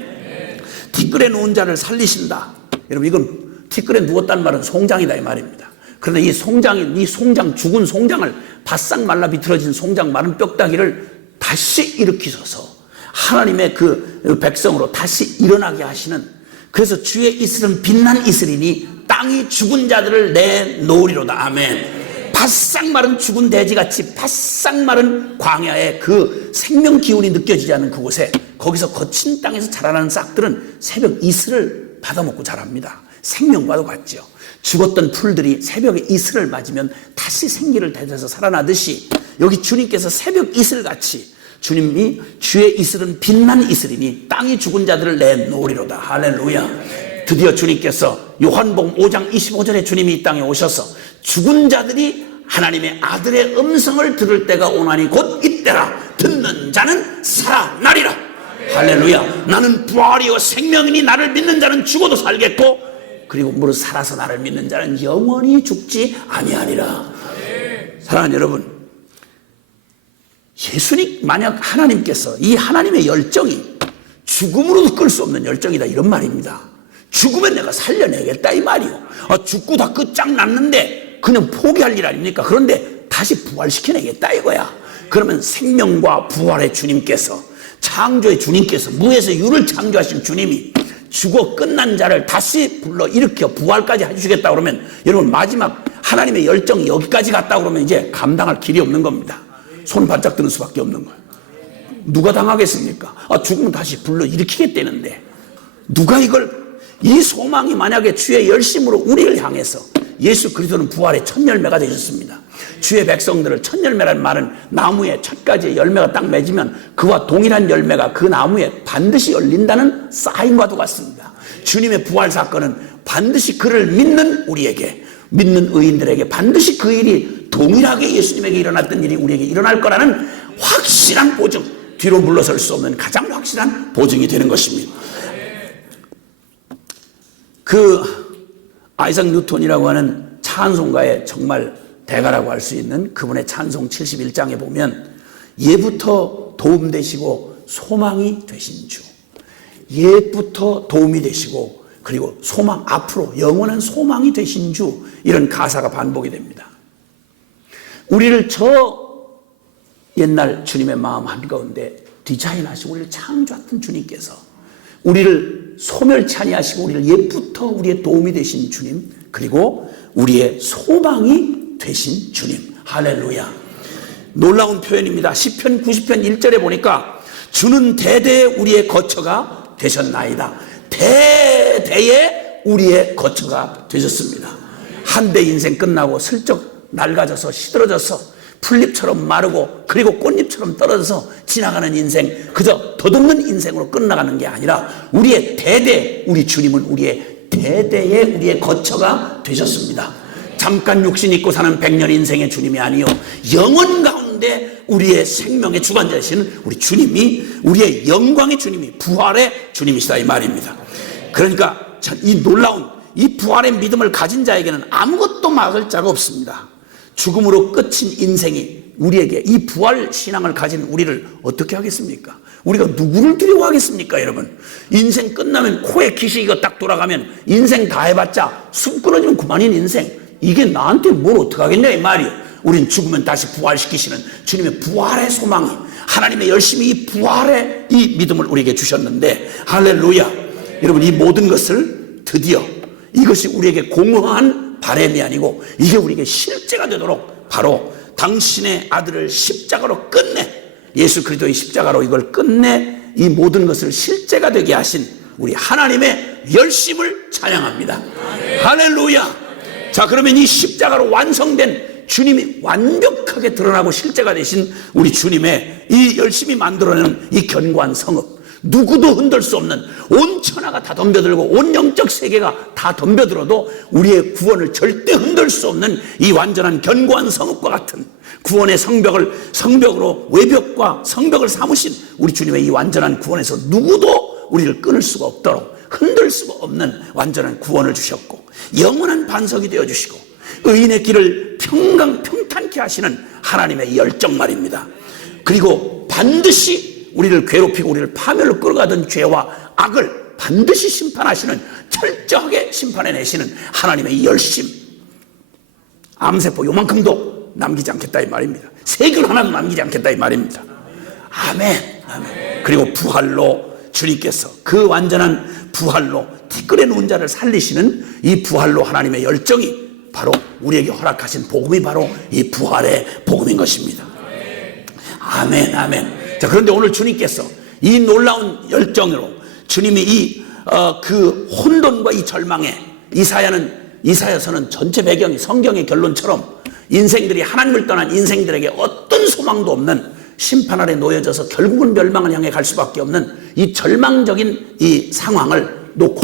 티끌에 누운 자를 살리신다. 여러분, 이건 티끌에 누웠다는 말은 송장이다 이 말입니다. 그런데 이 송장, 죽은 송장을 바싹 말라 비틀어진 송장, 마른 뼈다귀를 다시 일으키셔서 하나님의 그 백성으로 다시 일어나게 하시는, 그래서 주의 이슬은 빛난 이슬이니 땅이 죽은 자들을 내놓으리로다. 아멘. 바싹 마른 죽은 돼지같이 바싹 마른 광야의 그 생명 기운이 느껴지지 않는 그곳에, 거기서 거친 땅에서 자라나는 싹들은 새벽 이슬을 받아먹고 자랍니다. 생명과도 같죠. 죽었던 풀들이 새벽에 이슬을 맞으면 다시 생기를 되찾아서 살아나듯이 여기 주님께서 새벽 이슬같이 주님이 주의 이슬은 빛난 이슬이니 땅이 죽은 자들을 내놓으리로다. 할렐루야. 드디어 주님께서 요한복음 5장 25절에 주님이 이 땅에 오셔서 죽은 자들이 하나님의 아들의 음성을 들을 때가 오나니 곧 이때라. 듣는 자는 살아나리라. 할렐루야. 나는 부활이요 생명이니 나를 믿는 자는 죽어도 살겠고 그리고 무릇 살아서 나를 믿는 자는 영원히 죽지 아니하리라. 사랑하는 여러분, 예수님 만약 하나님께서 이 하나님의 열정이 죽음으로도 끌 수 없는 열정이다 이런 말입니다. 죽으면 내가 살려내겠다 이 말이요. 죽고 다 끝장났는데 그냥 포기할 일 아닙니까? 그런데 다시 부활시켜내겠다 이거야. 그러면 생명과 부활의 주님께서, 창조의 주님께서, 무에서 유를 창조하신 주님이 죽어 끝난 자를 다시 불러 일으켜 부활까지 해주시겠다 그러면 여러분 마지막 하나님의 열정이 여기까지 갔다 그러면 이제 감당할 길이 없는 겁니다. 손 바짝 드는 수밖에 없는 거예요. 누가 당하겠습니까? 죽으면 다시 불러 일으키겠다는데 누가 이 소망이 만약에 주의 열심으로 우리를 향해서, 예수 그리스도는 부활의 첫 열매가 되셨습니다. 주의 백성들을, 첫 열매라는 말은 나무에 첫 가지의 열매가 딱 맺으면 그와 동일한 열매가 그 나무에 반드시 열린다는 사인과도 같습니다. 주님의 부활 사건은 반드시 그를 믿는 우리에게, 믿는 의인들에게 반드시 그 일이 동일하게 예수님에게 일어났던 일이 우리에게 일어날 거라는 확실한 보증, 뒤로 물러설 수 없는 가장 확실한 보증이 되는 것입니다. 아이작 뉴턴이라고 하는 찬송가의 정말 대가라고 할 수 있는 그분의 찬송 71장에 보면 예부터 도움되시고 소망이 되신 주, 옛부터 도움이 되시고 그리고 소망, 앞으로 영원한 소망이 되신 주, 이런 가사가 반복이 됩니다. 우리를 저 옛날 주님의 마음 한가운데 디자인하시고 우리를 창조했던 주님께서 우리를 소멸치 아니하시고 우리를 옛부터 우리의 도움이 되신 주님, 그리고 우리의 소망이 되신 주님. 할렐루야. 놀라운 표현입니다. 시편 90편 1절에 보니까 주는 대대에 우리의 거처가 되셨나이다. 대대에 우리의 거처가 되셨습니다. 한때 인생 끝나고 슬쩍 낡아져서 시들어져서 풀잎처럼 마르고 그리고 꽃잎처럼 떨어져서 지나가는 인생, 그저 덧없는 인생으로 끝나가는 게 아니라 우리의 대대, 우리 주님은 우리의 대대에 우리의 거처가 되셨습니다. 잠깐 육신 입고 사는 100년 인생의 주님이 아니요, 영원 가운데 우리의 생명의 주관자이신 우리 주님이, 우리의 영광의 주님이, 부활의 주님이시다 이 말입니다. 그러니까 이 놀라운 이 부활의 믿음을 가진 자에게는 아무것도 막을 자가 없습니다. 죽음으로 끝인 인생이 우리에게, 이 부활 신앙을 가진 우리를 어떻게 하겠습니까? 우리가 누구를 두려워하겠습니까 여러분? 인생 끝나면 코에 기시기가 딱 돌아가면 인생 다 해봤자 숨 끊어지면 그만인 인생, 이게 나한테 뭘 어떡하겠냐 이 말이에요. 우린 죽으면 다시 부활시키시는 주님의 부활의 소망이, 하나님의 열심히 이 부활의 이 믿음을 우리에게 주셨는데, 할렐루야. 여러분, 이 모든 것을 드디어 이것이 우리에게 공허한 바람이 아니고 이게 우리에게 실제가 되도록 바로 당신의 아들을 십자가로 끝내, 예수 그리스도의 십자가로 이걸 끝내 이 모든 것을 실제가 되게 하신 우리 하나님의 열심을 찬양합니다. 할렐루야. 자, 그러면 이 십자가로 완성된 주님이 완벽하게 드러나고 실제가 되신 우리 주님의 이 열심히 만들어내는 이 견고한 성읍, 누구도 흔들 수 없는, 온 천하가 다 덤벼들고 온 영적 세계가 다 덤벼들어도 우리의 구원을 절대 흔들 수 없는 이 완전한 견고한 성읍과 같은 구원의 성벽으로 외벽과 성벽을 삼으신 우리 주님의 이 완전한 구원에서 누구도 우리를 끊을 수가 없도록, 흔들 수가 없는 완전한 구원을 주셨고, 영원한 반석이 되어주시고 의인의 길을 평탄케 하시는 하나님의 열정 말입니다. 그리고 반드시 우리를 괴롭히고 우리를 파멸로 끌어가던 죄와 악을 반드시 심판하시는, 철저하게 심판해내시는 하나님의 열심, 암세포 요만큼도 남기지 않겠다 이 말입니다. 세균 하나도 남기지 않겠다 이 말입니다. 아멘, 아멘. 그리고 부활로 주님께서 그 완전한 부활로 티끌에 누운 자를 살리시는 이 부활로 하나님의 열정이 바로 우리에게 허락하신 복음이 바로 이 부활의 복음인 것입니다. 아멘, 아멘. 자, 그런데 오늘 주님께서 이 놀라운 열정으로 주님이 그 혼돈과 이 절망에 이사야서는 전체 배경이 성경의 결론처럼 인생들이 하나님을 떠난 인생들에게 어떤 소망도 없는 심판 아래 놓여져서 결국은 멸망을 향해 갈 수밖에 없는 이 절망적인 이 상황을 놓고,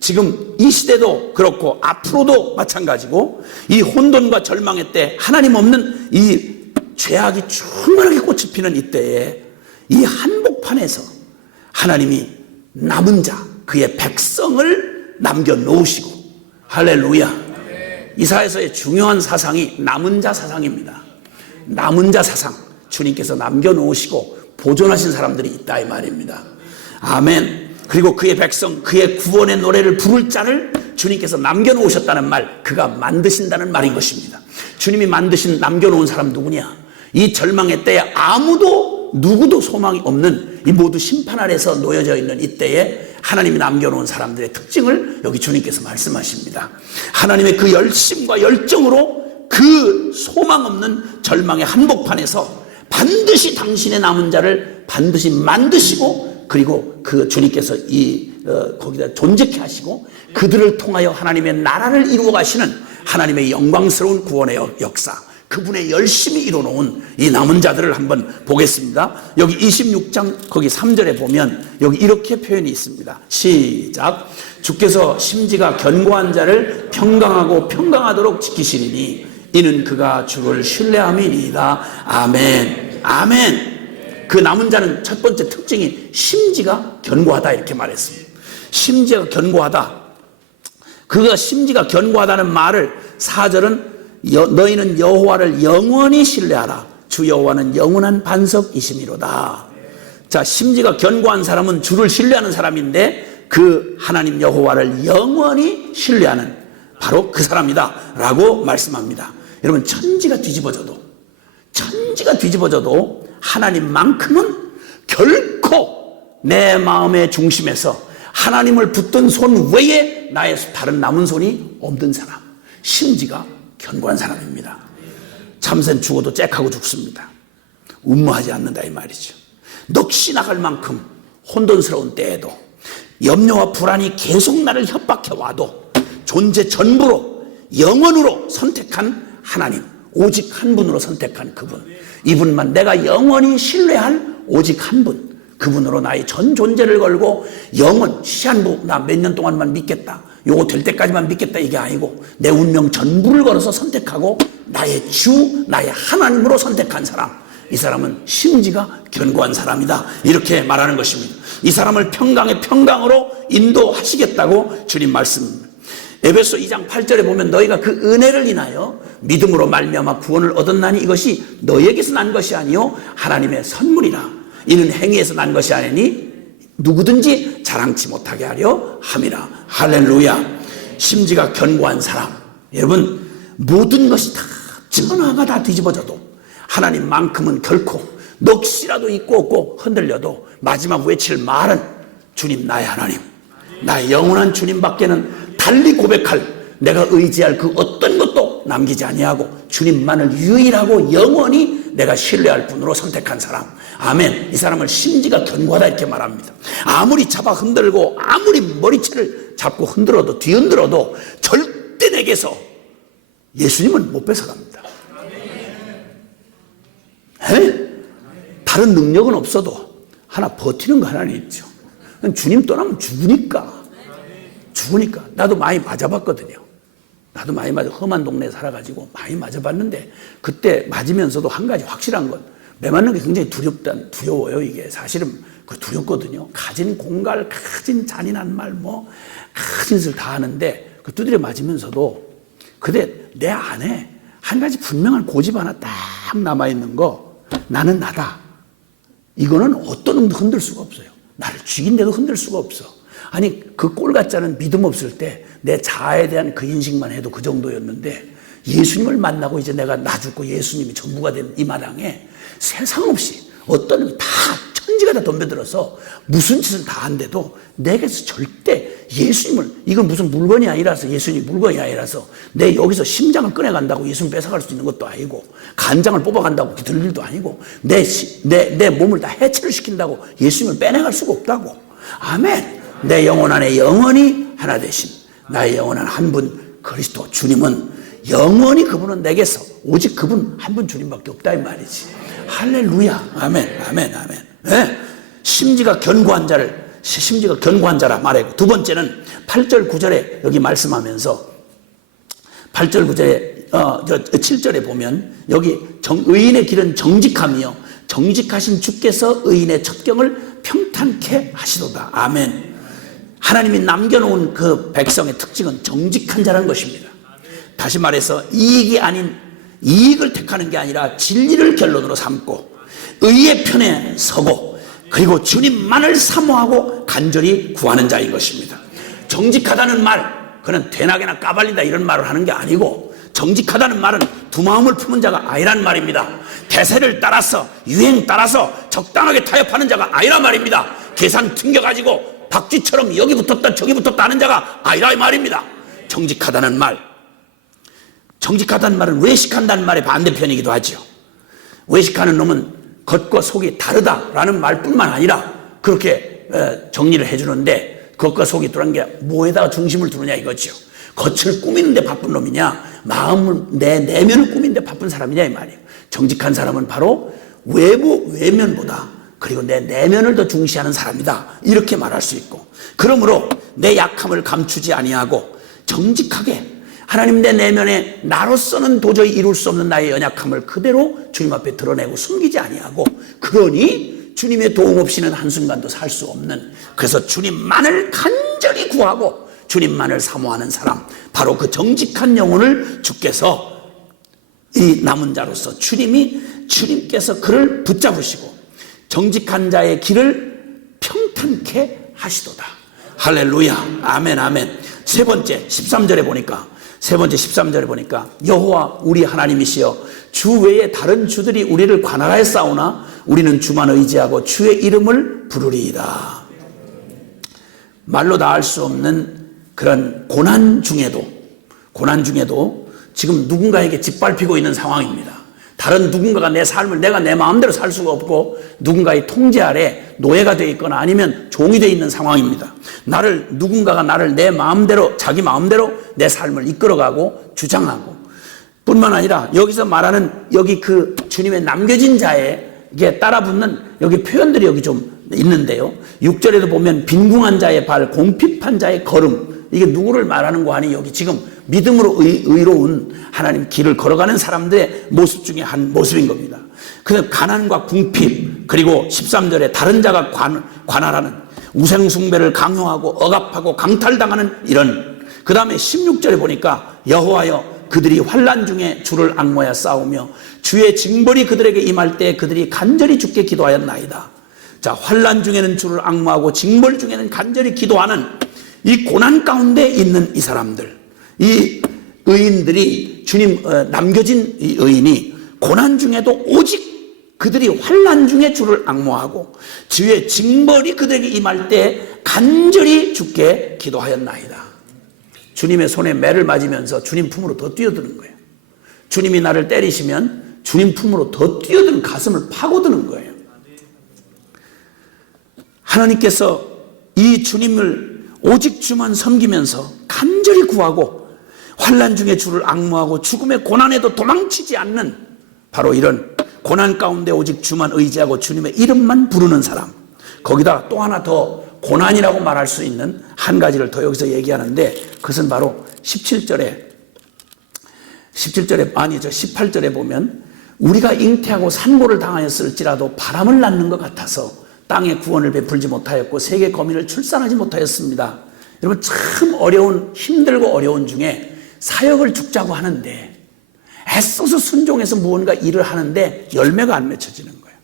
지금 이 시대도 그렇고 앞으로도 마찬가지고, 이 혼돈과 절망의 때, 하나님 없는 이 죄악이 충만하게 꽃이 피는 이때에 이 한복판에서 하나님이 남은 자, 그의 백성을 남겨놓으시고, 할렐루야. 이사야서의 중요한 사상이 남은 자 사상입니다. 남은 자 사상, 주님께서 남겨놓으시고 보존하신 사람들이 있다 이 말입니다. 아멘. 그리고 그의 백성, 그의 구원의 노래를 부를 자를 주님께서 남겨놓으셨다는 말, 그가 만드신다는 말인 것입니다. 주님이 만드신 남겨놓은 사람 누구냐? 이 절망의 때에 누구도 소망이 없는, 이 모두 심판 아래서 놓여져 있는 이때에 하나님이 남겨놓은 사람들의 특징을 여기 주님께서 말씀하십니다. 하나님의 그 열심과 열정으로 그 소망 없는 절망의 한복판에서 반드시 당신의 남은 자를 반드시 만드시고, 그리고 그 주님께서 거기다 존재케 하시고 그들을 통하여 하나님의 나라를 이루어 가시는 하나님의 영광스러운 구원의 역사, 그분의 열심히 이뤄놓은 이 남은 자들을 한번 보겠습니다. 여기 26장 거기 3절에 보면 여기 이렇게 표현이 있습니다. 시작. 주께서 심지가 견고한 자를 평강하고 평강하도록 지키시리니 이는 그가 주를 신뢰함이니이다. 아멘. 아멘. 그 남은 자는 첫 번째 특징이 심지가 견고하다 이렇게 말했습니다. 심지가 견고하다. 그가 심지가 견고하다는 말을 4절은 너희는 여호와를 영원히 신뢰하라. 주 여호와는 영원한 반석이심이로다. 자, 심지가 견고한 사람은 주를 신뢰하는 사람인데 그 하나님 여호와를 영원히 신뢰하는 바로 그 사람이다 라고 말씀합니다. 여러분, 천지가 뒤집어져도 하나님만큼은 결코 내 마음의 중심에서 하나님을 붙든 손 외에 나의 다른 남은 손이 없는 사람, 심지가 견고한 사람입니다. 참새는 죽어도 짹하고 죽습니다. 음모하지 않는다 이 말이죠. 넋이 나갈 만큼 혼돈스러운 때에도, 염려와 불안이 계속 나를 협박해 와도 존재 전부로 영원으로 선택한 하나님, 오직 한 분으로 선택한 그분, 이분만 내가 영원히 신뢰할 오직 한 분, 그분으로 나의 전 존재를 걸고 영원 시한부 나 몇 년 동안만 믿겠다, 요거 될 때까지만 믿겠다 이게 아니고 내 운명 전부를 걸어서 선택하고 나의 주, 나의 하나님으로 선택한 사람, 이 사람은 심지가 견고한 사람이다 이렇게 말하는 것입니다. 이 사람을 평강의 평강으로 인도하시겠다고 주님 말씀입니다. 에베소 2장 8절에 보면 너희가 그 은혜를 인하여 믿음으로 말미암아 구원을 얻었나니 이것이 너희에게서 난 것이 아니요 하나님의 선물이라. 이는 행위에서 난 것이 아니니 누구든지 자랑치 못하게 하려 함이라. 할렐루야. 심지가 견고한 사람, 여러분, 모든 것이 다 전화가 다 뒤집어져도 하나님만큼은 결코 넋이라도 있고 없고 흔들려도 마지막 외칠 말은 주님 나의 하나님, 나의 영원한 주님밖에는 달리 고백할, 내가 의지할 그 어떤 것도 남기지 아니하고 주님만을 유일하고 영원히 내가 신뢰할 분으로 선택한 사람, 아멘. 이 사람을 심지가 견고하다 이렇게 말합니다. 아무리 잡아 흔들고 아무리 머리채를 잡고 흔들어도 뒤흔들어도 절대 내게서 예수님은 못 뺏어갑니다. 다른 능력은 없어도 하나 버티는 거 하나는 있죠. 주님 떠나면 죽으니까. 나도 많이 맞아봤거든요. 나도 많이 험한 동네에 살아가지고 많이 맞아봤는데, 그때 맞으면서도 한 가지 확실한 건, 매 맞는 게 굉장히 두려워요. 이게 사실은 두렵거든요. 가진 공갈, 가진 잔인한 말, 가진 짓을 다 하는데 그 두드려 맞으면서도 근데 내 안에 한 가지 분명한 고집 하나 딱 남아있는 거, 나는 나다. 이거는 어떤 놈도 흔들 수가 없어요. 나를 죽인데도 흔들 수가 없어. 아니, 그 꼴 같지 않은 믿음 없을 때 내 자아에 대한 그 인식만 해도 그 정도였는데, 예수님을 만나고 이제 내가 나 죽고 예수님이 전부가 된 이 마당에 세상 없이 어떤 놈이 다 천지가 다 덤벼들어서 무슨 짓을 다 한데도 내게서 절대 예수님을, 이건 무슨 물건이 아니라서, 예수님이 물건이 아니라서 내 여기서 심장을 꺼내간다고 예수님 뺏어갈 수 있는 것도 아니고, 간장을 뽑아간다고 들 일도 아니고, 내 몸을 다 해체를 시킨다고 예수님을 빼내갈 수가 없다고. 아멘. 내 영혼 안에 영원히 하나 되신 나의 영원한 한 분 그리스도 주님은 영원히 그분은 내게서 오직 그분 한 분 주님밖에 없다 이 말이지. 할렐루야. 아멘 아멘 아멘. 네? 심지가 견고한 자라 말하고, 두 번째는 8절 9절에 여기 말씀하면서 8절 9절에 7절에 보면 여기 의인의 길은 정직함이요 정직하신 주께서 의인의 첩경을 평탄케 하시도다. 아멘. 하나님이 남겨놓은 그 백성의 특징은 정직한 자라는 것입니다. 다시 말해서 이익이 아닌 이익을 택하는 게 아니라 진리를 결론으로 삼고 의의 편에 서고 그리고 주님만을 사모하고 간절히 구하는 자인 것입니다. 정직하다는 말, 그는 되나게나 까발린다 이런 말을 하는 게 아니고, 정직하다는 말은 두 마음을 품은 자가 아니란 말입니다. 대세를 따라서 유행 따라서 적당하게 타협하는 자가 아니란 말입니다. 계산 튕겨가지고 박쥐처럼 여기 붙었다 저기 붙었다 하는 자가 아니라 이 말입니다. 정직하다는 말, 정직하다는 말은 외식한다는 말의 반대편이기도 하죠. 외식하는 놈은 겉과 속이 다르다라는 말뿐만 아니라 그렇게 정리를 해주는데, 겉과 속이 다른 게 뭐에다가 중심을 두느냐 이거죠. 겉을 꾸미는데 바쁜 놈이냐, 마음을 내 내면을 꾸미는데 바쁜 사람이냐 이 말이에요. 정직한 사람은 바로 외면보다 그리고 내 내면을 더 중시하는 사람이다 이렇게 말할 수 있고, 그러므로 내 약함을 감추지 아니하고 정직하게 하나님 내 내면에 나로서는 도저히 이룰 수 없는 나의 연약함을 그대로 주님 앞에 드러내고 숨기지 아니하고, 그러니 주님의 도움 없이는 한순간도 살 수 없는, 그래서 주님만을 간절히 구하고 주님만을 사모하는 사람, 바로 그 정직한 영혼을 주께서 이 남은 자로서 주님께서 그를 붙잡으시고 정직한 자의 길을 평탄케 하시도다. 할렐루야. 아멘 아멘. 세 번째 13절에 보니까 여호와 우리 하나님이시여 주 외에 다른 주들이 우리를 관할하여 싸우나 우리는 주만 의지하고 주의 이름을 부르리이다. 말로 다 할 수 없는 그런 고난 중에도 지금 누군가에게 짓밟히고 있는 상황입니다. 다른 누군가가 내 삶을 내가 내 마음대로 살 수가 없고 누군가의 통제 아래 노예가 되어 있거나 아니면 종이 되어 있는 상황입니다. 누군가가 나를 내 마음대로, 자기 마음대로 내 삶을 이끌어가고 주장하고, 뿐만 아니라 여기서 말하는 여기 그 주님의 남겨진 자에게 따라붙는 여기 표현들이 여기 좀 있는데요. 6절에도 보면 빈궁한 자의 발, 공핍한 자의 걸음, 이게 누구를 말하는 거 아니? 여기 지금 믿음으로 의로운 하나님 길을 걸어가는 사람들의 모습 중에 한 모습인 겁니다. 그래서 가난과 궁핍, 그리고 13절에 다른 자가 관할하는 우상숭배를 강요하고 억압하고 강탈당하는 이런, 그 다음에 16절에 보니까 여호와여 그들이 환난 중에 주를 앙모하여 싸우며 주의 징벌이 그들에게 임할 때 그들이 간절히 주께 기도하였나이다. 자, 환난 중에는 주를 앙모하고 징벌 중에는 간절히 기도하는 이 고난 가운데 있는 이 사람들, 이 의인들이 주님 남겨진 이 의인이 고난 중에도 오직 그들이 환난 중에 주를 앙모하고 주의 징벌이 그들에게 임할 때 간절히 주께 기도하였나이다. 주님의 손에 매를 맞으면서 주님 품으로 더 뛰어드는 거예요. 주님이 나를 때리시면 주님 품으로 더 뛰어드는, 가슴을 파고드는 거예요. 하나님께서 이 주님을 오직 주만 섬기면서 간절히 구하고 환난 중에 주를 앙모하고 죽음의 고난에도 도망치지 않는, 바로 이런 고난 가운데 오직 주만 의지하고 주님의 이름만 부르는 사람, 거기다 또 하나 더 고난이라고 말할 수 있는 한 가지를 더 여기서 얘기하는데, 그것은 바로 18절에 보면 우리가 잉태하고 산고를 당하였을지라도 바람을 낳는 것 같아서 땅에 구원을 베풀지 못하였고 세계 거민을 출산하지 못하였습니다. 여러분, 참 힘들고 어려운 중에 사역을 죽자고 하는데 애써서 순종해서 무언가 일을 하는데 열매가 안 맺혀지는 거예요.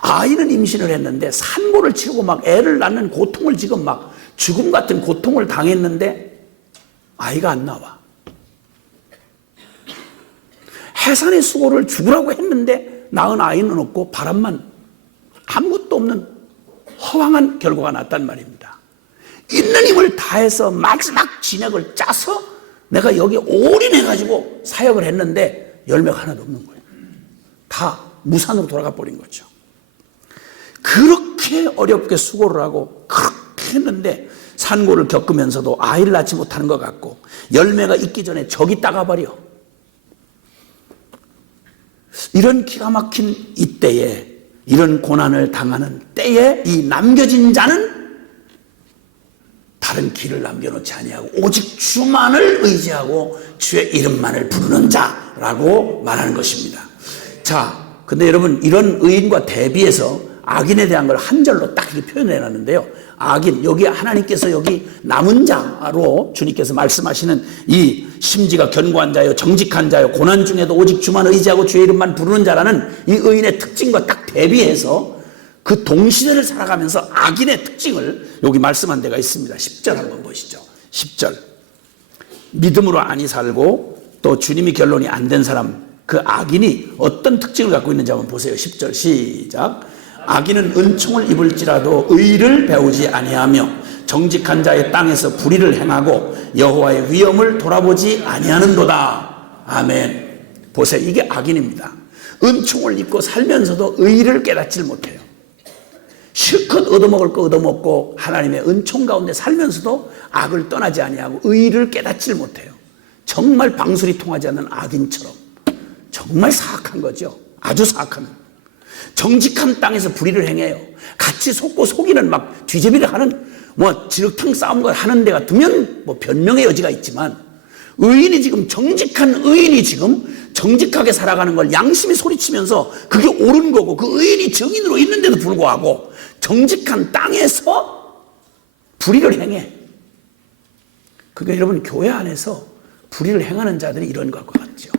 아이는 임신을 했는데 산모를 치르고 막 애를 낳는 고통을, 지금 막 죽음 같은 고통을 당했는데 아이가 안 나와. 해산의 수고를 죽으라고 했는데 낳은 아이는 없고 바람만, 아무것도 없는 허황한 결과가 났단 말입니다. 있는 힘을 다해서 마지막 진액을 짜서 내가 여기 올인해가지고 사역을 했는데 열매가 하나도 없는 거예요. 다 무산으로 돌아가 버린 거죠. 그렇게 어렵게 수고를 하고 그렇게 했는데 산고를 겪으면서도 아이를 낳지 못하는 것 같고 열매가 있기 전에 적이 따가버려. 이런 기가 막힌 이때에, 이런 고난을 당하는 때에 이 남겨진 자는 다른 길을 남겨놓지 아니하고 오직 주만을 의지하고 주의 이름만을 부르는 자라고 말하는 것입니다. 자, 근데 여러분, 이런 의인과 대비해서 악인에 대한 걸 한 절로 딱 이렇게 표현해 놨는데요. 악인, 여기 하나님께서 여기 남은 자로 주님께서 말씀하시는 이 심지가 견고한 자요, 정직한 자요, 고난 중에도 오직 주만 의지하고 주의 이름만 부르는 자라는 이 의인의 특징과 딱 대비해서 그 동시대를 살아가면서 악인의 특징을 여기 말씀한 데가 있습니다. 10절 한번 보시죠. 10절. 믿음으로 안이 살고 또 주님이 결론이 안 된 사람, 그 악인이 어떤 특징을 갖고 있는지 한번 보세요. 10절 시작. 악인은 은총을 입을지라도 의를 배우지 아니하며 정직한 자의 땅에서 불의를 행하고 여호와의 위엄을 돌아보지 아니하는도다. 아멘. 보세요. 이게 악인입니다. 은총을 입고 살면서도 의를 깨닫질 못해요. 실컷 얻어먹을 거 얻어먹고 하나님의 은총 가운데 살면서도 악을 떠나지 아니하고 의를 깨닫질 못해요. 정말 방술이 통하지 않는 악인처럼 정말 사악한 거죠. 아주 사악한. 정직한 땅에서 불의를 행해요. 같이 속고 속이는 막 뒤제비를 하는 뭐 지륵탕 싸움을 하는 데 같으면 뭐 변명의 여지가 있지만 의인이 지금 정직한 의인이 지금 정직하게 살아가는 걸 양심이 소리치면서 그게 옳은 거고 그 의인이 증인으로 있는데도 불구하고 정직한 땅에서 불의를 행해. 그러니까 여러분 교회 안에서 불의를 행하는 자들이 이런 것과 같죠.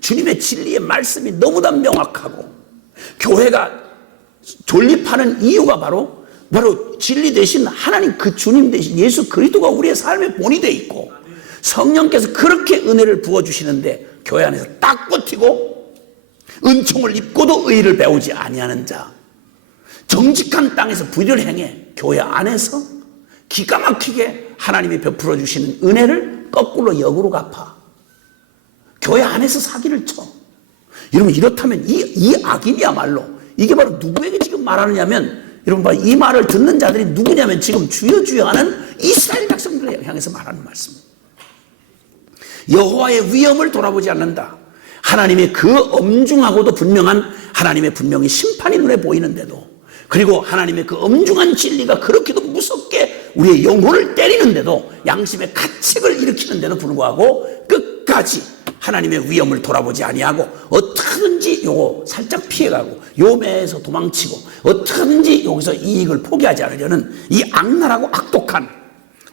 주님의 진리의 말씀이 너무나 명확하고 교회가 존립하는 이유가 바로 진리 대신 하나님 그 주님 대신 예수 그리스도가 우리의 삶의 본이 되어 있고 성령께서 그렇게 은혜를 부어주시는데 교회 안에서 딱 버티고 은총을 입고도 의를 배우지 아니하는 자, 정직한 땅에서 불의를 행해 교회 안에서 기가 막히게 하나님이 베풀어 주시는 은혜를 거꾸로 역으로 갚아 교회 안에서 사기를 쳐. 여러분, 이렇다면 이 악인이야말로 이게 바로 누구에게 지금 말하느냐면 여러분 봐, 이 말을 듣는 자들이 누구냐면 지금 주여 주여 하는 이스라엘 백성들을 향해서 말하는 말씀입니다. 여호와의 위엄을 돌아보지 않는다. 하나님의 그 엄중하고도 분명한 하나님의 분명히 심판이 눈에 보이는데도 그리고 하나님의 그 엄중한 진리가 그렇게도 무섭게 우리의 영혼을 때리는데도 양심의 가책을 일으키는데도 불구하고 끝까지 하나님의 위엄을 돌아보지 아니하고 어떻게든지 요거 살짝 피해가고 요매에서 도망치고 어떻게든지 여기서 이익을 포기하지 않으려는 이 악랄하고 악독한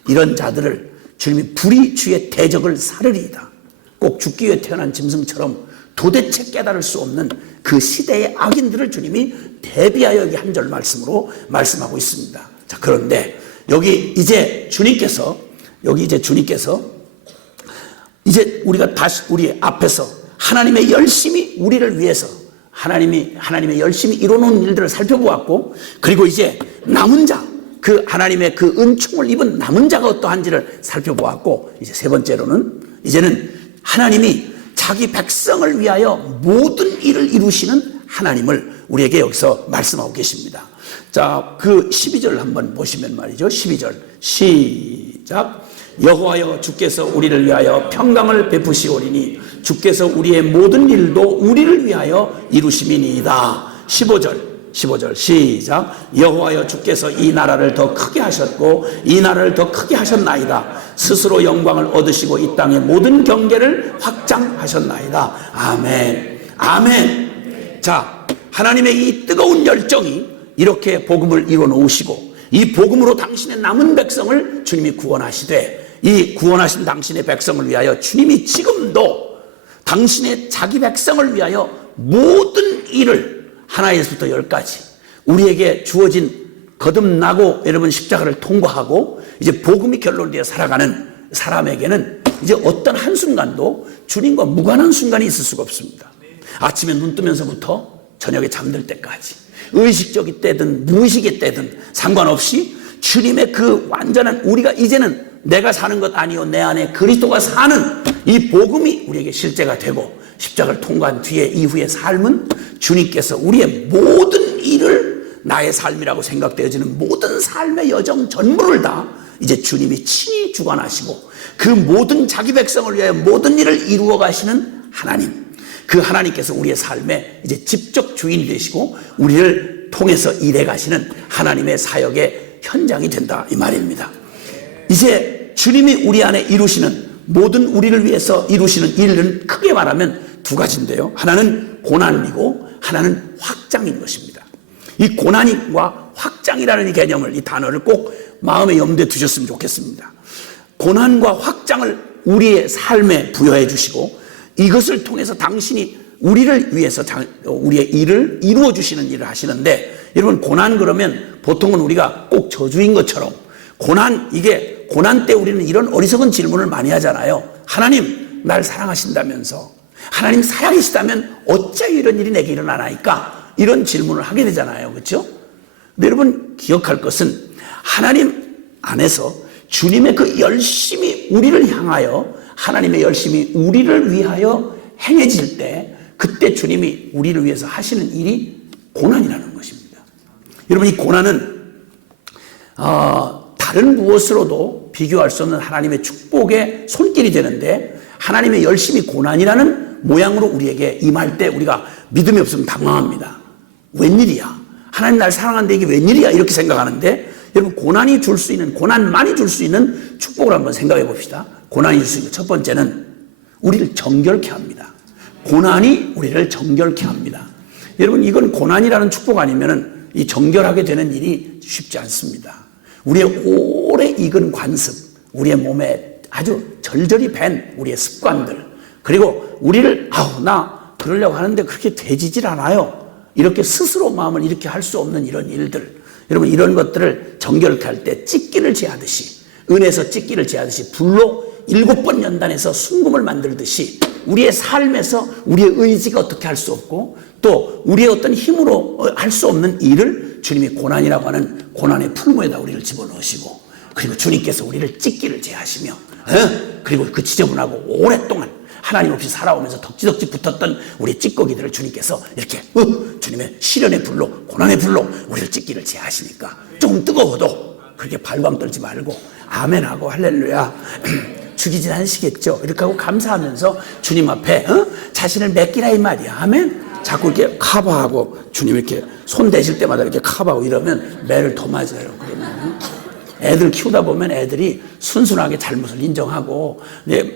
이런 자들을 주님이 불의 주의 대적을 사르리이다. 꼭 죽기 위해 태어난 짐승처럼 도대체 깨달을 수 없는 그 시대의 악인들을 주님이 대비하여 여기 한 절 말씀으로 말씀하고 있습니다. 자, 그런데 여기 이제 주님께서 이제 우리가 다시 우리 앞에서 하나님의 열심히 우리를 위해서 하나님의 열심히 이뤄놓은 일들을 살펴보았고 그리고 이제 남은 자, 그 하나님의 그 은총을 입은 남은 자가 어떠한지를 살펴보았고 이제 세 번째로는 이제는 하나님이 자기 백성을 위하여 모든 일을 이루시는 하나님을 우리에게 여기서 말씀하고 계십니다. 자, 그 12절 한번 보시면 말이죠. 12절 시작. 여호와여 주께서 우리를 위하여 평강을 베푸시오리니 주께서 우리의 모든 일도 우리를 위하여 이루심이니이다. 15절 시작. 여호와여 주께서 이 나라를 더 크게 하셨고 이 나라를 더 크게 하셨나이다. 스스로 영광을 얻으시고 이 땅의 모든 경계를 확장하셨나이다. 아멘. 아멘. 자, 하나님의 이 뜨거운 열정이 이렇게 복음을 이루어 놓으시고 이 복음으로 당신의 남은 백성을 주님이 구원하시되 이 구원하신 당신의 백성을 위하여 주님이 지금도 당신의 자기 백성을 위하여 모든 일을 하나에서부터 열까지 우리에게 주어진 거듭나고 여러분 십자가를 통과하고 이제 복음이 결론되어 살아가는 사람에게는 이제 어떤 한순간도 주님과 무관한 순간이 있을 수가 없습니다. 아침에 눈 뜨면서부터 저녁에 잠들 때까지 의식적이 때든 무의식의 때든 상관없이 주님의 그 완전한 우리가 이제는 내가 사는 것 아니요 내 안에 그리스도가 사는 이 복음이 우리에게 실제가 되고 십자가를 통과한 뒤에 이후의 삶은 주님께서 우리의 모든 일을 나의 삶이라고 생각되어지는 모든 삶의 여정 전부를 다 이제 주님이 친히 주관하시고 그 모든 자기 백성을 위하여 모든 일을 이루어 가시는 하나님, 그 하나님께서 우리의 삶에 이제 직접 주인이 되시고 우리를 통해서 일해 가시는 하나님의 사역의 현장이 된다, 이 말입니다. 이제 주님이 우리 안에 이루시는 모든 우리를 위해서 이루시는 일은 크게 말하면 두 가지인데요. 하나는 고난이고 하나는 확장인 것입니다. 이 고난과 확장이라는 이 개념을, 이 단어를 꼭 마음에 염두에 두셨으면 좋겠습니다. 고난과 확장을 우리의 삶에 부여해 주시고 이것을 통해서 당신이 우리를 위해서 우리의 일을 이루어 주시는 일을 하시는데, 여러분 고난 그러면 보통은 우리가 꼭 저주인 것처럼 이게 고난 때 우리는 이런 어리석은 질문을 많이 하잖아요. 하나님 날 사랑하신다면서, 하나님 살아계시다면 어찌 이런 일이 내게 일어나나이까, 이런 질문을 하게 되잖아요. 그렇죠? 근데 여러분 기억할 것은 하나님 안에서 주님의 그 열심히 우리를 향하여, 하나님의 열심히 우리를 위하여 행해질 때, 그때 주님이 우리를 위해서 하시는 일이 고난이라는 것입니다. 여러분 이 고난은 다른 무엇으로도 비교할 수 없는 하나님의 축복의 손길이 되는데, 하나님의 열심히 고난이라는 모양으로 우리에게 임할 때 우리가 믿음이 없으면 당황합니다. 웬일이야? 하나님 날 사랑하는데 이게 웬일이야? 이렇게 생각하는데, 여러분 고난이 줄 수 있는, 고난만이 줄 수 있는 축복을 한번 생각해 봅시다. 고난이 줄 수 있는 첫 번째는 우리를 정결케 합니다. 고난이 우리를 정결케 합니다. 여러분 이건 고난이라는 축복 아니면은 이 정결하게 되는 일이 쉽지 않습니다. 우리의 오래 익은 관습, 우리의 몸에 아주 절절히 밴 우리의 습관들, 그리고 우리를 나 그러려고 하는데 그렇게 되지질 않아요, 이렇게 스스로 마음을 이렇게 할 수 없는 이런 일들, 여러분 이런 것들을 정결케 할 때 찢기를 제하듯이, 은에서 찢기를 제하듯이 불로 7번 연단해서 순금을 만들듯이 우리의 삶에서 우리의 의지가 어떻게 할 수 없고 또 우리의 어떤 힘으로 할 수 없는 일을 주님이 고난이라고 하는 고난의 풀무에다 우리를 집어넣으시고, 그리고 주님께서 우리를 찢기를 제하시며, 그리고 그 지저분하고 오랫동안 하나님 없이 살아오면서 덕지덕지 붙었던 우리 찌꺼기들을 주님께서 이렇게 주님의 시련의 불로, 고난의 불로 우리를 찢기를 제하시니까 조금 뜨거워도 그렇게 발광 떨지 말고 아멘하고 할렐루야 죽이진 않으시겠죠, 이렇게 하고 감사하면서 주님 앞에 자신을 맡기라 이 말이야. 아멘. 자꾸 이렇게 커버하고 주님 이렇게 손 대실 때마다 이렇게 커버하고 이러면 매를 더 맞아요. 그러면 애들 키우다 보면 애들이 순순하게 잘못을 인정하고,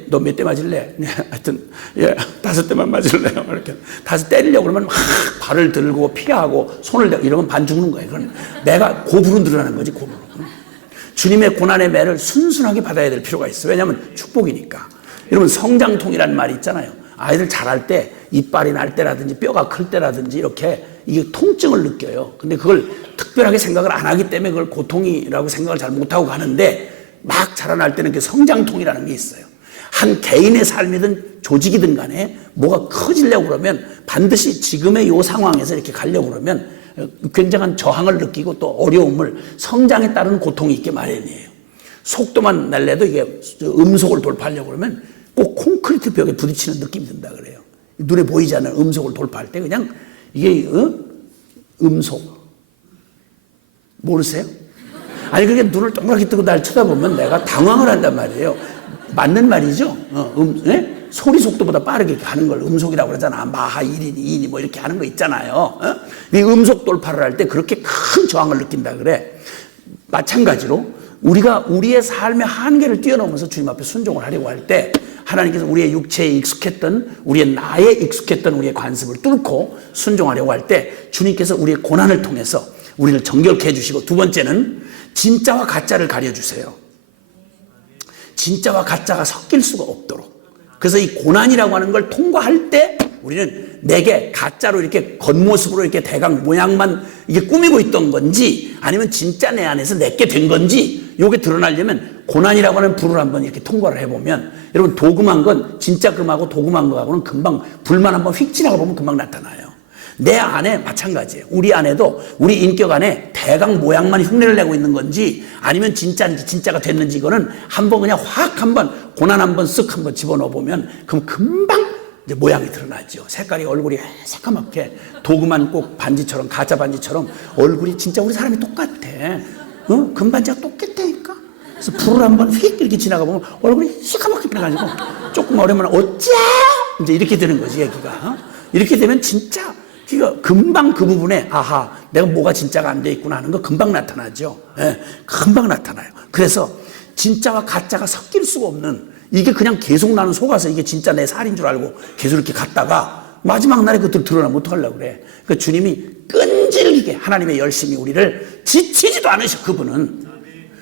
너 몇 대 맞을래? 하여튼 5대만 맞을래요. 이렇게 5 때리려고 그러면 막 발을 들고 피하고 손을 대고 이러면 반 죽는 거예요. 그건 매가 고부로 늘어나는 거지, 고부로. 주님의 고난의 매를 순순하게 받아야 될 필요가 있어요. 왜냐하면 축복이니까. 여러분 성장통이라는 말이 있잖아요. 아이들 자랄 때 이빨이 날 때라든지 뼈가 클 때라든지 이렇게 이게 통증을 느껴요. 근데 그걸 특별하게 생각을 안 하기 때문에 그걸 고통이라고 생각을 잘 못하고 가는데, 막 자라날 때는 그 성장통이라는 게 있어요. 한 개인의 삶이든 조직이든 간에 뭐가 커지려고 그러면 반드시 지금의 이 상황에서 이렇게 가려고 그러면 굉장한 저항을 느끼고 또 어려움을, 성장에 따른 고통이 있게 마련이에요. 속도만 날래도 이게 음속을 돌파하려고 그러면 꼭 콘크리트 벽에 부딪히는 느낌이 든다 그래요. 눈에 보이지 않는 음속을 돌파할 때 그냥 이게 음속 모르세요? 아니 그게 눈을 동그랗게 뜨고 날 쳐다보면 내가 당황을 한단 말이에요. 맞는 말이죠. 소리 속도보다 빠르게 가는 걸 음속이라고 그러잖아. 마하 1인, 2인이 뭐 이렇게 하는 거 있잖아요. 이 음속 돌파를 할 때 그렇게 큰 저항을 느낀다 그래. 마찬가지로 우리가 우리의 삶의 한계를 뛰어넘어서 주님 앞에 순종을 하려고 할 때, 하나님께서 우리의 육체에 익숙했던, 우리의 나에 익숙했던 우리의 관습을 뚫고 순종하려고 할 때 주님께서 우리의 고난을 통해서 우리를 정결케 해주시고, 두 번째는 진짜와 가짜를 가려주세요. 진짜와 가짜가 섞일 수가 없도록. 그래서 이 고난이라고 하는 걸 통과할 때 우리는 내게 가짜로 이렇게 겉모습으로 이렇게 대강 모양만 이게 꾸미고 있던 건지, 아니면 진짜 내 안에서 내게 된 건지, 요게 드러나려면 고난이라고 하는 불을 한번 이렇게 통과를 해보면, 여러분 도금한 건 진짜 금하고 도금한 거하고는 금방 불만 한번 휙 지나가 보면 금방 나타나요. 내 안에 마찬가지예요. 우리 안에도 우리 인격 안에 대강 모양만 흉내를 내고 있는 건지 아니면 진짜인지 진짜가 됐는지, 이거는 한번 그냥 확 한번 고난 한번 쓱 한번 집어넣어 보면 그럼 금방 이제 모양이 드러나죠. 색깔이, 얼굴이 새까맣게 도금한 꼭 반지처럼, 가짜 반지처럼 얼굴이 진짜 우리 사람이 똑같아. 금반지가 똑같다니까. 그래서 불을 한번 휙 이렇게 지나가 보면 얼굴이 시커멓게 변해가지고 조금 어려면 어짜 이제 이렇게 되는 거지 얘기가. 이렇게 되면 진짜 그러니까 금방 그 부분에 아하 내가 뭐가 진짜가 안 돼 있구나 하는 거 금방 나타나죠. 예, 금방 나타나요. 그래서 진짜와 가짜가 섞일 수가 없는 이게 그냥 계속 나는 속아서 이게 진짜 내 살인 줄 알고 계속 이렇게 갔다가 마지막 날에 그것들 드러나면 어떡하려고 그래. 그러니까 주님이 끈질기게 하나님의 열심히 우리를 지치지도 않으셔. 그분은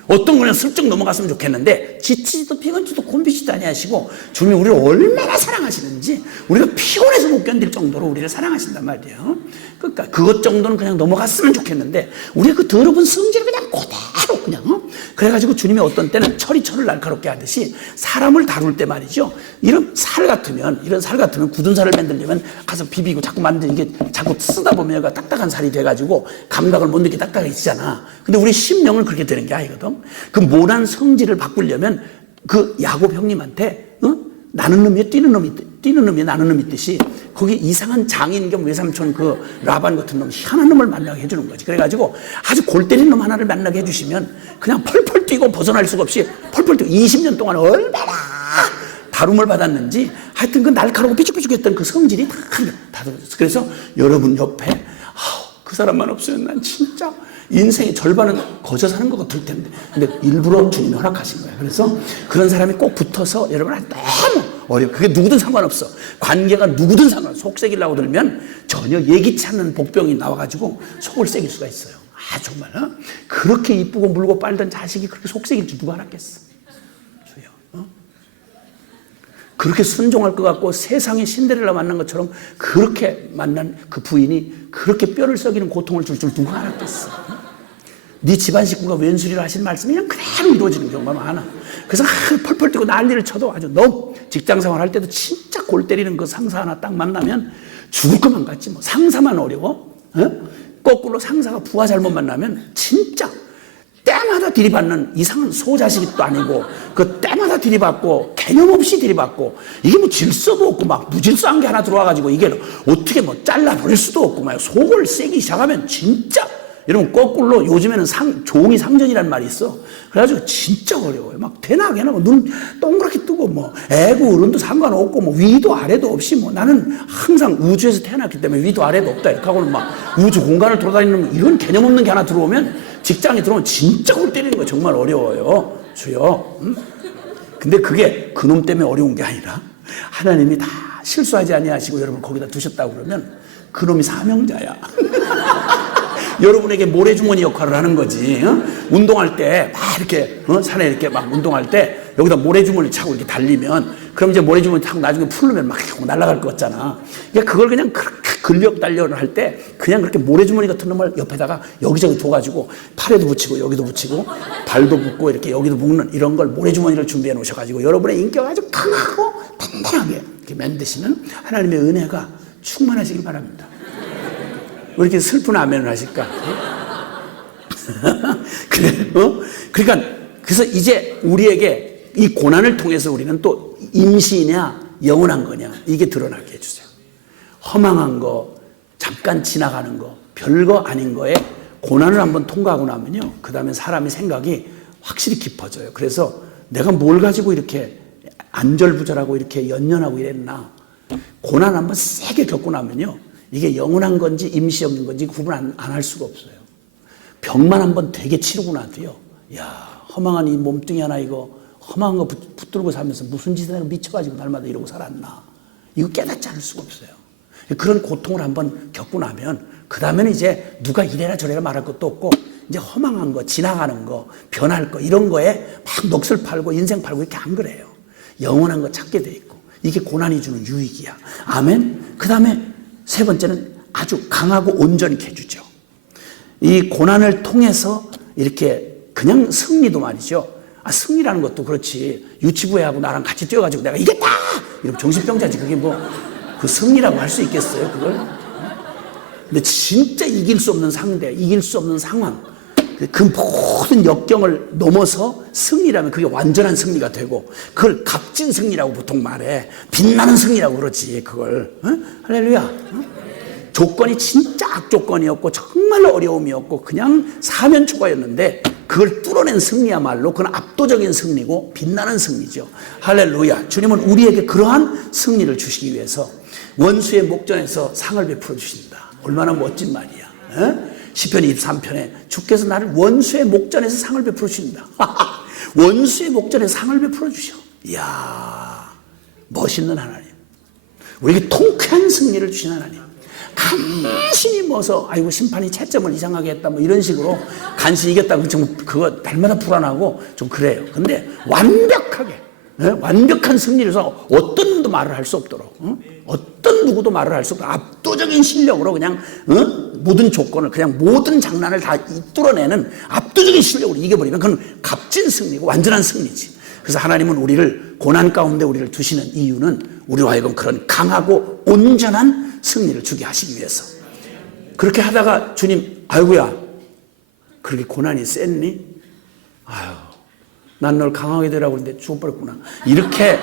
어떤 거는 슬쩍 넘어갔으면 좋겠는데 지치지도 피곤지도 곤비지도 아니하시고 주님이 우리를 얼마나 사랑하시는지 우리가 피곤해서 못 견딜 정도로 우리를 사랑하신단 말이에요. 그러니까 그것 정도는 그냥 넘어갔으면 좋겠는데 우리가 그 더러운 성질을 그냥 그대로 그냥 그래가지고 주님이 어떤 때는 철이 날카롭게 하듯이 사람을 다룰 때 말이죠. 이런 살 같으면 굳은 살을 만들려면 가서 비비고 자꾸 만들 이게 자꾸 쓰다 보면 얘가 딱딱한 살이 돼가지고 감각을 못 느끼게 딱딱해지잖아. 근데 우리 심령은 그렇게 되는 게 아니거든. 그 모난 성질을 바꾸려면 그 야곱 형님한테 나는 놈이야 뛰는 놈이야 나는 놈이 있듯이 거기 이상한 장인 겸 외삼촌 그 라반 같은 놈 희한한 놈을 만나게 해주는 거지. 그래가지고 아주 골 때리는 놈 하나를 만나게 해주시면 그냥 펄펄 뛰고 벗어날 수가 없이 펄펄 뛰고 20년 동안 얼마나 다룸을 받았는지 하여튼 그 날카롭고 삐죽삐죽했던 그 성질이 다 그래서 여러분 옆에 그 사람만 없으면 난 진짜 인생의 절반은 거저 사는 것 같을 텐데 근데 일부러 주님이 허락하신 거예요. 그래서 그런 사람이 꼭 붙어서 여러분한테 너무 어려워. 그게 누구든 상관없어. 관계가 누구든 상관없어. 속 새기려고 들면 전혀 예기치 않는 복병이 나와가지고 속을 새길 수가 있어요. 정말 그렇게 이쁘고 물고 빨던 자식이 그렇게 속 새길 줄 누가 알았겠어. 주여. 그렇게 순종할 것 같고 세상에 신데렐라 만난 것처럼 그렇게 만난 그 부인이 그렇게 뼈를 썩이는 고통을 줄 누가 알았겠어. 네 집안 식구가 왼수리를 하신 말씀이 그냥 그대로 이루어지는 경우가 많아. 그래서 펄펄 뛰고 난리를 쳐도 아주 너 직장생활 할 때도 진짜 골 때리는 그 상사 하나 딱 만나면 죽을 것만 같지 뭐. 상사만 어려워? 거꾸로 상사가 부하 잘못 만나면 진짜 때마다 들이받는 이상한 소자식도 아니고 그 때마다 들이받고 개념 없이 들이받고 이게 뭐 질서도 없고 막 무질서한 게 하나 들어와가지고 이게 어떻게 뭐 잘라버릴 수도 없고 막 속을 세기 시작하면 진짜 여러분 거꾸로 요즘에는 종이 상전이라는 말이 있어. 그래가지고 진짜 어려워요. 막 대나게나 뭐 눈 동그랗게 뜨고 뭐 애고 어른도 상관없고 뭐 위도 아래도 없이 뭐 나는 항상 우주에서 태어났기 때문에 위도 아래도 없다 이렇게 하고는 막 우주 공간을 돌아다니는 이런 개념 없는 게 하나 들어오면 직장에 들어오면 진짜 골 때리는 거 정말 어려워요. 주여. 근데 그게 그놈 때문에 어려운 게 아니라 하나님이 다 실수하지 아니하시고 여러분 거기다 두셨다고 그러면 그놈이 사명자야. 여러분에게 모래주머니 역할을 하는 거지. 운동할 때 막 이렇게 산에 이렇게 막 운동할 때 여기다 모래주머니 차고 이렇게 달리면 그럼 이제 모래주머니 타고 나중에 풀르면 막 날아갈 것 같잖아. 그러니까 그걸 그냥 그렇게 근력 단련을 할 때 그냥 그렇게 모래주머니 같은 놈을 옆에다가 여기저기 둬가지고 팔에도 붙이고 여기도 붙이고 발도 붙고 이렇게 여기도 묶는 이런 걸 모래주머니를 준비해 놓으셔가지고 여러분의 인격을 아주 강하고 단단하게 이렇게 만드시는 하나님의 은혜가 충만하시길 바랍니다. 왜 이렇게 슬픈 아멘을 하실까? 그러니까 그래서 이제 우리에게 이 고난을 통해서 우리는 또 임시냐 영원한 거냐 이게 드러나게 해주세요. 허망한 거, 잠깐 지나가는 거, 별거 아닌 거에 고난을 한번 통과하고 나면요, 그 다음에 사람의 생각이 확실히 깊어져요. 그래서 내가 뭘 가지고 이렇게 안절부절하고 이렇게 연연하고 이랬나. 고난 한번 세게 겪고 나면요, 이게 영원한 건지 임시적인 건지 구분 안 할 수가 없어요. 병만 한번 되게 치르고 나도요, 야, 허망한 이 몸뚱이 하나 이거 허망한 거 붙들고 살면서 무슨 짓을 내가 미쳐가지고 날마다 이러고 살았나. 이거 깨닫지 않을 수가 없어요. 그런 고통을 한번 겪고 나면 그 다음에는 이제 누가 이래라 저래라 말할 것도 없고 이제 허망한 거, 지나가는 거, 변할 거 이런 거에 막 넋을 팔고 인생 팔고 이렇게 안 그래요. 영원한 거 찾게 돼 있고 이게 고난이 주는 유익이야. 아멘. 그 다음에 세 번째는 아주 강하고 온전케 해주죠. 이 고난을 통해서 이렇게 그냥 승리도 말이죠. 승리라는 것도 그렇지. 유치부에 하고 나랑 같이 뛰어가지고 내가 이겼다! 이러면 정신병자지. 그게 뭐 그 승리라고 할 수 있겠어요, 그걸? 근데 진짜 이길 수 없는 상대, 이길 수 없는 상황, 그 모든 역경을 넘어서 승리라면 그게 완전한 승리가 되고 그걸 값진 승리라고 보통 말해. 빛나는 승리라고 그러지, 그걸. 할렐루야. 조건이 진짜 악조건이었고 정말 어려움이었고 그냥 사면초가였는데 그걸 뚫어낸 승리야말로 그건 압도적인 승리고 빛나는 승리죠. 할렐루야. 주님은 우리에게 그러한 승리를 주시기 위해서 원수의 목전에서 상을 베풀어 주신다. 얼마나 멋진 말이야. 시편 23편에 주께서 나를 원수의 목전에서 상을 베풀어 주신다. 원수의 목전에서 상을 베풀어 주셔. 이야, 멋있는 하나님. 우리에게 통쾌한 승리를 주신 하나님. 간신히 뭐서 아이고 심판이 채점을 이상하게 했다 뭐 이런 식으로 간신히 이겼다고 좀 그거 날마다 불안하고 좀 그래요. 근데 완벽하게 완벽한 승리를 해서 어떤 놈도 말을 할 수 없도록 어떤 누구도 말을 할 수 없도록 압도적인 실력으로 그냥 모든 조건을 그냥 모든 장난을 다 뚫어내는 압도적인 실력으로 이겨버리면 그건 값진 승리고 완전한 승리지. 그래서 하나님은 우리를 고난 가운데 우리를 두시는 이유는 우리로 하여금 그런 강하고 온전한 승리를 주게 하시기 위해서. 그렇게 하다가 주님 아이고야 그렇게 고난이 셌니? 아유 난 널 강하게 되라고 그랬는데 죽어버렸구나. 이렇게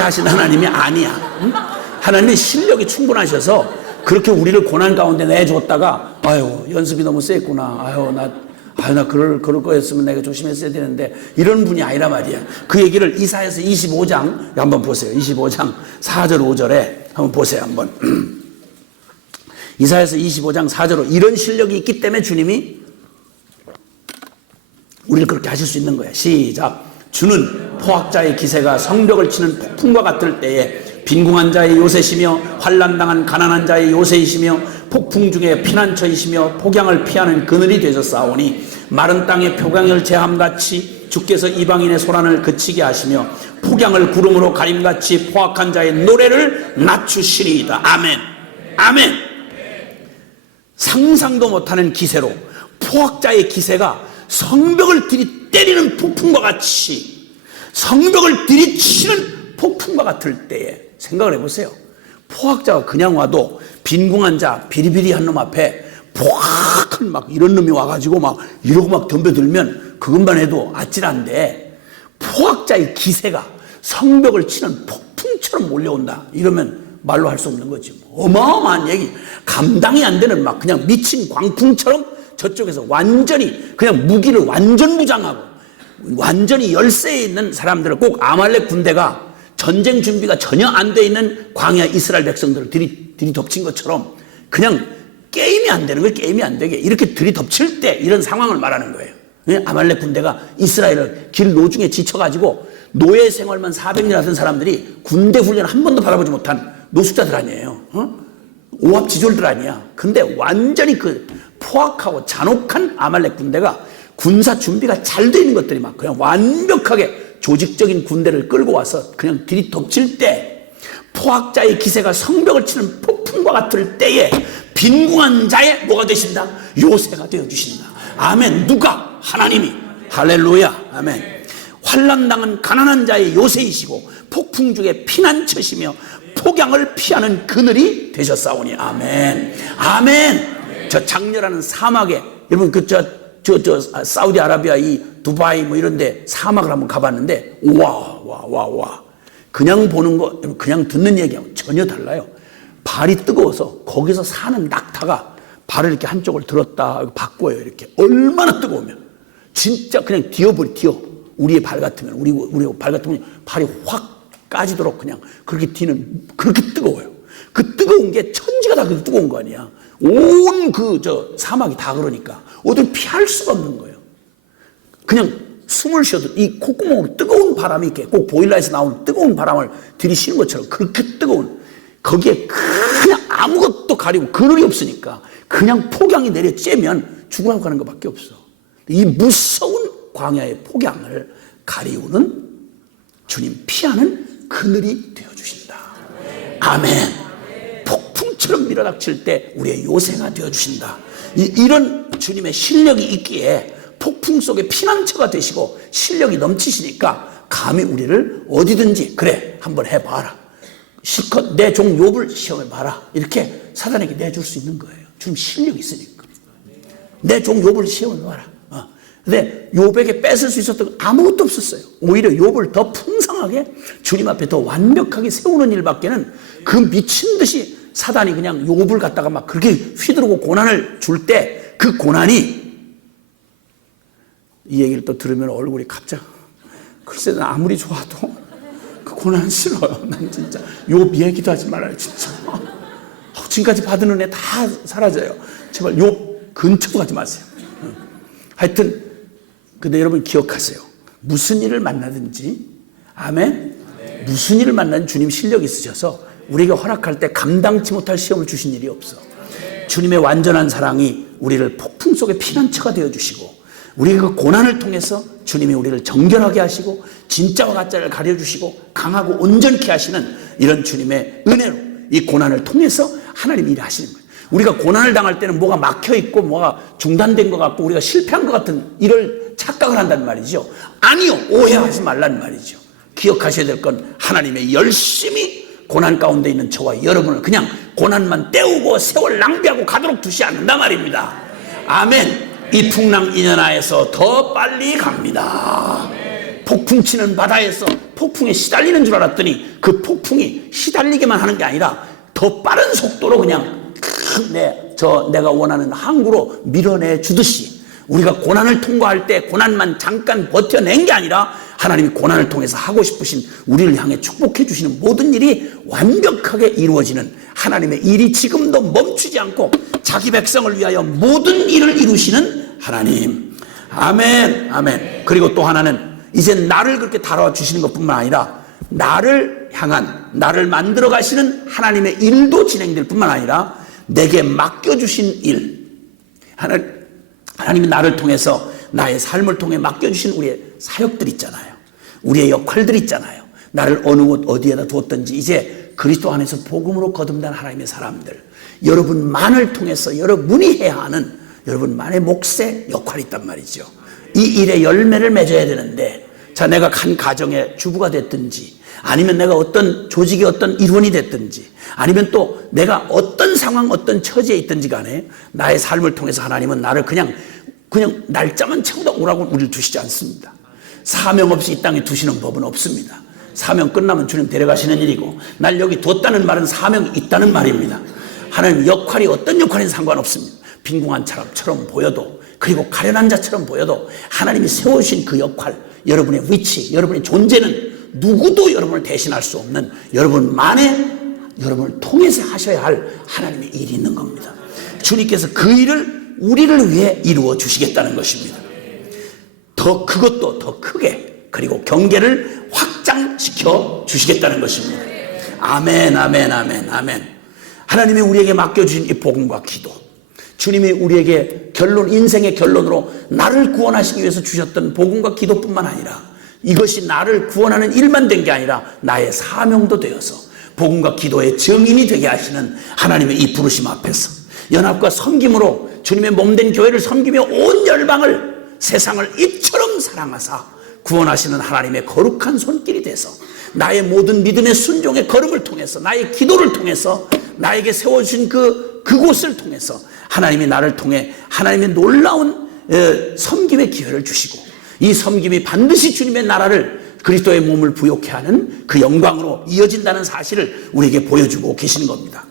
하신 하나님이 아니야. 응? 하나님은 실력이 충분하셔서 그렇게 우리를 고난 가운데 내주었다가 아유 연습이 너무 셌구나. 아유 나 그럴 거였으면 내가 조심했어야 되는데 이런 분이 아니라 말이야. 그 얘기를 이사야서 25장 한번 보세요. 25장 4절 5절에 한번 보세요. 한번 이사야서 25장 4절로 이런 실력이 있기 때문에 주님이 우리를 그렇게 하실 수 있는 거야. 시작. 주는 포악자의 기세가 성벽을 치는 폭풍과 같을 때에 빈궁한 자의 요새시며 환난당한 가난한 자의 요새이시며 폭풍 중에 피난처이시며 폭양을 피하는 그늘이 되셨사오니 마른 땅에 표강을 제함같이 주께서 이방인의 소란을 그치게 하시며 폭양을 구름으로 가림같이 포악한 자의 노래를 낮추시리이다. 아멘. 아멘. 상상도 못하는 기세로 포악자의 기세가 성벽을 들이때리는 폭풍과 같이 성벽을 들이치는 폭풍과 같을 때에 생각을 해보세요. 포악자가 그냥 와도 빈궁한 자 비리비리한 놈 앞에 포악한 막 이런 놈이 와가지고 막 이러고 막 덤벼들면 그것만 해도 아찔한데 포악자의 기세가 성벽을 치는 폭풍처럼 몰려온다 이러면 말로 할 수 없는 거지. 어마어마한 얘기. 감당이 안 되는 막 그냥 미친 광풍처럼 저쪽에서 완전히 그냥 무기를 완전 무장하고 완전히 열세에 있는 사람들을 꼭 아말렉 군대가 전쟁 준비가 전혀 안 돼 있는 광야 이스라엘 백성들을 들이덮친 것처럼 그냥 게임이 안 되는 거예요. 게임이 안 되게 이렇게 들이덮칠 때 이런 상황을 말하는 거예요. 아말렉 군대가 이스라엘을 길 노중에 지쳐가지고 노예 생활만 400년 하던 사람들이 군대 훈련 한 번도 받아보지 못한 노숙자들 아니에요. 오합지졸들 아니야. 근데 완전히 그 포악하고 잔혹한 아말렉 군대가 군사 준비가 잘 돼 있는 것들이 막 그냥 완벽하게 조직적인 군대를 끌고 와서 그냥 들이덮칠 때 포악자의 기세가 성벽을 치는 폭풍과 같을 때에 빈궁한 자의 뭐가 되신다? 요새가 되어주신다. 아멘. 누가? 하나님이. 할렐루야. 아멘. 환난당한 가난한 자의 요새이시고 폭풍 중에 피난처시며 폭양을 피하는 그늘이 되셨사오니. 아멘. 아멘. 저 장렬하는 사막에 여러분 저 사우디아라비아 이 두바이 뭐 이런데 사막을 한번 가봤는데 와 그냥 보는 거 그냥 듣는 얘기하고 전혀 달라요. 발이 뜨거워서 거기서 사는 낙타가 발을 이렇게 한쪽을 들었다 바꿔요. 이렇게 얼마나 뜨거우면 진짜 그냥 디어 우리의 발 같으면 우리 발 같으면 발이 확 까지도록 그냥 그렇게 디는 그렇게 뜨거워요. 그 뜨거운 게 천지가 다 그렇게 뜨거운 거 아니야. 온 사막이 다 그러니까 어딜 피할 수가 없는 거예요. 그냥 숨을 쉬어도 이 콧구멍으로 뜨거운 바람이 이렇게 꼭 보일러에서 나오는 뜨거운 바람을 들이쉬는 것처럼 그렇게 뜨거운 거기에 그냥 아무것도 가리고 그늘이 없으니까 그냥 폭양이 내려 쬐면 죽으라고 가는 것밖에 없어. 이 무서운 광야의 폭양을 가리우는 주님 피하는 그늘이 되어주신다. 아멘. 폭풍처럼 밀어닥칠 때 우리의 요새가 되어주신다. 이런 주님의 실력이 있기에 폭풍 속에 피난처가 되시고 실력이 넘치시니까 감히 우리를 어디든지 그래 한번 해봐라. 실컷 내 종 욥을 시험해봐라. 이렇게 사단에게 내줄 수 있는 거예요. 주님 실력이 있으니까. 내 종 욥을 시험해봐라. 근데 욥에게 뺏을 수 있었던 건 아무것도 없었어요. 오히려 욥을 더 풍성하게 주님 앞에 더 완벽하게 세우는 일밖에는 그 미친 듯이 사단이 그냥 욥을 갖다가 막 그렇게 휘두르고 고난을 줄 때 그 고난이 이 얘기를 또 들으면 얼굴이 갑자기, 글쎄 난 아무리 좋아도 그 고난 싫어요. 난 진짜 욥 얘기도 하지 말아요 진짜. 지금까지 받은 은혜 다 사라져요. 제발 욥 근처도 가지 마세요. 하여튼 근데 여러분 기억하세요. 무슨 일을 만나든지, 아멘, 무슨 일을 만나든 주님 실력이 있으셔서 우리에게 허락할 때 감당치 못할 시험을 주신 일이 없어. 주님의 완전한 사랑이 우리를 폭풍 속의 피난처가 되어주시고, 우리가 그 고난을 통해서 주님이 우리를 정결하게 하시고 진짜와 가짜를 가려주시고 강하고 온전케 하시는 이런 주님의 은혜로 이 고난을 통해서 하나님이 일하시는 거예요. 우리가 고난을 당할 때는 뭐가 막혀있고 뭐가 중단된 것 같고 우리가 실패한 것 같은 이를 착각을 한단 말이죠. 아니요, 오해하지 말란 말이죠. 기억하셔야 될 건 하나님의 열심히 고난 가운데 있는 저와 여러분을 그냥 고난만 때우고 세월 낭비하고 가도록 두지 않는다 말입니다. 아멘. 이 풍랑 인연하에서 더 빨리 갑니다. 폭풍 치는 바다에서 폭풍에 시달리는 줄 알았더니 그 폭풍이 시달리게만 하는 게 아니라 더 빠른 속도로 그냥 내가 원하는 항구로 밀어내 주듯이, 우리가 고난을 통과할 때 고난만 잠깐 버텨낸 게 아니라 하나님이 고난을 통해서 하고 싶으신 우리를 향해 축복해 주시는 모든 일이 완벽하게 이루어지는 하나님의 일이 지금도 멈추지 않고 자기 백성을 위하여 모든 일을 이루시는 하나님. 아멘, 아멘. 그리고 또 하나는 이제 나를 그렇게 다뤄주시는 것뿐만 아니라 나를 향한, 나를 만들어 가시는 하나님의 일도 진행될 뿐만 아니라 내게 맡겨주신 일, 하나님이 나를 통해서 나의 삶을 통해 맡겨주신 우리의 사역들 있잖아요. 우리의 역할들 있잖아요. 나를 어느 곳 어디에다 두었든지 이제 그리스도 안에서 복음으로 거듭난 하나님의 사람들, 여러분만을 통해서 여러분이 해야 하는 여러분만의 몫의 역할이 있단 말이죠. 이 일의 열매를 맺어야 되는데, 자, 내가 한 가정의 주부가 됐든지, 아니면 내가 어떤 조직의 어떤 일원이 됐든지, 아니면 또 내가 어떤 상황, 어떤 처지에 있든지 간에 나의 삶을 통해서 하나님은 나를 그냥 날짜만 채우다 오라고 우리를 두시지 않습니다. 사명 없이 이 땅에 두시는 법은 없습니다. 사명 끝나면 주님 데려가시는 일이고, 날 여기 뒀다는 말은 사명이 있다는 말입니다. 하나님 역할이 어떤 역할인지 상관없습니다. 빈궁한 사람처럼 보여도, 그리고 가련한 자처럼 보여도 하나님이 세워주신 그 역할, 여러분의 위치, 여러분의 존재는 누구도 여러분을 대신할 수 없는 여러분만의, 여러분을 통해서 하셔야 할 하나님의 일이 있는 겁니다. 주님께서 그 일을 우리를 위해 이루어 주시겠다는 것입니다. 그것도 더 크게, 그리고 경계를 확장시켜 주시겠다는 것입니다. 아멘, 아멘, 아멘, 아멘. 하나님이 우리에게 맡겨주신 이 복음과 기도, 주님이 우리에게 인생의 결론으로 나를 구원하시기 위해서 주셨던 복음과 기도뿐만 아니라 이것이 나를 구원하는 일만 된 게 아니라 나의 사명도 되어서 복음과 기도의 증인이 되게 하시는 하나님의 이 부르심 앞에서 연합과 섬김으로 주님의 몸된 교회를 섬기며 온 열방을, 세상을 이처럼 사랑하사 구원하시는 하나님의 거룩한 손길이 돼서 나의 모든 믿음의 순종의 걸음을 통해서, 나의 기도를 통해서, 나에게 세워주신 그곳을 통해서 하나님이 나를 통해 하나님의 놀라운 섬김의 기회를 주시고, 이 섬김이 반드시 주님의 나라를, 그리스도의 몸을 부욕케 하는 그 영광으로 이어진다는 사실을 우리에게 보여주고 계시는 겁니다.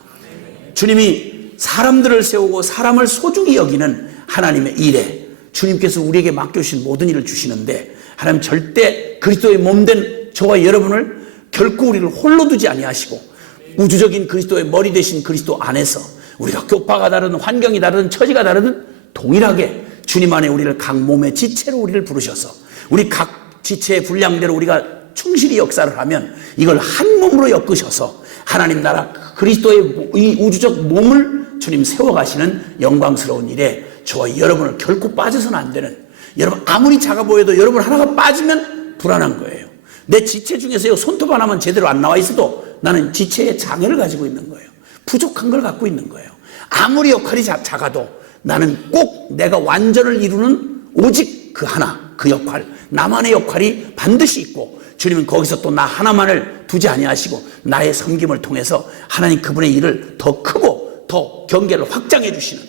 주님이 사람들을 세우고 사람을 소중히 여기는 하나님의 일에 주님께서 우리에게 맡겨주신 모든 일을 주시는데, 하나님 절대 그리스도의 몸된 저와 여러분을 결코 우리를 홀로 두지 아니하시고, 우주적인 그리스도의 머리 되신 그리스도 안에서 우리가 교파가 다르든 환경이 다르든 처지가 다르든 동일하게 주님 안에 우리를 각 몸의 지체로 우리를 부르셔서 우리 각 지체의 분량대로 우리가 충실히 역사를 하면 이걸 한 몸으로 엮으셔서 하나님 나라 그리스도의 이 우주적 몸을 주님 세워가시는 영광스러운 일에 저와 여러분을 결코 빠져서는 안 되는, 여러분 아무리 작아 보여도 여러분 하나가 빠지면 불안한 거예요. 내 지체 중에서 손톱 하나만 제대로 안 나와 있어도 나는 지체의 장애를 가지고 있는 거예요. 부족한 걸 갖고 있는 거예요. 아무리 역할이 작아도 나는 꼭 내가 완전을 이루는 오직 그 하나, 그 역할, 나만의 역할이 반드시 있고, 주님은 거기서 또 나 하나만을 두지 아니하시고 나의 섬김을 통해서 하나님 그분의 일을 더 크고 더 경계를 확장해 주시는,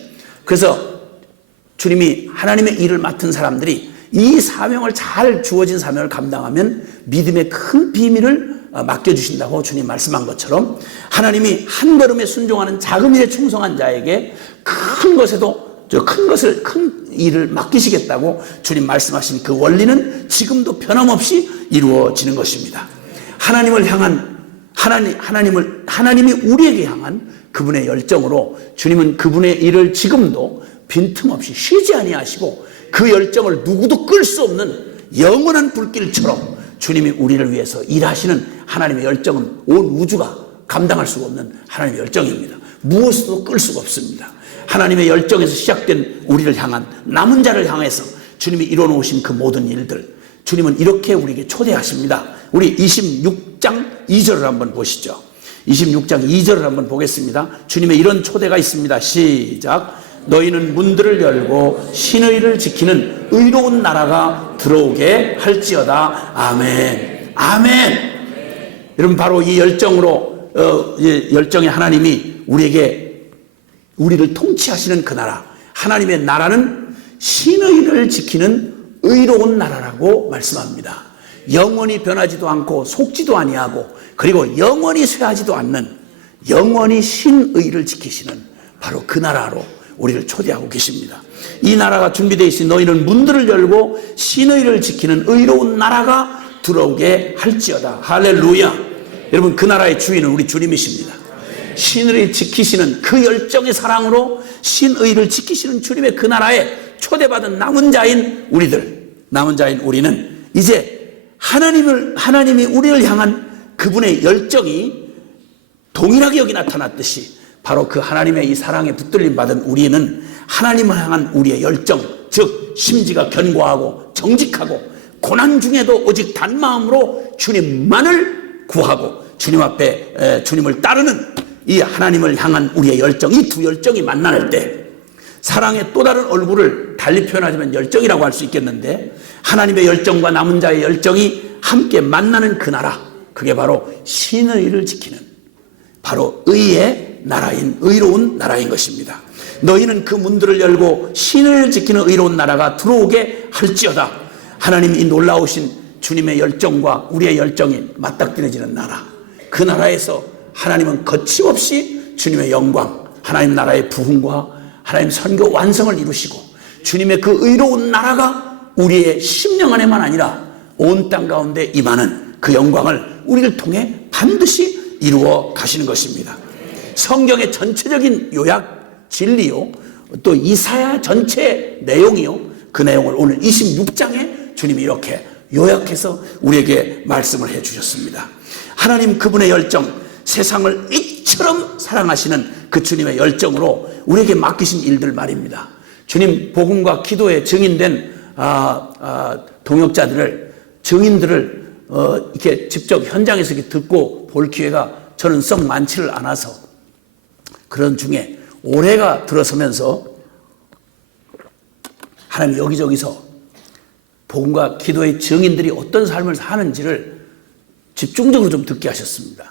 그래서 주님이 하나님의 일을 맡은 사람들이 이 사명을, 잘 주어진 사명을 감당하면 믿음의 큰 비밀을 맡겨주신다고 주님 말씀한 것처럼, 하나님이 한 걸음에 순종하는 작은 일에 충성한 자에게 큰 것에도 저 큰 일을 맡기시겠다고 주님 말씀하신 그 원리는 지금도 변함없이 이루어지는 것입니다. 하나님을 향한 하나님이 우리에게 향한 그분의 열정으로 주님은 그분의 일을 지금도 빈틈없이 쉬지 아니하시고 그 열정을 누구도 끌 수 없는 영원한 불길처럼 주님이 우리를 위해서 일하시는 하나님의 열정은 온 우주가 감당할 수가 없는 하나님의 열정입니다. 무엇도 끌 수가 없습니다. 하나님의 열정에서 시작된 우리를 향한 남은 자를 향해서 주님이 이뤄놓으신 그 모든 일들, 주님은 이렇게 우리에게 초대하십니다. 우리 26장 2절을 한번 보시죠. 26장 2절을 한번 보겠습니다. 주님의 이런 초대가 있습니다. 시작. 너희는 문들을 열고 신의를 지키는 의로운 나라가 들어오게 할지어다. 아멘. 아멘. 여러분, 바로 이 열정으로 열정의 하나님이 우리를 통치하시는 그 나라, 하나님의 나라는 신의를 지키는 의로운 나라라고 말씀합니다. 영원히 변하지도 않고 속지도 아니하고 그리고 영원히 쇠하지도 않는 영원히 신의를 지키시는 바로 그 나라로 우리를 초대하고 계십니다. 이 나라가 준비되어 있으니 너희는 문들을 열고 신의를 지키는 의로운 나라가 들어오게 할지어다. 할렐루야. 여러분, 그 나라의 주인은 우리 주님이십니다. 신의를 지키시는 그 열정의 사랑으로 신의를 지키시는 주님의 그 나라에 초대받은 남은 자인 우리는 이제 하나님이 우리를 향한 그분의 열정이 동일하게 여기 나타났듯이 바로 그 하나님의 이 사랑에 붙들림 받은 우리는 하나님을 향한 우리의 열정, 즉 심지가 견고하고 정직하고 고난 중에도 오직 단마음으로 주님만을 구하고 주님 앞에 주님을 따르는 이 하나님을 향한 우리의 열정, 이 두 열정이 만날 때 사랑의 또 다른 얼굴을 달리 표현하자면 열정이라고 할 수 있겠는데, 하나님의 열정과 남은 자의 열정이 함께 만나는 그 나라, 그게 바로 신의를 지키는 바로 의의 나라인 의로운 나라인 것입니다. 너희는 그 문들을 열고 신을 지키는 의로운 나라가 들어오게 할지어다. 하나님 이 놀라우신 주님의 열정과 우리의 열정이 맞닥뜨려지는 나라, 그 나라에서 하나님은 거침없이 주님의 영광, 하나님 나라의 부흥과 하나님 선교 완성을 이루시고 주님의 그 의로운 나라가 우리의 심령 안에만 아니라 온 땅 가운데 임하는 그 영광을 우리를 통해 반드시 이루어 가시는 것입니다. 성경의 전체적인 요약 진리요, 또 이사야 전체 내용이요, 그 내용을 오늘 26장에 주님이 이렇게 요약해서 우리에게 말씀을 해 주셨습니다. 하나님 그분의 열정, 세상을 이처럼 사랑하시는 그 주님의 열정으로 우리에게 맡기신 일들 말입니다. 주님 복음과 기도에 증인된 동역자들을, 증인들을 이렇게 직접 현장에서 이렇게 듣고 볼 기회가 저는 썩 많지를 않아서, 그런 중에 올해가 들어서면서 하나님 여기저기서 복음과 기도의 증인들이 어떤 삶을 사는지를 집중적으로 좀 듣게 하셨습니다.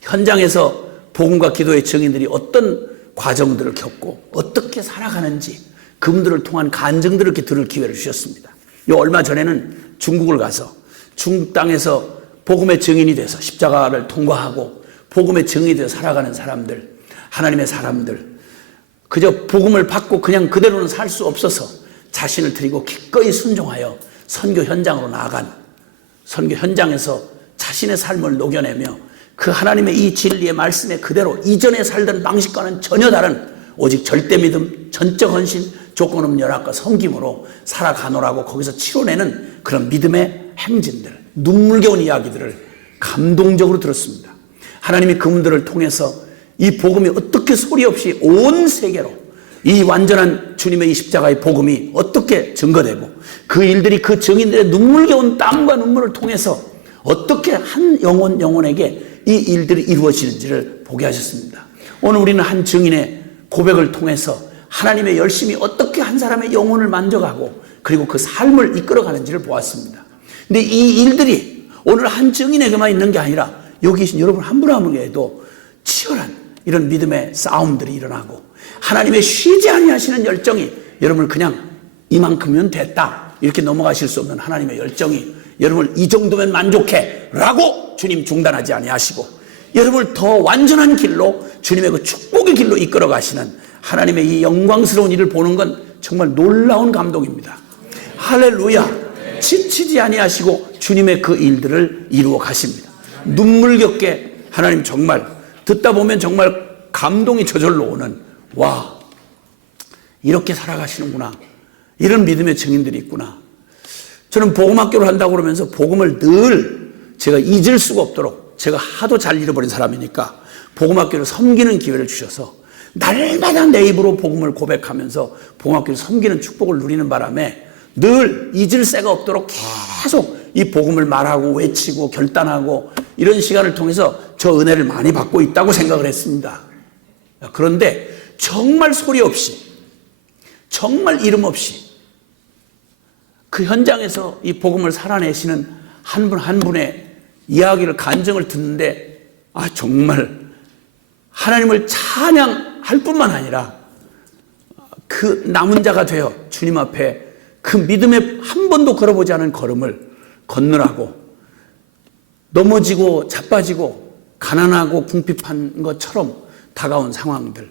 현장에서 복음과 기도의 증인들이 어떤 과정들을 겪고 어떻게 살아가는지 그분들을 통한 간증들을 이렇게 들을 기회를 주셨습니다. 얼마 전에는 중국을 가서 중국 땅에서 복음의 증인이 돼서 십자가를 통과하고 복음의 증인이 돼서 살아가는 사람들, 하나님의 사람들, 그저 복음을 받고 그냥 그대로는 살 수 없어서 자신을 드리고 기꺼이 순종하여 선교 현장으로 나아간, 선교 현장에서 자신의 삶을 녹여내며 그 하나님의 이 진리의 말씀에 그대로 이전에 살던 방식과는 전혀 다른 오직 절대 믿음, 전적 헌신, 조건 없는 연합과 섬김으로 살아가노라고 거기서 치러내는 그런 믿음의 행진들, 눈물겨운 이야기들을 감동적으로 들었습니다. 하나님이 그분들을 통해서 이 복음이 어떻게 소리 없이 온 세계로 이 완전한 주님의 이 십자가의 복음이 어떻게 증거되고 그 일들이 그 증인들의 눈물겨운 땀과 눈물을 통해서 어떻게 한 영혼에게 이 일들이 이루어지는지를 보게 하셨습니다. 오늘 우리는 한 증인의 고백을 통해서 하나님의 열심이 어떻게 한 사람의 영혼을 만져가고 그리고 그 삶을 이끌어가는지를 보았습니다. 근데 이 일들이 오늘 한 증인에게만 있는 게 아니라 여기 계신 여러분 한 분 한 분에게도 치열한 이런 믿음의 싸움들이 일어나고 하나님의 쉬지 아니하시는 열정이 여러분을 그냥 이만큼이면 됐다 이렇게 넘어가실 수 없는 하나님의 열정이 여러분을 이 정도면 만족해 라고 주님 중단하지 아니하시고 여러분을 더 완전한 길로 주님의 그 축복의 길로 이끌어 가시는 하나님의 이 영광스러운 일을 보는 건 정말 놀라운 감동입니다. 할렐루야. 지치지 아니하시고 주님의 그 일들을 이루어 가십니다. 눈물겹게 하나님 정말 듣다 보면 정말 감동이 저절로 오는, 와, 이렇게 살아가시는구나, 이런 믿음의 증인들이 있구나. 저는 복음학교를 한다고 그러면서 복음을 늘 제가 잊을 수가 없도록, 제가 하도 잘 잃어버린 사람이니까 복음학교를 섬기는 기회를 주셔서 날마다 내 입으로 복음을 고백하면서 복음학교를 섬기는 축복을 누리는 바람에 늘 잊을 새가 없도록 계속 이 복음을 말하고 외치고 결단하고 이런 시간을 통해서 저 은혜를 많이 받고 있다고 생각을 했습니다. 그런데 정말 소리 없이, 정말 이름 없이 그 현장에서 이 복음을 살아내시는 한 분 한 분의 이야기를, 간증을 듣는데, 아, 정말 하나님을 찬양할 뿐만 아니라 그 남은 자가 되어 주님 앞에 그 믿음에 한 번도 걸어보지 않은 걸음을 건너라고, 넘어지고 자빠지고 가난하고 궁핍한 것처럼 다가온 상황들,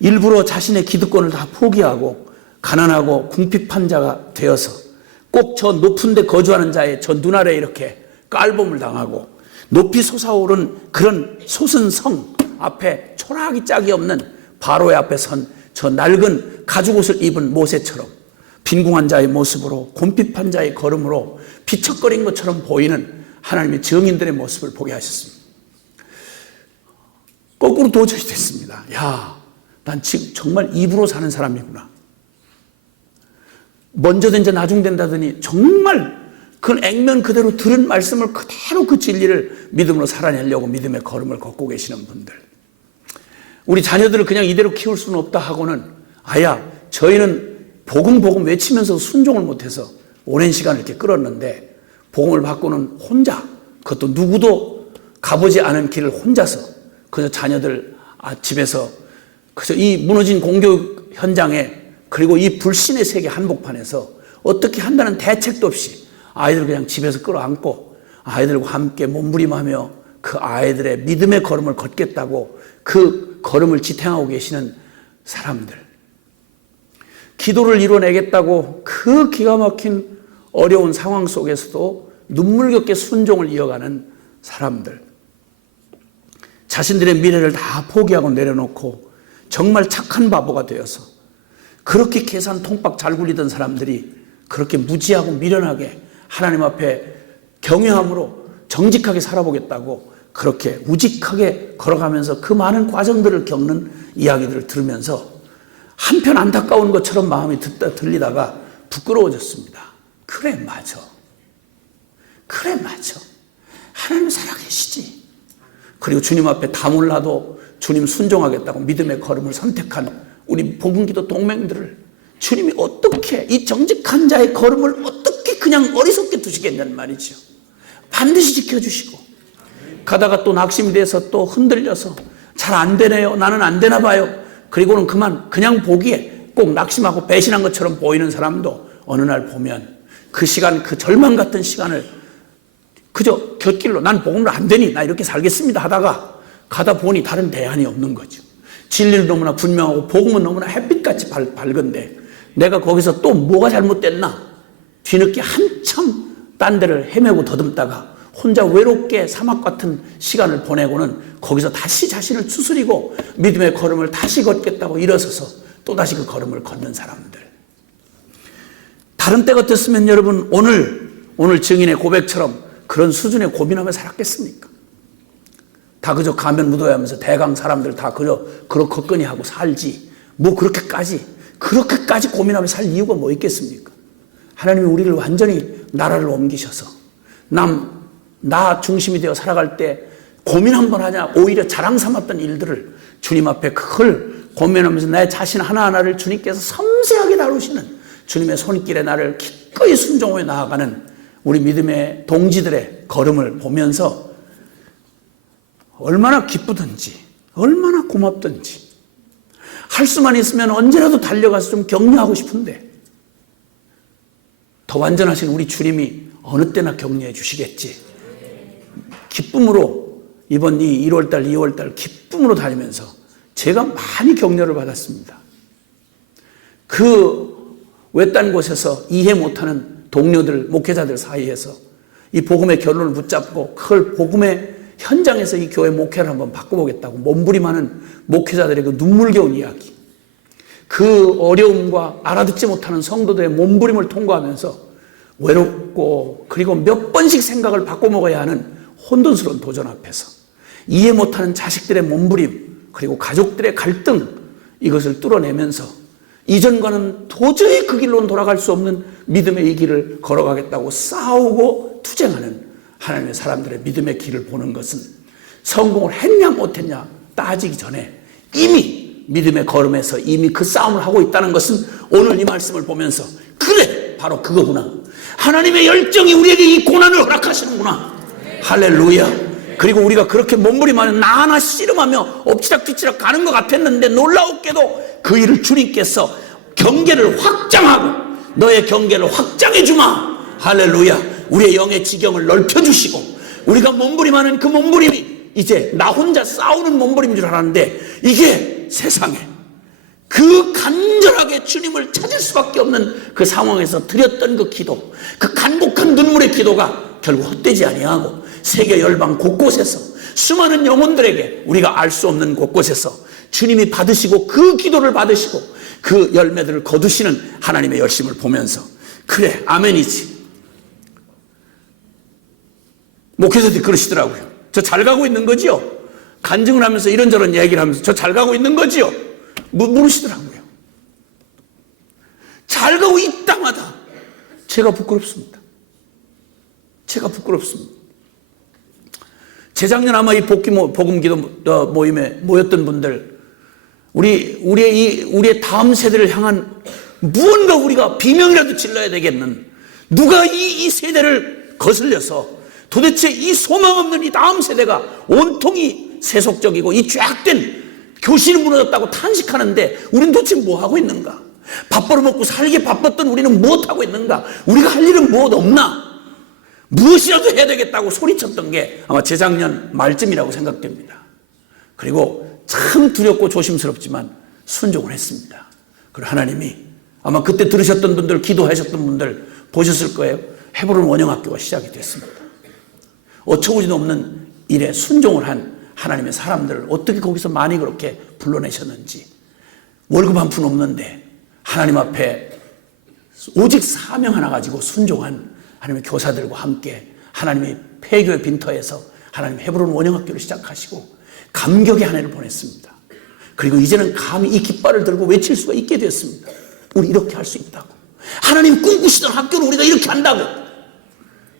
일부러 자신의 기득권을 다 포기하고 가난하고 궁핍한 자가 되어서 꼭 저 높은 데 거주하는 자의 저 눈 아래 이렇게 깔봄을 당하고 높이 솟아오른 그런 솟은 성 앞에 초라하기 짝이 없는 바로의 앞에 선 저 낡은 가죽옷을 입은 모세처럼 빈궁한 자의 모습으로, 곰핍한 자의 걸음으로 비척거린 것처럼 보이는 하나님의 증인들의 모습을 보게 하셨습니다. 거꾸로 도저히 됐습니다. 야, 난 지금 정말 입으로 사는 사람이구나. 먼저 된 자 나중 된다더니 정말 그 액면 그대로 들은 말씀을 그대로 그 진리를 믿음으로 살아내려고 믿음의 걸음을 걷고 계시는 분들, 우리 자녀들을 그냥 이대로 키울 수는 없다 하고는, 아야, 저희는 복음 외치면서 순종을 못해서 오랜 시간을 이렇게 끌었는데 복음을 받고는 혼자, 그것도 누구도 가보지 않은 길을 혼자서 그저 자녀들 집에서 그저 이 무너진 공교육 현장에, 그리고 이 불신의 세계 한복판에서 어떻게 한다는 대책도 없이 아이들을 그냥 집에서 끌어안고 아이들과 함께 몸부림하며 그 아이들의 믿음의 걸음을 걷겠다고 그 걸음을 지탱하고 계시는 사람들, 기도를 이뤄내겠다고 그 기가 막힌 어려운 상황 속에서도 눈물겹게 순종을 이어가는 사람들, 자신들의 미래를 다 포기하고 내려놓고 정말 착한 바보가 되어서 그렇게 계산 통박 잘 굴리던 사람들이 그렇게 무지하고 미련하게 하나님 앞에 경외함으로 정직하게 살아보겠다고 그렇게 우직하게 걸어가면서 그 많은 과정들을 겪는 이야기들을 들으면서 한편 안타까운 것처럼 마음이 들리다가 부끄러워졌습니다. 그래, 맞아. 그래, 맞아. 하나님 살아계시지. 그리고 주님 앞에 다 몰라도 주님 순종하겠다고 믿음의 걸음을 선택한 우리 복음기도 동맹들을 주님이 어떻게 이 정직한 자의 걸음을 어떻게 그냥 어리석게 두시겠냐는 말이죠. 반드시 지켜주시고, 가다가 또 낙심이 돼서 또 흔들려서 잘 안 되네요, 나는 안 되나 봐요, 그리고는 그냥 보기에 꼭 낙심하고 배신한 것처럼 보이는 사람도 어느 날 보면 그 시간, 그 절망 같은 시간을 그저 곁길로 난 복음으로 안 되니 나 이렇게 살겠습니다 하다가 가다 보니 다른 대안이 없는 거죠. 진리는 너무나 분명하고 복음은 너무나 햇빛같이 밝은데 내가 거기서 또 뭐가 잘못됐나, 뒤늦게 한참 딴 데를 헤매고 더듬다가 혼자 외롭게 사막 같은 시간을 보내고는 거기서 다시 자신을 추스리고 믿음의 걸음을 다시 걷겠다고 일어서서 또다시 그 걸음을 걷는 사람들. 다른 때 같았으면 여러분 오늘 증인의 고백처럼 그런 수준의 고민하며 살았겠습니까? 다 그저 가면 묻어야 하면서 대강 사람들 다 그렇거거니 하고 살지, 뭐 그렇게까지 고민하며 살 이유가 뭐 있겠습니까? 하나님이 우리를 완전히 나라를 옮기셔서 나 중심이 되어 살아갈 때 고민 한번 하냐, 오히려 자랑 삼았던 일들을 주님 앞에 그걸 고민하면서 내 자신 하나하나를 주님께서 섬세하게 다루시는 주님의 손길에 나를 기꺼이 순종해 나아가는 우리 믿음의 동지들의 걸음을 보면서 얼마나 기쁘든지, 얼마나 고맙든지, 할 수만 있으면 언제라도 달려가서 좀 격려하고 싶은데 더 완전하신 우리 주님이 어느 때나 격려해 주시겠지. 기쁨으로 이번 이 1월달, 2월달 기쁨으로 다니면서 제가 많이 격려를 받았습니다. 그 외딴 곳에서 이해 못하는 동료들, 목회자들 사이에서 이 복음의 결론을 붙잡고 그걸 복음의 현장에서 이 교회 목회를 한번 바꿔보겠다고 몸부림하는 목회자들의 그 눈물겨운 이야기, 그 어려움과 알아듣지 못하는 성도들의 몸부림을 통과하면서 외롭고 그리고 몇 번씩 생각을 바꿔먹어야 하는 혼돈스러운 도전 앞에서 이해 못하는 자식들의 몸부림 그리고 가족들의 갈등, 이것을 뚫어내면서 이전과는 도저히 그 길로는 돌아갈 수 없는 믿음의 이 길을 걸어가겠다고 싸우고 투쟁하는 하나님의 사람들의 믿음의 길을 보는 것은 성공을 했냐 못했냐 따지기 전에 이미 믿음의 걸음에서 이미 그 싸움을 하고 있다는 것은 오늘 이 말씀을 보면서 그래, 바로 그거구나. 하나님의 열정이 우리에게 이 고난을 허락하시는구나. 할렐루야. 그리고 우리가 그렇게 몸부림하면 나 하나 씨름하며 엎치락뒤치락 가는 것 같았는데 놀라웠게도 그 일을 주님께서 경계를 확장하고 너의 경계를 확장해 주마. 할렐루야. 우리의 영의 지경을 넓혀주시고 우리가 몸부림하는 그 몸부림이 이제 나 혼자 싸우는 몸부림인 줄 알았는데 이게 세상에 그 간절하게 주님을 찾을 수밖에 없는 그 상황에서 드렸던 그 기도, 그 간곡한 눈물의 기도가 결국 헛되지 아니하고 세계 열방 곳곳에서 수많은 영혼들에게 우리가 알 수 없는 곳곳에서 주님이 받으시고 그 기도를 받으시고 그 열매들을 거두시는 하나님의 열심을 보면서 그래, 아멘이지. 목회자들이 그러시더라고요. 저 잘 가고 있는 거지요? 간증을 하면서 이런저런 얘기를 하면서 저 잘 가고 있는 거지요? 물으시더라고요. 잘 가고 있다마다 제가 부끄럽습니다. 제가 부끄럽습니다. 재작년 아마 이 복음기도 모임에 모였던 분들, 우리의 다음 세대를 향한 무언가 우리가 비명이라도 질러야 되겠는, 누가 이 세대를 거슬려서 도대체 이 소망 없는 이 다음 세대가 온통이 세속적이고 이 죄악된 교실이 무너졌다고 탄식하는데 우리는 도대체 뭐 하고 있는가? 밥 벌어먹고 살기 바빴던 우리는 무엇 하고 있는가? 우리가 할 일은 무엇 없나? 무엇이라도 해야 되겠다고 소리쳤던 게 아마 재작년 말쯤이라고 생각됩니다. 그리고 참 두렵고 조심스럽지만 순종을 했습니다. 그리고 하나님이 아마 그때 들으셨던 분들, 기도하셨던 분들 보셨을 거예요. 헤브론 원영학교가 시작이 됐습니다. 어처구니도 없는 일에 순종을 한 하나님의 사람들을 어떻게 거기서 많이 그렇게 불러내셨는지, 월급 한 푼 없는데 하나님 앞에 오직 사명 하나 가지고 순종한 하나님의 교사들과 함께 하나님이 폐교의 빈터에서 하나님 헤브론 원영학교를 시작하시고 감격의 한 해를 보냈습니다. 그리고 이제는 감히 이 깃발을 들고 외칠 수가 있게 되었습니다. 우리 이렇게 할 수 있다고, 하나님 꿈꾸시던 학교를 우리가 이렇게 한다고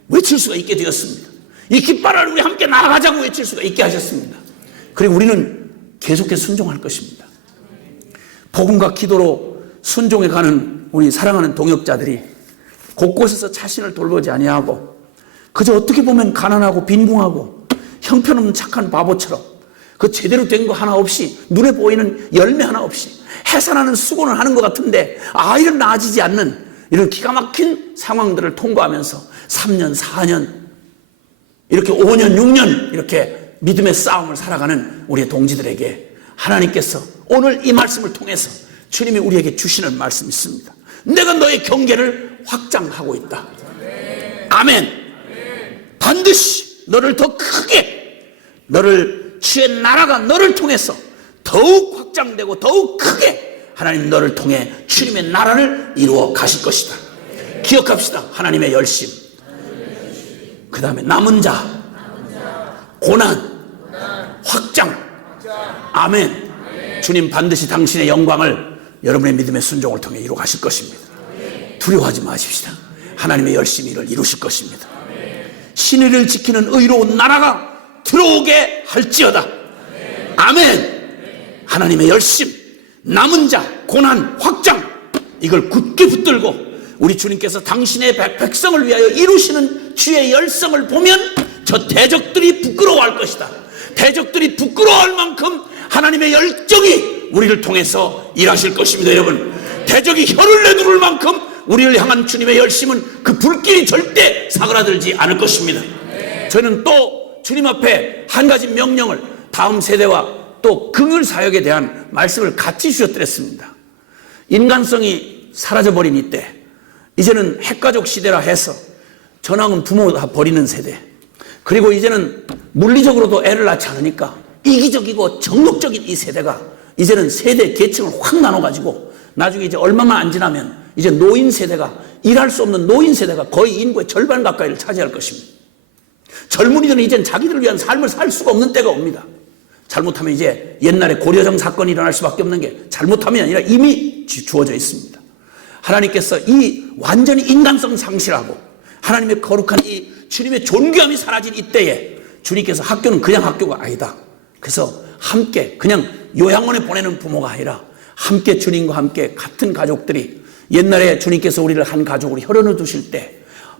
외칠 수가 있게 되었습니다. 이 깃발을 우리 함께 나아가자고 외칠 수가 있게 하셨습니다. 그리고 우리는 계속해서 순종할 것입니다. 복음과 기도로 순종해가는 우리 사랑하는 동역자들이 곳곳에서 자신을 돌보지 아니하고 그저 어떻게 보면 가난하고 빈궁하고 형편없는 착한 바보처럼 그 제대로 된 거 하나 없이, 눈에 보이는 열매 하나 없이 해산하는 수고를 하는 것 같은데 아이는 나아지지 않는 이런 기가 막힌 상황들을 통과하면서 3년, 4년, 이렇게 5년, 6년 이렇게 믿음의 싸움을 살아가는 우리의 동지들에게 하나님께서 오늘 이 말씀을 통해서 주님이 우리에게 주시는 말씀이 있습니다. 내가 너의 경계를 확장하고 있다. 아멘. 반드시 너를 더 크게, 너를 주의 나라가 너를 통해서 더욱 확장되고 더욱 크게 하나님 너를 통해 주님의 나라를 이루어 가실 것이다. 기억합시다. 하나님의 열심. 그 다음에 남은 자, 고난, 확장. 아멘. 주님 반드시 당신의 영광을 여러분의 믿음의 순종을 통해 이루어 가실 것입니다. 두려워하지 마십시다. 하나님의 열심히 이를 이루실 것입니다. 신의를 지키는 의로운 나라가 들어오게 할지어다. 아멘. 하나님의 열심, 남은 자, 고난, 확장, 이걸 굳게 붙들고 우리 주님께서 당신의 백성을 위하여 이루시는 주의 열성을 보면 저 대적들이 부끄러워할 것이다. 대적들이 부끄러워할 만큼 하나님의 열정이 우리를 통해서 일하실 것입니다. 여러분, 대적이 혀를 내두를 만큼 우리를 향한 주님의 열심은 그 불길이 절대 사그라들지 않을 것입니다. 저는 또 주님 앞에 한 가지 명령을 다음 세대와 또 긍휼 사역에 대한 말씀을 같이 주셨더랬습니다. 인간성이 사라져버린 이때, 이제는 핵가족 시대라 해서 전황은 부모 다 버리는 세대, 그리고 이제는 물리적으로도 애를 낳지 않으니까 이기적이고 정욕적인 이 세대가 이제는 세대 계층을 확 나눠가지고 나중에 이제 얼마만 안 지나면 이제 노인 세대가, 일할 수 없는 노인 세대가 거의 인구의 절반 가까이를 차지할 것입니다. 젊은이들은 이젠 자기들을 위한 삶을 살 수가 없는 때가 옵니다. 잘못하면 이제 옛날에 고려정 사건이 일어날 수밖에 없는 게 잘못하면 아니라 이미 주어져 있습니다. 하나님께서 이 완전히 인간성 상실하고 하나님의 거룩한 이 주님의 존귀함이 사라진 이때에 주님께서 학교는 그냥 학교가 아니다. 그래서 함께 그냥 요양원에 보내는 부모가 아니라 함께 주님과 함께 같은 가족들이, 옛날에 주님께서 우리를 한 가족으로 혈연을 두실 때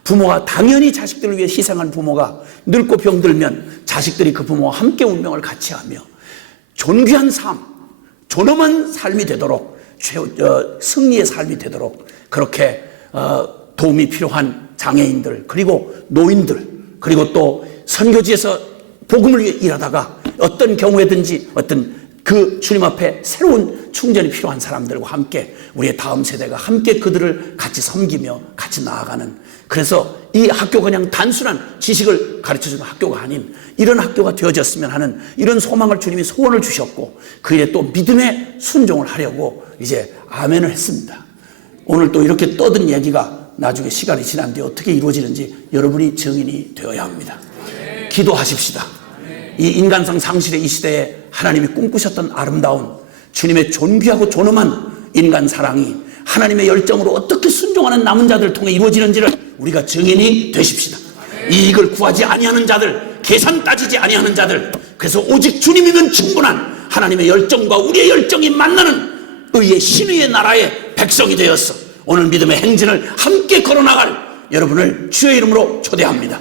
부모가 당연히 자식들을 위해 희생한 부모가 늙고 병들면 자식들이 그 부모와 함께 운명을 같이 하며 존귀한 삶, 존엄한 삶이 되도록, 승리의 삶이 되도록 그렇게 도움이 필요한 장애인들, 그리고 노인들, 그리고 또 선교지에서 복음을 위해 일하다가 어떤 경우에든지 어떤 그 주님 앞에 새로운 충전이 필요한 사람들과 함께 우리의 다음 세대가 함께 그들을 같이 섬기며 같이 나아가는, 그래서 이 학교가 그냥 단순한 지식을 가르쳐주는 학교가 아닌 이런 학교가 되어졌으면 하는 이런 소망을 주님이 소원을 주셨고, 그에 또 믿음의 순종을 하려고 이제 아멘을 했습니다. 오늘 또 이렇게 떠든 얘기가 나중에 시간이 지난 뒤에 어떻게 이루어지는지 여러분이 증인이 되어야 합니다. 기도하십시다. 이 인간성 상실의 이 시대에 하나님이 꿈꾸셨던 아름다운 주님의 존귀하고 존엄한 인간 사랑이 하나님의 열정으로 어떻게 순종하는 남은 자들을 통해 이루어지는지를 우리가 증인이 되십시다. 이익을 구하지 아니하는 자들, 계산 따지지 아니하는 자들, 그래서 오직 주님이면 충분한 하나님의 열정과 우리의 열정이 만나는 의의 신의의 나라의 백성이 되었어 오늘 믿음의 행진을 함께 걸어나갈 여러분을 주의 이름으로 초대합니다.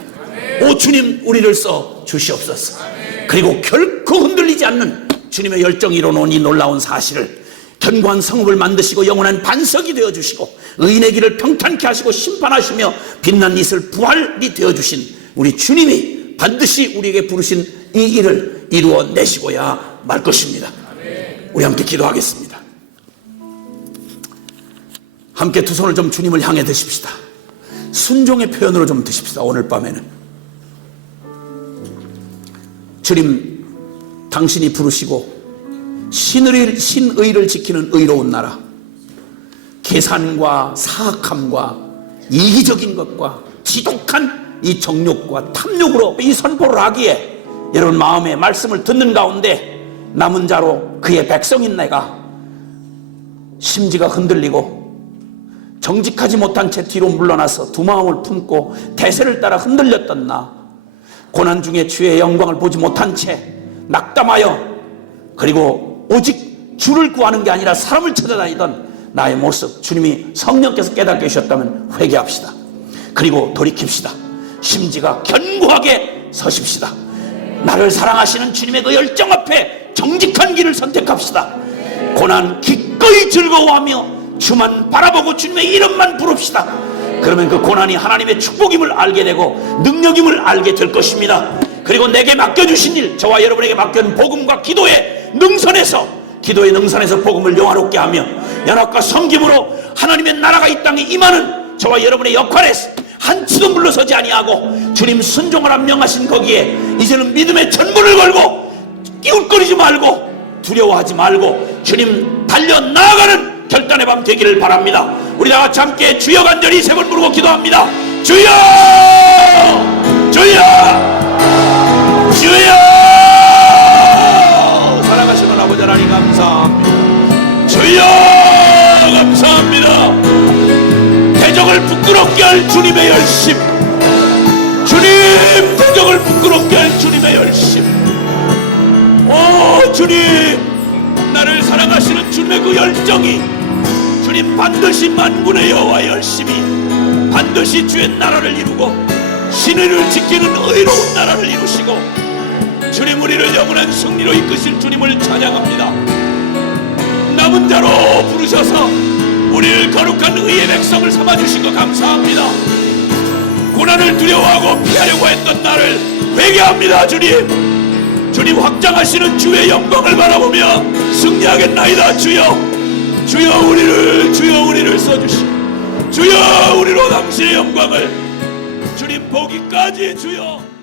오 주님, 우리를 써 주시옵소서. 그리고 결코 흔들리지 않는 주님의 열정이 이뤄놓은 이 놀라운 사실을 견고한 성읍을 만드시고 영원한 반석이 되어주시고 의인의 길을 평탄케 하시고 심판하시며 빛난 이슬 부활이 되어주신 우리 주님이 반드시 우리에게 부르신 이 일을 이루어내시고야 말 것입니다. 우리 함께 기도하겠습니다. 함께 두 손을 좀 주님을 향해 드십시다. 순종의 표현으로 좀 드십시다. 오늘 밤에는 주님, 당신이 부르시고 신의를 지키는 의로운 나라, 계산과 사악함과 이기적인 것과 지독한 이 정욕과 탐욕으로 이 선포를 하기에 여러분 마음의 말씀을 듣는 가운데 남은 자로 그의 백성인 내가 심지가 흔들리고 정직하지 못한 채 뒤로 물러나서 두 마음을 품고 대세를 따라 흔들렸던 나, 고난 중에 주의 영광을 보지 못한 채 낙담하여 그리고 오직 주를 구하는 게 아니라 사람을 찾아다니던 나의 모습, 주님이 성령께서 깨닫게 하셨다면 회개합시다. 그리고 돌이킵시다. 심지가 견고하게 서십시다. 나를 사랑하시는 주님의 그 열정 앞에 정직한 길을 선택합시다. 고난 기꺼이 즐거워하며 주만 바라보고 주님의 이름만 부릅시다. 그러면 그 고난이 하나님의 축복임을 알게 되고 능력임을 알게 될 것입니다. 그리고 내게 맡겨주신 일, 저와 여러분에게 맡겨진 복음과 기도의 능선에서 복음을 영화롭게 하며 연합과 섬김으로 하나님의 나라가 이 땅에 임하는 저와 여러분의 역할에서 한치도 물러서지 아니하고 주님 순종하라 명하신 거기에 이제는 믿음의 전부를 걸고 끼웃거리지 말고 두려워하지 말고 주님 달려나아가는 결단의 밤 되기를 바랍니다. 우리 다 같이 함께 주여 간절히 세 번 부르고 기도합니다. 주여! 주여! 주여! 사랑하시는 아버지 하나님 감사합니다. 주여! 감사합니다. 대적을 부끄럽게 할 주님의 열심, 주님 대적을 부끄럽게 할 주님의 열심, 오 주님, 나를 사랑하시는 주님의 그 열정이 주님 반드시 만군의 여호와 열심히 반드시 주의 나라를 이루고 신의를 지키는 의로운 나라를 이루시고 주님 우리를 영원한 승리로 이끄실 주님을 찬양합니다. 남은 자로 부르셔서 우리를 거룩한 의의 백성을 삼아주신 것 감사합니다. 고난을 두려워하고 피하려고 했던 나를 회개합니다. 주님 주님 확장하시는 주의 영광을 바라보며 승리하겠나이다. 주여 우리를 써주시고 주여 우리로 당신의 영광을 주님 보기까지 주여